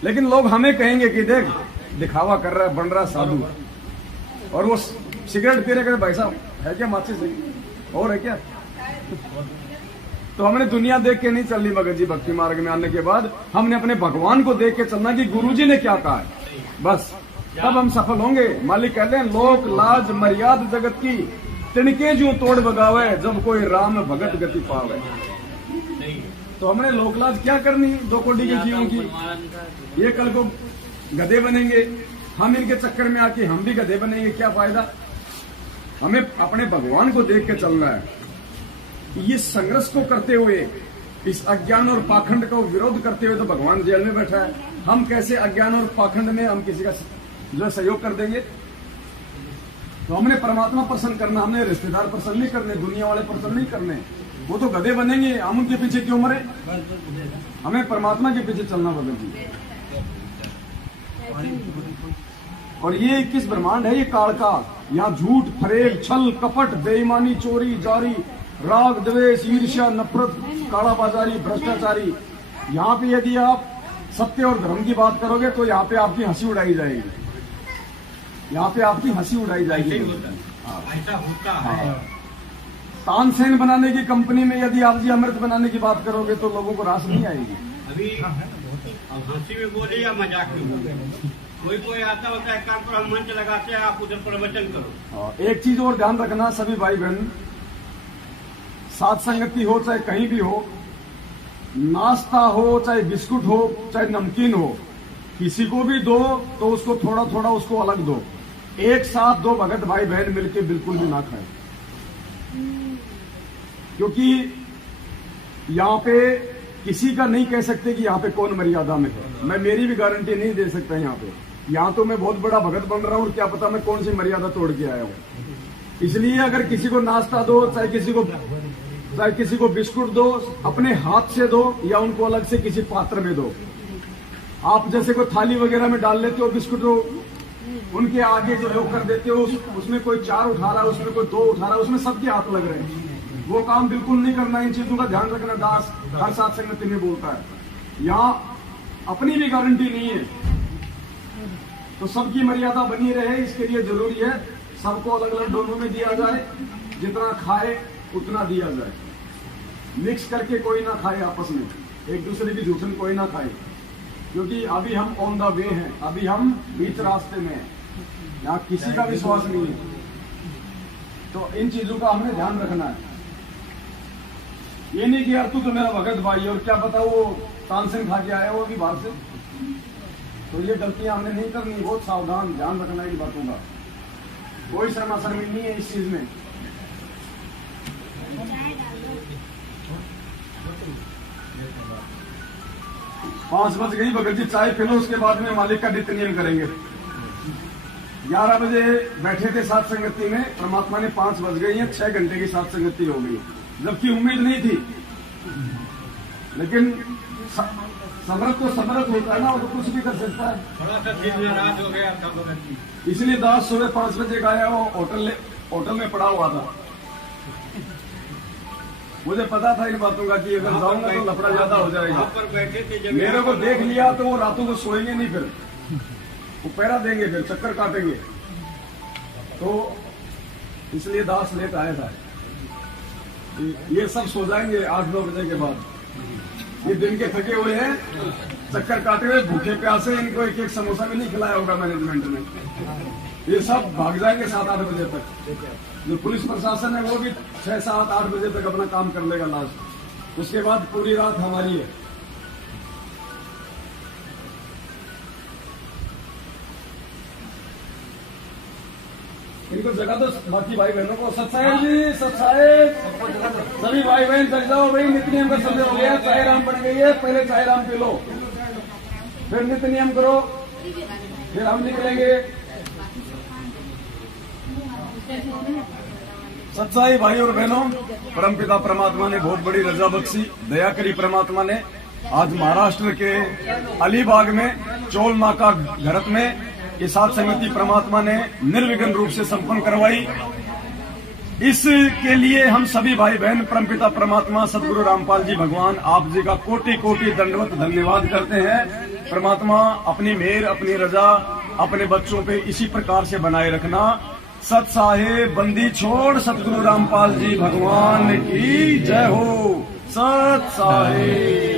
लेकिन लोग हमें कहेंगे कि देख दिखावा कर रहा है, बन रहा है साधु, और वो सिगरेट पी रहे, भाई साहब है क्या माचिस और है क्या। तो हमने दुनिया देख के नहीं चलनी भगत जी। भक्ति मार्ग में आने के बाद हमने अपने भगवान को देख के चलना कि गुरुजी ने क्या कहा है, बस तब हम सफल होंगे। मालिक कहते हैं लोक लाज मर्याद जगत की तिनके जो तोड़ बगावे, जब कोई राम भगत गति पावे। तो हमने लोकलाज क्या करनी 2 कोटि के जीवों की। ये कल को गधे बनेंगे, हम इनके चक्कर में आके हम भी गधे बनेंगे, क्या फायदा। हमें अपने भगवान को देख के चलना है। ये संघर्ष को करते हुए, इस अज्ञान और पाखंड का विरोध करते हुए तो भगवान जेल में बैठा है। हम कैसे अज्ञान और पाखंड में हम किसी का जो सहयोग कर देंगे। तो हमने परमात्मा प्रसन्न करना, हमने रिश्तेदार प्रसन्न नहीं करने, दुनिया वाले प्रसन्न नहीं करने। वो तो गधे बनेंगे, हम उनके पीछे क्यों मरे। हमें परमात्मा के पीछे चलना भगत जी। और ये 21 ब्रह्मांड है, ये काल का। यहाँ झूठ, फरेब, छल, कपट, बेईमानी, चोरी, जारी, राग, द्वेष, ईर्ष्या, नफरत, कालाबाजारी, भ्रष्टाचारी। यहाँ पे यदि आप सत्य और धर्म की बात करोगे तो यहाँ पे आपकी हंसी उड़ाई जाएगी। यहाँ पे आपकी हंसी उड़ाई जाएगी। ऐसा होता है। तानसेन बनाने की कंपनी में यदि आप जी अमृत बनाने की बात करोगे तो लोगों को रास नहीं आएगी। अभी अब हंसी में बोले या मजाक में बोले, कोई आता होता है काम पर, हम मंच लगाते हैं, आप उधर प्रवचन करो। एक चीज और ध्यान रखना सभी भाई बहन, साथ संगति हो चाहे कहीं भी हो, नाश्ता हो चाहे बिस्कुट हो चाहे नमकीन हो, किसी को भी दो तो उसको थोड़ा थोड़ा उसको अलग दो। एक साथ 2 भगत भाई बहन मिलके बिल्कुल भी ना खाए। क्योंकि यहाँ पे किसी का नहीं कह सकते कि यहाँ पे कौन मर्यादा में है। मैं मेरी भी गारंटी नहीं दे सकता यहाँ पे। यहाँ तो मैं बहुत बड़ा भगत बन रहा हूँ और क्या पता मैं कौन सी मर्यादा तोड़ के आया हूँ। इसलिए अगर किसी को नाश्ता दो, चाहे किसी को बिस्कुट दो, अपने हाथ से दो या उनको अलग से किसी पात्र में दो। आप जैसे कोई थाली वगैरह में डाल लेते हो बिस्कुट, उनके आगे जो लोग कर देते हो, उसमें कोई 4 उठा रहा है, उसमें कोई 2 उठा रहा है, उसमें सबके हाथ लग रहे हैं। वो काम बिल्कुल नहीं करना। इन चीजों का ध्यान रखना। दास हर साथ संगति में बोलता है। यहाँ अपनी भी गारंटी नहीं है, तो सबकी मर्यादा बनी रहे, इसके लिए जरूरी है सबको अलग अलग डोनों में दिया जाए, जितना खाए उतना दिया जाए। मिक्स करके कोई ना खाए आपस में, एक दूसरे की जूठन कोई ना खाए। क्योंकि अभी हम ऑन द वे हैं, अभी हम बीच रास्ते में हैं, यहाँ किसी का विश्वास नहीं है। तो इन चीजों का हमें ध्यान रखना है। ये नहीं कि यार तू तो मेरा भगत भाई है और क्या पता वो तानसेन खा के आया हो अभी बाहर से। तो ये गलतियां हमने नहीं करनी, बहुत सावधान ध्यान रखना इन बातों का। कोई शर्मा शर्मी नहीं है इस चीज में। पांच बज गई भगत जी, चाय पी लो, उसके बाद में मालिक का नित्य नियम करेंगे। 11 बजे बैठे थे साथ संगति में, परमात्मा ने 5 बज गई है, 6 घंटे की साथ संगति हो गई, जबकि उम्मीद नहीं थी। लेकिन समर्थ तो समर्थ होता है ना, वो तो कुछ भी कर सकता है। थोड़ा सा दिन में रात हो गया था भगत जी, इसलिए दास सुबह 5 बजे का आया, वो होटल में पड़ा हुआ था। मुझे पता था इन बातों का कि अगर जाऊंगा तो लफड़ा ज्यादा हो जाएगा। पर बैठे थे जब मेरे को देख लिया तो वो रातों को सोएंगे नहीं, फिर वो पैरा देंगे, फिर चक्कर काटेंगे। तो इसलिए दास लेट आया था। ये सब सो जाएंगे 8-9 बजे के बाद। ये दिन के थके हुए हैं, चक्कर काटे हुए भूखे प्यासे इनको एक एक समोसा भी नहीं खिलाया होगा मैनेजमेंट ने। ये सब भाग जाएंगे 7-8 बजे तक। जो पुलिस प्रशासन है वो भी 6-7-8 बजे तक अपना काम कर लेगा लास्ट। उसके बाद पूरी रात हमारी है। इनको जगह दो बाकी भाई बहनों को। सत्साहेब जी, सत्साहेब सभी भाई बहन चल जाओ भाई, नित्य नियम का समय हो गया। चाय राम बन गई है, पहले चाय राम पी लो, फिर नित्य नियम करो, फिर हम निकलेंगे। सच्चाई भाई और बहनों, परमपिता परमात्मा ने बहुत बड़ी रजा बख्शी, दया करी परमात्मा ने। आज महाराष्ट्र के अलीबाग में चोल नाका घरत में ये सात समिति परमात्मा ने निर्विघ्न रूप से संपन्न करवाई। इसके लिए हम सभी भाई बहन परमपिता परमात्मा सदगुरु रामपाल जी भगवान आप जी का कोटि कोटि दंडवत धन्यवाद करते हैं। परमात्मा अपनी मेहर, अपनी रजा अपने बच्चों पे इसी प्रकार से बनाए रखना। सत साहेब बंदी छोड़ सदगुरु रामपाल जी भगवान की जय हो। सत साहेब।